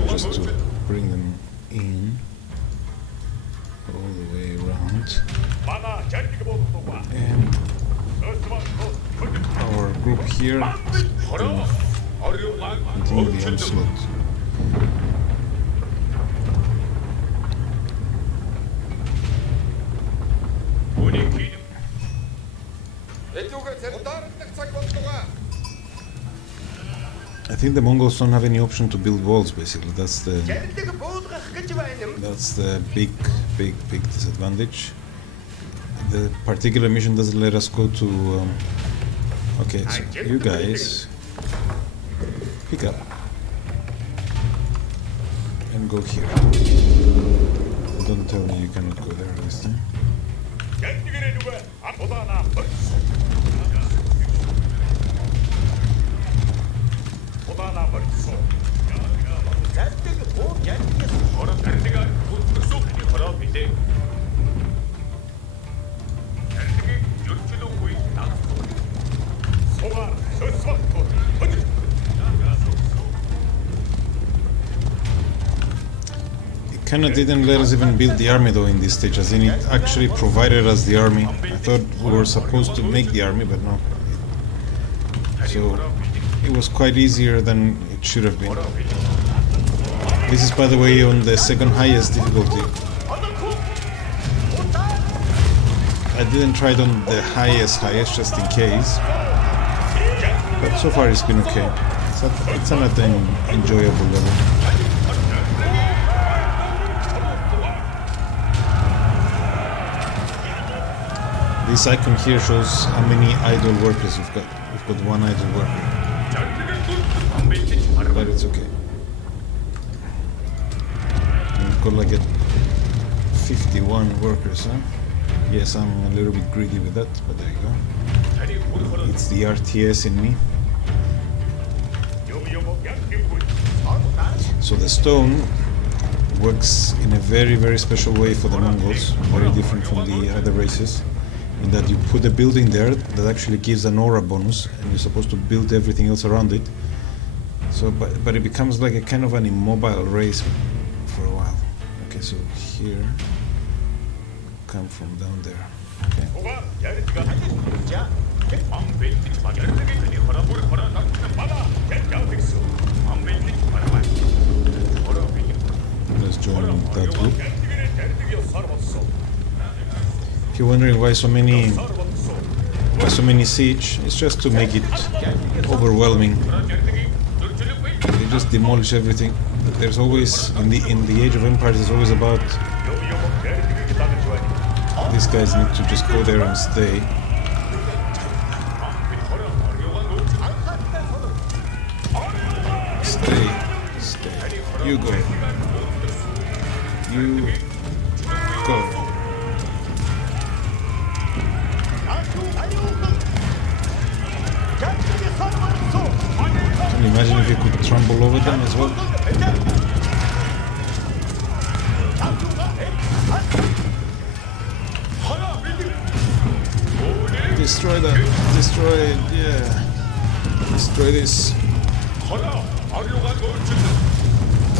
just to bring them in all the way around. And our group here is going to continue the onslaught. I think the Mongols don't have any option to build walls. Basically, that's the big disadvantage. The particular mission doesn't let us go to. Okay, so you guys pick up and go here. Don't tell me you cannot go there this time. It kinda didn't let us even build the army though in this stage, as in it actually provided us the army. I thought we were supposed to make the army, but no. So it was quite easier than it should have been. This is, by the way, on the second highest difficulty. I didn't try it on the highest just in case, but so far it's been okay. It's at an enjoyable level. This icon here shows how many idle workers we've got. We've got 1 idle worker, but it's okay. We've got like 51 workers, huh? Yes, I'm a little bit greedy with that, but there you go. It's the RTS in me. So the stone works in a very special way for the Mongols, very different from the other races, in that you put a building there that actually gives an aura bonus, and you're supposed to build everything else around it. So, but it becomes like a kind of an immobile race for a while. Okay, so here, come from down there. Okay. Let's join that group. If you're wondering why so many siege, it's just to make it overwhelming. They just demolish everything. There's always in the Age of Empires, there's always about these guys need to just go there and stay. Stay. You go. You go. Can you imagine if you could trample over them as well? Destroy that. Destroy it, yeah. Destroy this.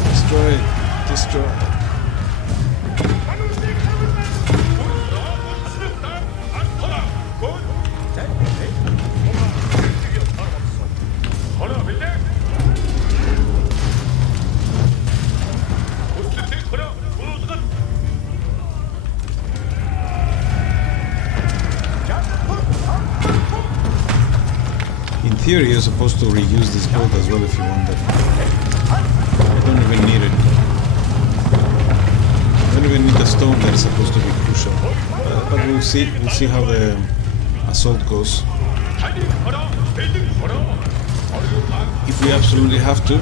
Destroy it. Destroy it. In theory, you're supposed to reuse this gold as well if you want, but even need it. I don't even need the stone that's supposed to be crucial. But we'll see. We'll see how the assault goes. If we absolutely have to,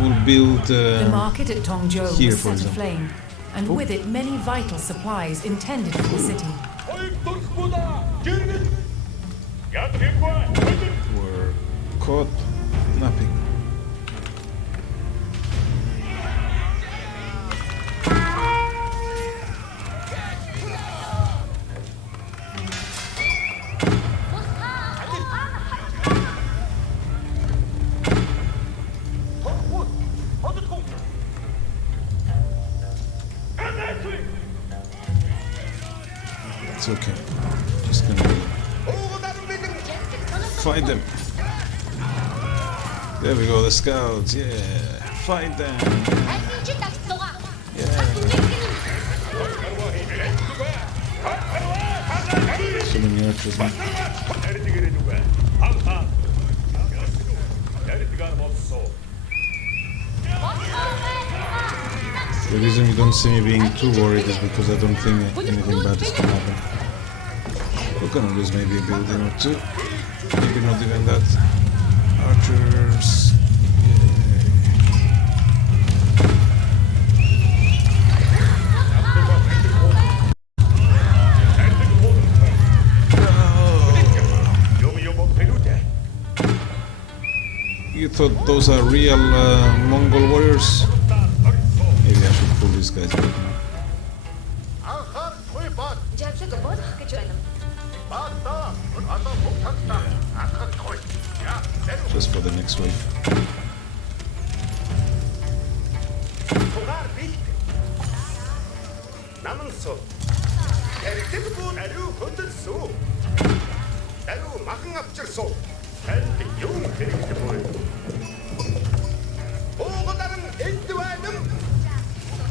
we'll build The market at Tongzhou here, was for set example. aflame, and with it many vital supplies intended for the city. We're caught napping. It's okay. Just gonna fight them. There we go, the scouts. Yeah, fight them. Yeah. So many archers, man. The reason you don't see me being too worried is because I don't think anything bad is gonna happen. We're gonna lose maybe a building or two. Maybe not even that. Archers. You thought those are real Mongol warriors? Maybe I should pull these guys back now. Just for the next wave.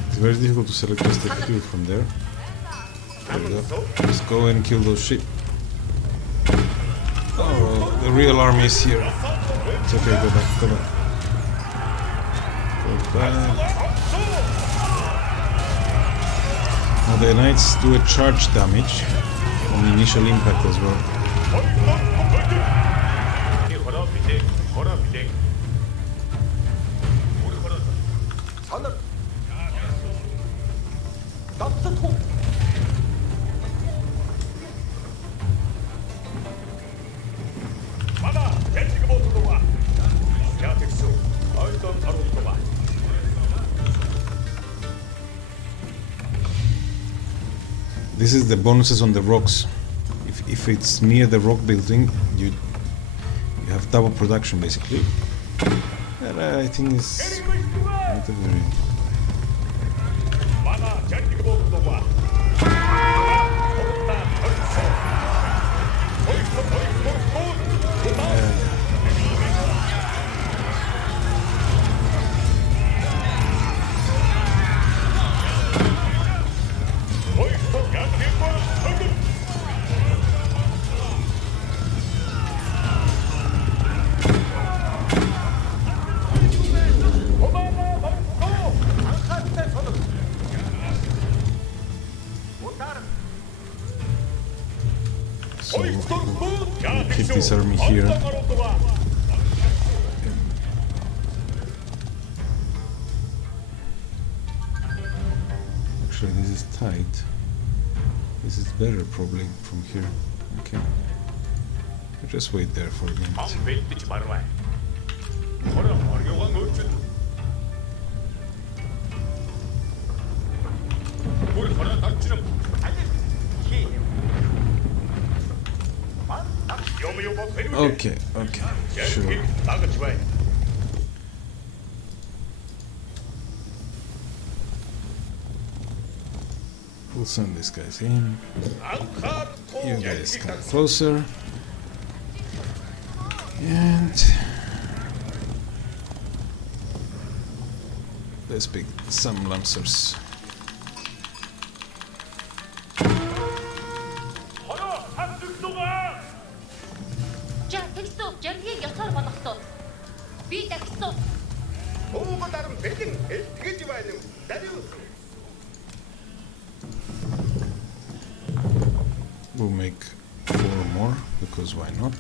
It's very difficult to select just the kill from there. There we go. Let's go and kill those sheep. Oh, the real army is here. It's okay, go back, go back. Go back. Now the knights do a charge damage on initial impact as well. This is the bonuses on the rocks. If it's near the rock building, you have double production basically. And I think it's not a very... So we'll keep this army here. Actually, this is tight. This is better probably from here. Okay. I'll just wait there for a minute. Okay, okay, sure. We'll send these guys in. You guys come closer. And let's pick some lancers. 보고 다른 배딩 되게 좋아하는 나리우스. We'll make 4 more, because why not?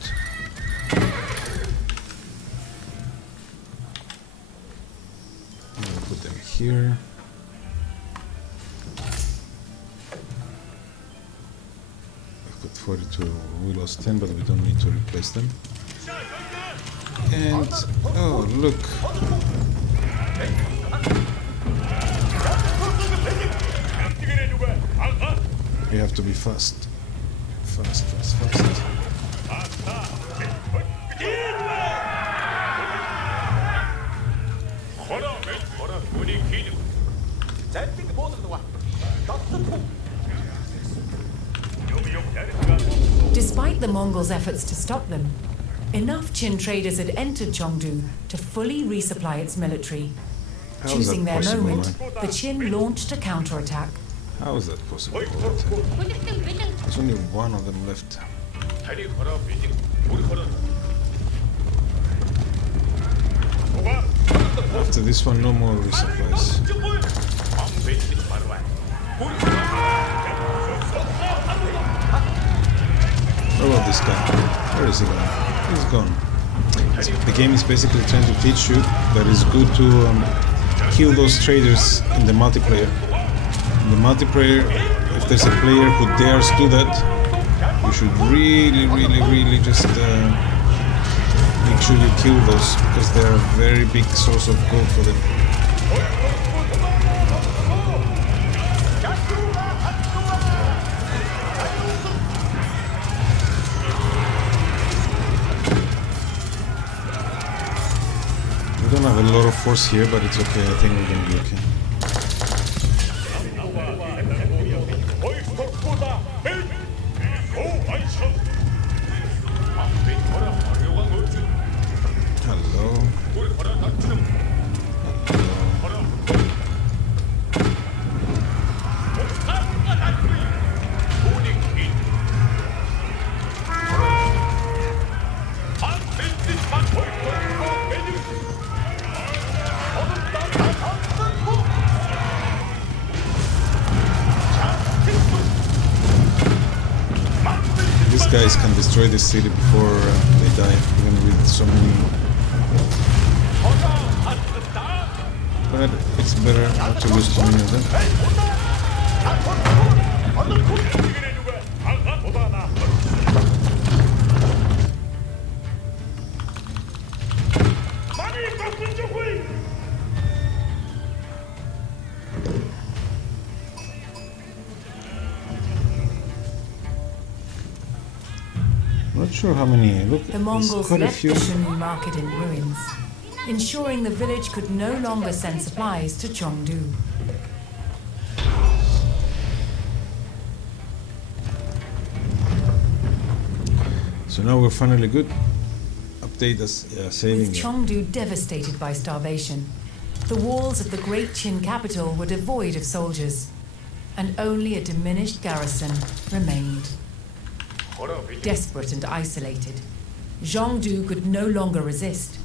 We'll put them here. We've got 42, we lost 10, but we don't need to replace them. And, oh look! We have to be fast. Fast. Despite the Mongols' efforts to stop them, enough Qin traders had entered Chengdu to fully resupply its military. How is Choosing that their possible, moment, man? the Qin launched a counterattack. How is that possible? There's only one of them left. After this one, no more resupplies. What about this guy? Where is he going? He's gone. The game is basically trying to teach you that it's good to kill those traders in the multiplayer. In the multiplayer, if there's a player who dares do that, you should really just make sure you kill those, because they're a very big source of gold for them. We don't have a lot of force here, but it's okay. I think we're gonna be okay. Hello. These guys can destroy this city before they die, even with so many. But it's better not to lose too many of them. Not sure how many. Look, The there's Mongols quite a left few. the Shenu market in ruins, ensuring the village could no longer send supplies to Chengdu. So now we're finally good. Update us, saving With it. Chengdu devastated by starvation, the walls of the great Qin capital were devoid of soldiers, and only a diminished garrison remained. Desperate and isolated, Zhongdu could no longer resist.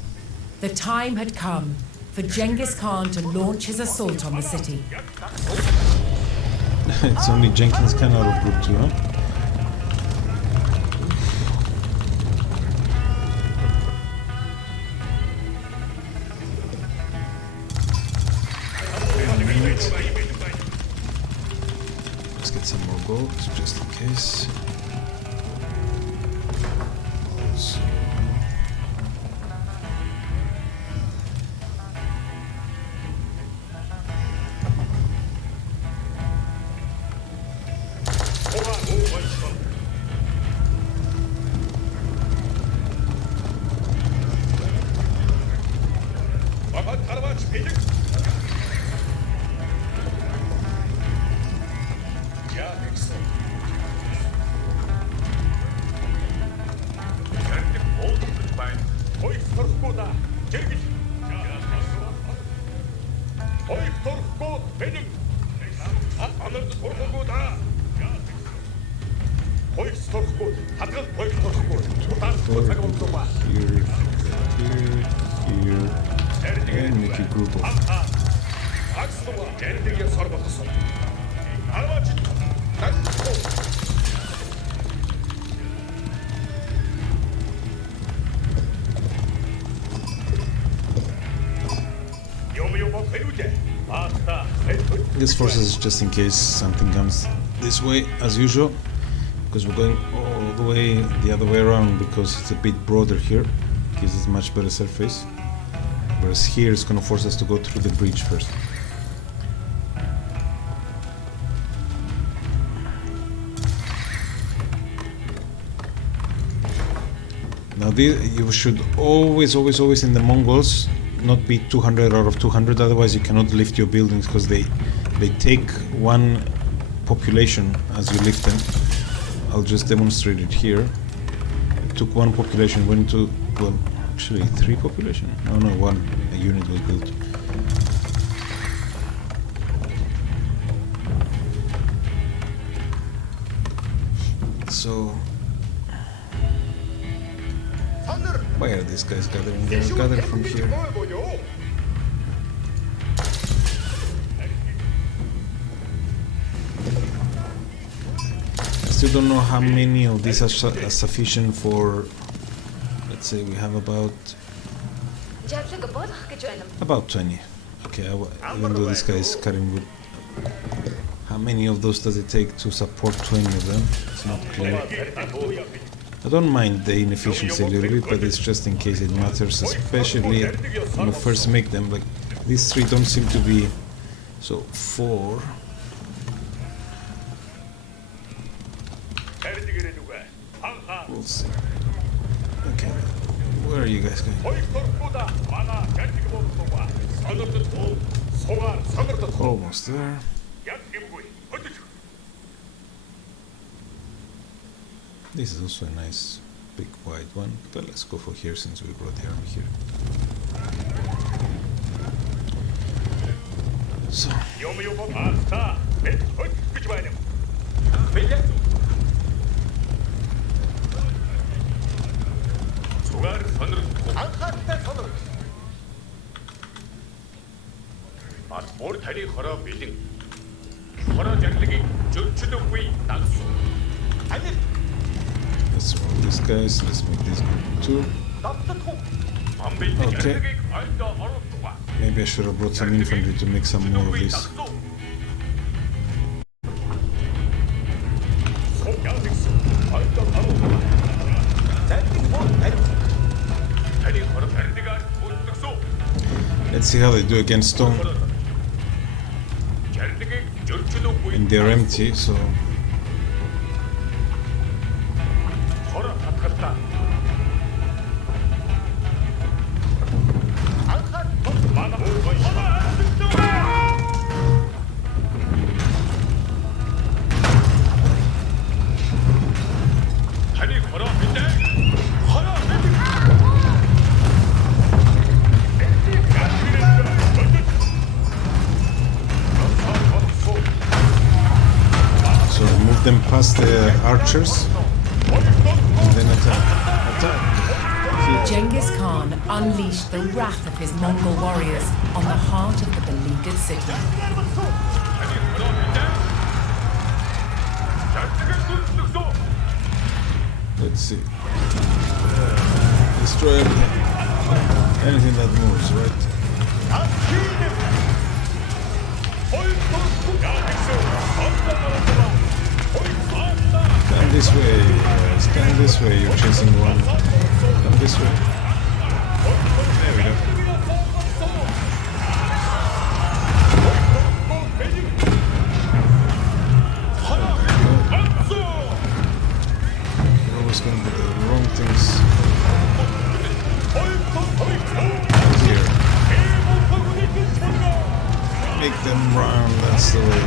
The time had come for Genghis Khan to launch his assault on the city. It's only Jenkins Khan out of Group 2, huh? Let's get some more gold, just in case. Also, here, here. and make a group of 악수와 젠드기에 서러버렸어. 알바지. this force is just in case something comes this way as usual, because we're going all the way the other way around because it's a bit broader here, gives us much better surface, whereas here it's going to force us to go through the breach first. Now you should always in the Mongols not be 200 out of 200, otherwise you cannot lift your buildings, because they take one population as you lift them. I'll just demonstrate it here. It took one population, went to, well, actually 3 population? No, one. A unit was built. So why are these guys gathering? They're gathered from here. I still don't know how many of these are sufficient for, let's say we have about 20. Okay, even though this guy is cutting wood. How many of those does it take to support 20 of them? It's not clear. I don't mind the inefficiency a little bit, but it's just in case it matters, especially when you first make them. Like, these 3 don't seem to be... So, 4... We'll see. Okay, where are you guys going? Almost there. This is also a nice big wide one, but let's go for here since we brought the army here. So let's remove these guys, let's make this group 2. Okay. Maybe I should have brought some infantry to make some more of this. Let's see how they do against stone. And they're empty, so... them past the archers and then attack. Genghis Khan unleashed the wrath of his Mongol warriors on the heart of the beleaguered city. Let's see. Destroy everything. Anything that moves, right? Come this way, guys. Come this way. You're chasing one. Come this way. There we go. You're always going to do the wrong things. Here. Make them run. That's the way.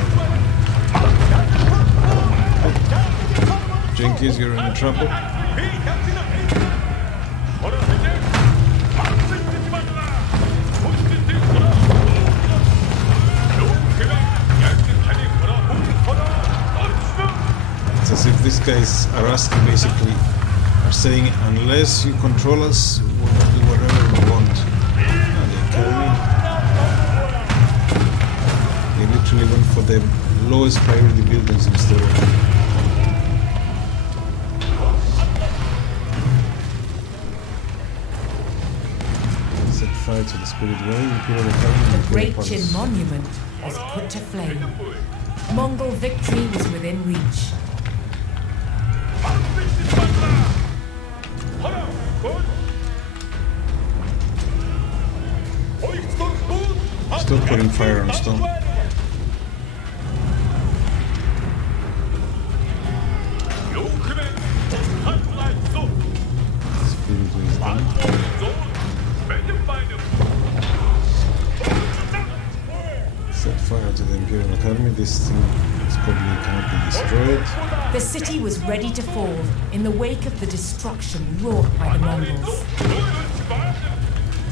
Jenkins, you're in trouble. It's as if these guys are asking, basically, are saying, unless you control us, we're gonna do whatever we want. And they of the lowest priority buildings in the story. Set fire to the Spirit Way, Imperial Academy, The and Great Imperial Qin Palace. Monument was put to flame. Mongol victory was within reach. Still putting fire on stone. Spirit Way is done. Set fire to the Imperial Academy. This thing is probably cannot be destroyed. The city was ready to fall in the wake of the destruction wrought by the Mongols.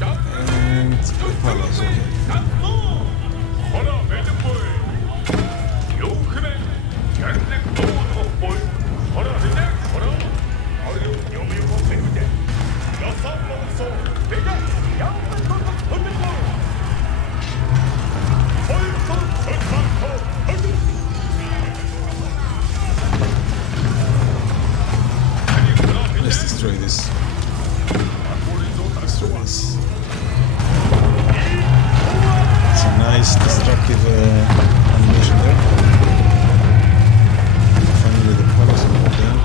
And the palace, okay. Let's destroy this. Destroy this. It's a nice destructive animation there. Finally the palace is all done.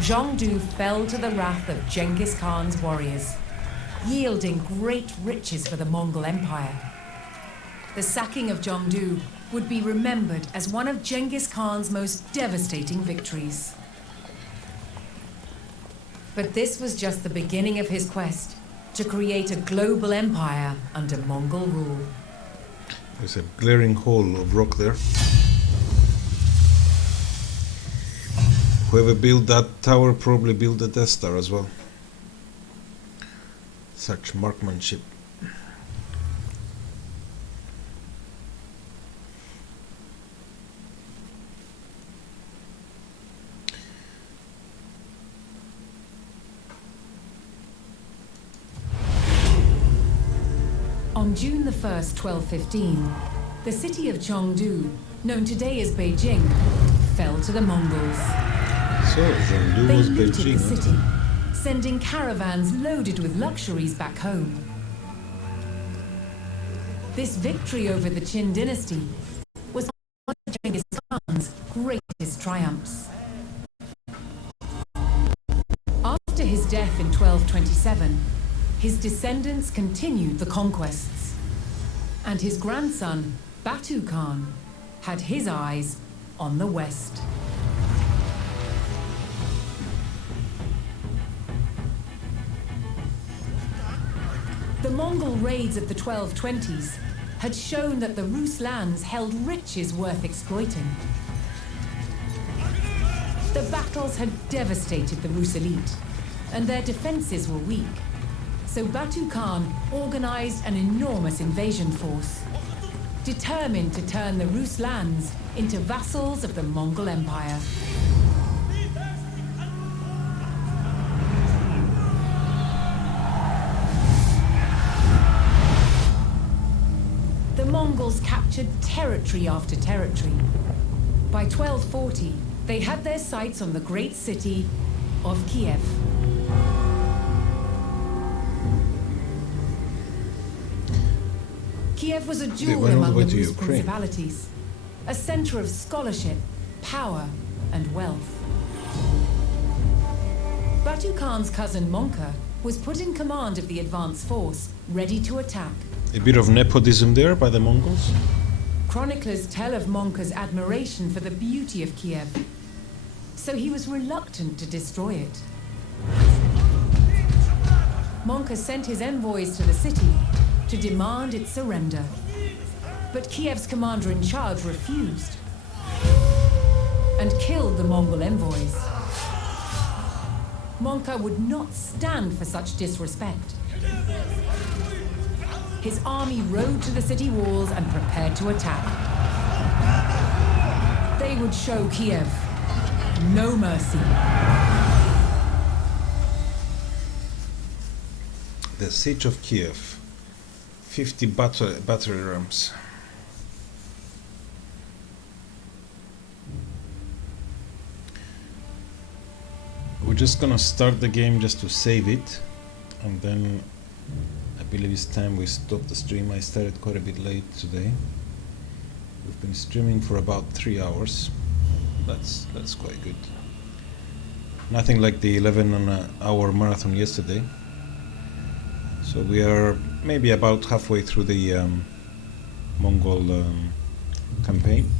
Zhongdu fell to the wrath of Genghis Khan's warriors, yielding great riches for the Mongol Empire. The sacking of Zhongdu would be remembered as one of Genghis Khan's most devastating victories. But this was just the beginning of his quest to create a global empire under Mongol rule. There's a glaring hole of rock there. Whoever built that tower probably built the Death Star as well. Such marksmanship. On June the 1st, 1215, the city of Chengdu, known today as Beijing, fell to the Mongols. So, Zhongdu They was looted Beijing. the city, sending caravans loaded with luxuries back home. This victory over the Qin dynasty was one of Genghis Khan's greatest triumphs. After his death in 1227, his descendants continued the conquests, and his grandson, Batu Khan, had his eyes on the west. The Mongol raids of the 1220s had shown that the Rus lands held riches worth exploiting. The battles had devastated the Rus elite, and their defenses were weak. So Batu Khan organized an enormous invasion force, determined to turn the Rus lands into vassals of the Mongol Empire. The Mongols captured territory after territory. By 1240, they had their sights on the great city of Kiev. Kiev was a jewel went all the among way the to Rus Ukraine. principalities, a center of scholarship, power, and wealth. Batu Khan's cousin Monka was put in command of the advance force, ready to attack. A bit of nepotism there by the Mongols. Chroniclers tell of Monka's admiration for the beauty of Kiev, so he was reluctant to destroy it. Monka sent his envoys to the city to demand its surrender, but Kiev's commander-in-charge refused and killed the Mongol envoys. Monka would not stand for such disrespect. His army rode to the city walls and prepared to attack. They would show Kiev no mercy. The Siege of Kiev. 50 battery rams. We're just gonna start the game just to save it, and then I believe it's time we stop the stream. I started quite a bit late today. We've been streaming for about 3 hours. That's quite good. Nothing like the 11-hour marathon yesterday. So we are maybe about halfway through the Mongol campaign.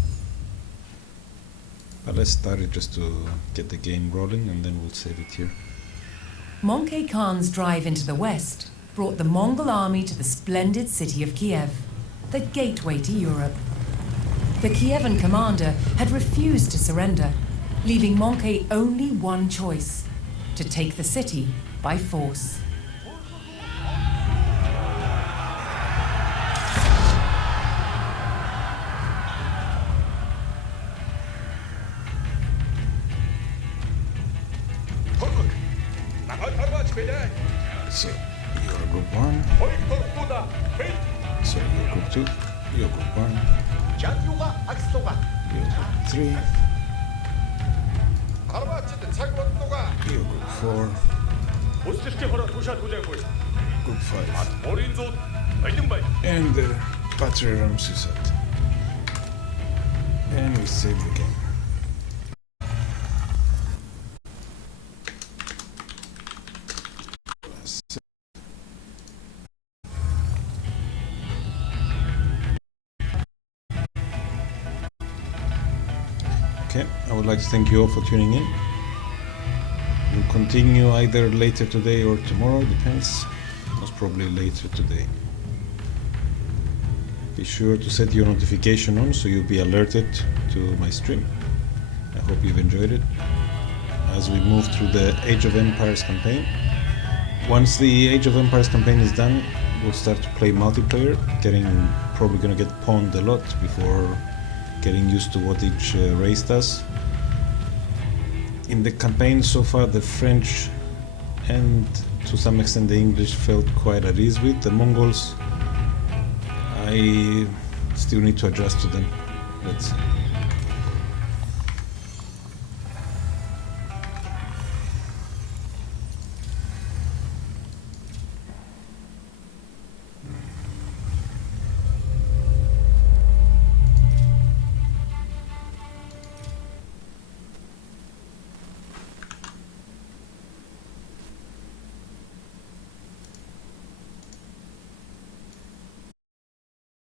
But let's start it just to get the game rolling, and then we'll save it here. Möngke Khan's drive into the west brought the Mongol army to the splendid city of Kiev, the gateway to Europe. The Kievan commander had refused to surrender, leaving Möngke only one choice: to take the city by force. So you're group 1. So you're group 2. You're group 1. You're group 3. You're group 4. Group 5. And the battery rams is set. And we save the game. Okay, I would like to thank you all for tuning in. We'll continue either later today or tomorrow, depends. Most probably later today. Be sure to set your notification on so you'll be alerted to my stream. I hope you've enjoyed it. As we move through the Age of Empires campaign. Once the Age of Empires campaign is done, we'll start to play multiplayer, probably gonna get pawned a lot before getting used to what each race does. In the campaign so far, the French and to some extent the English felt quite at ease with. The Mongols, I still need to adjust to them. Let's see.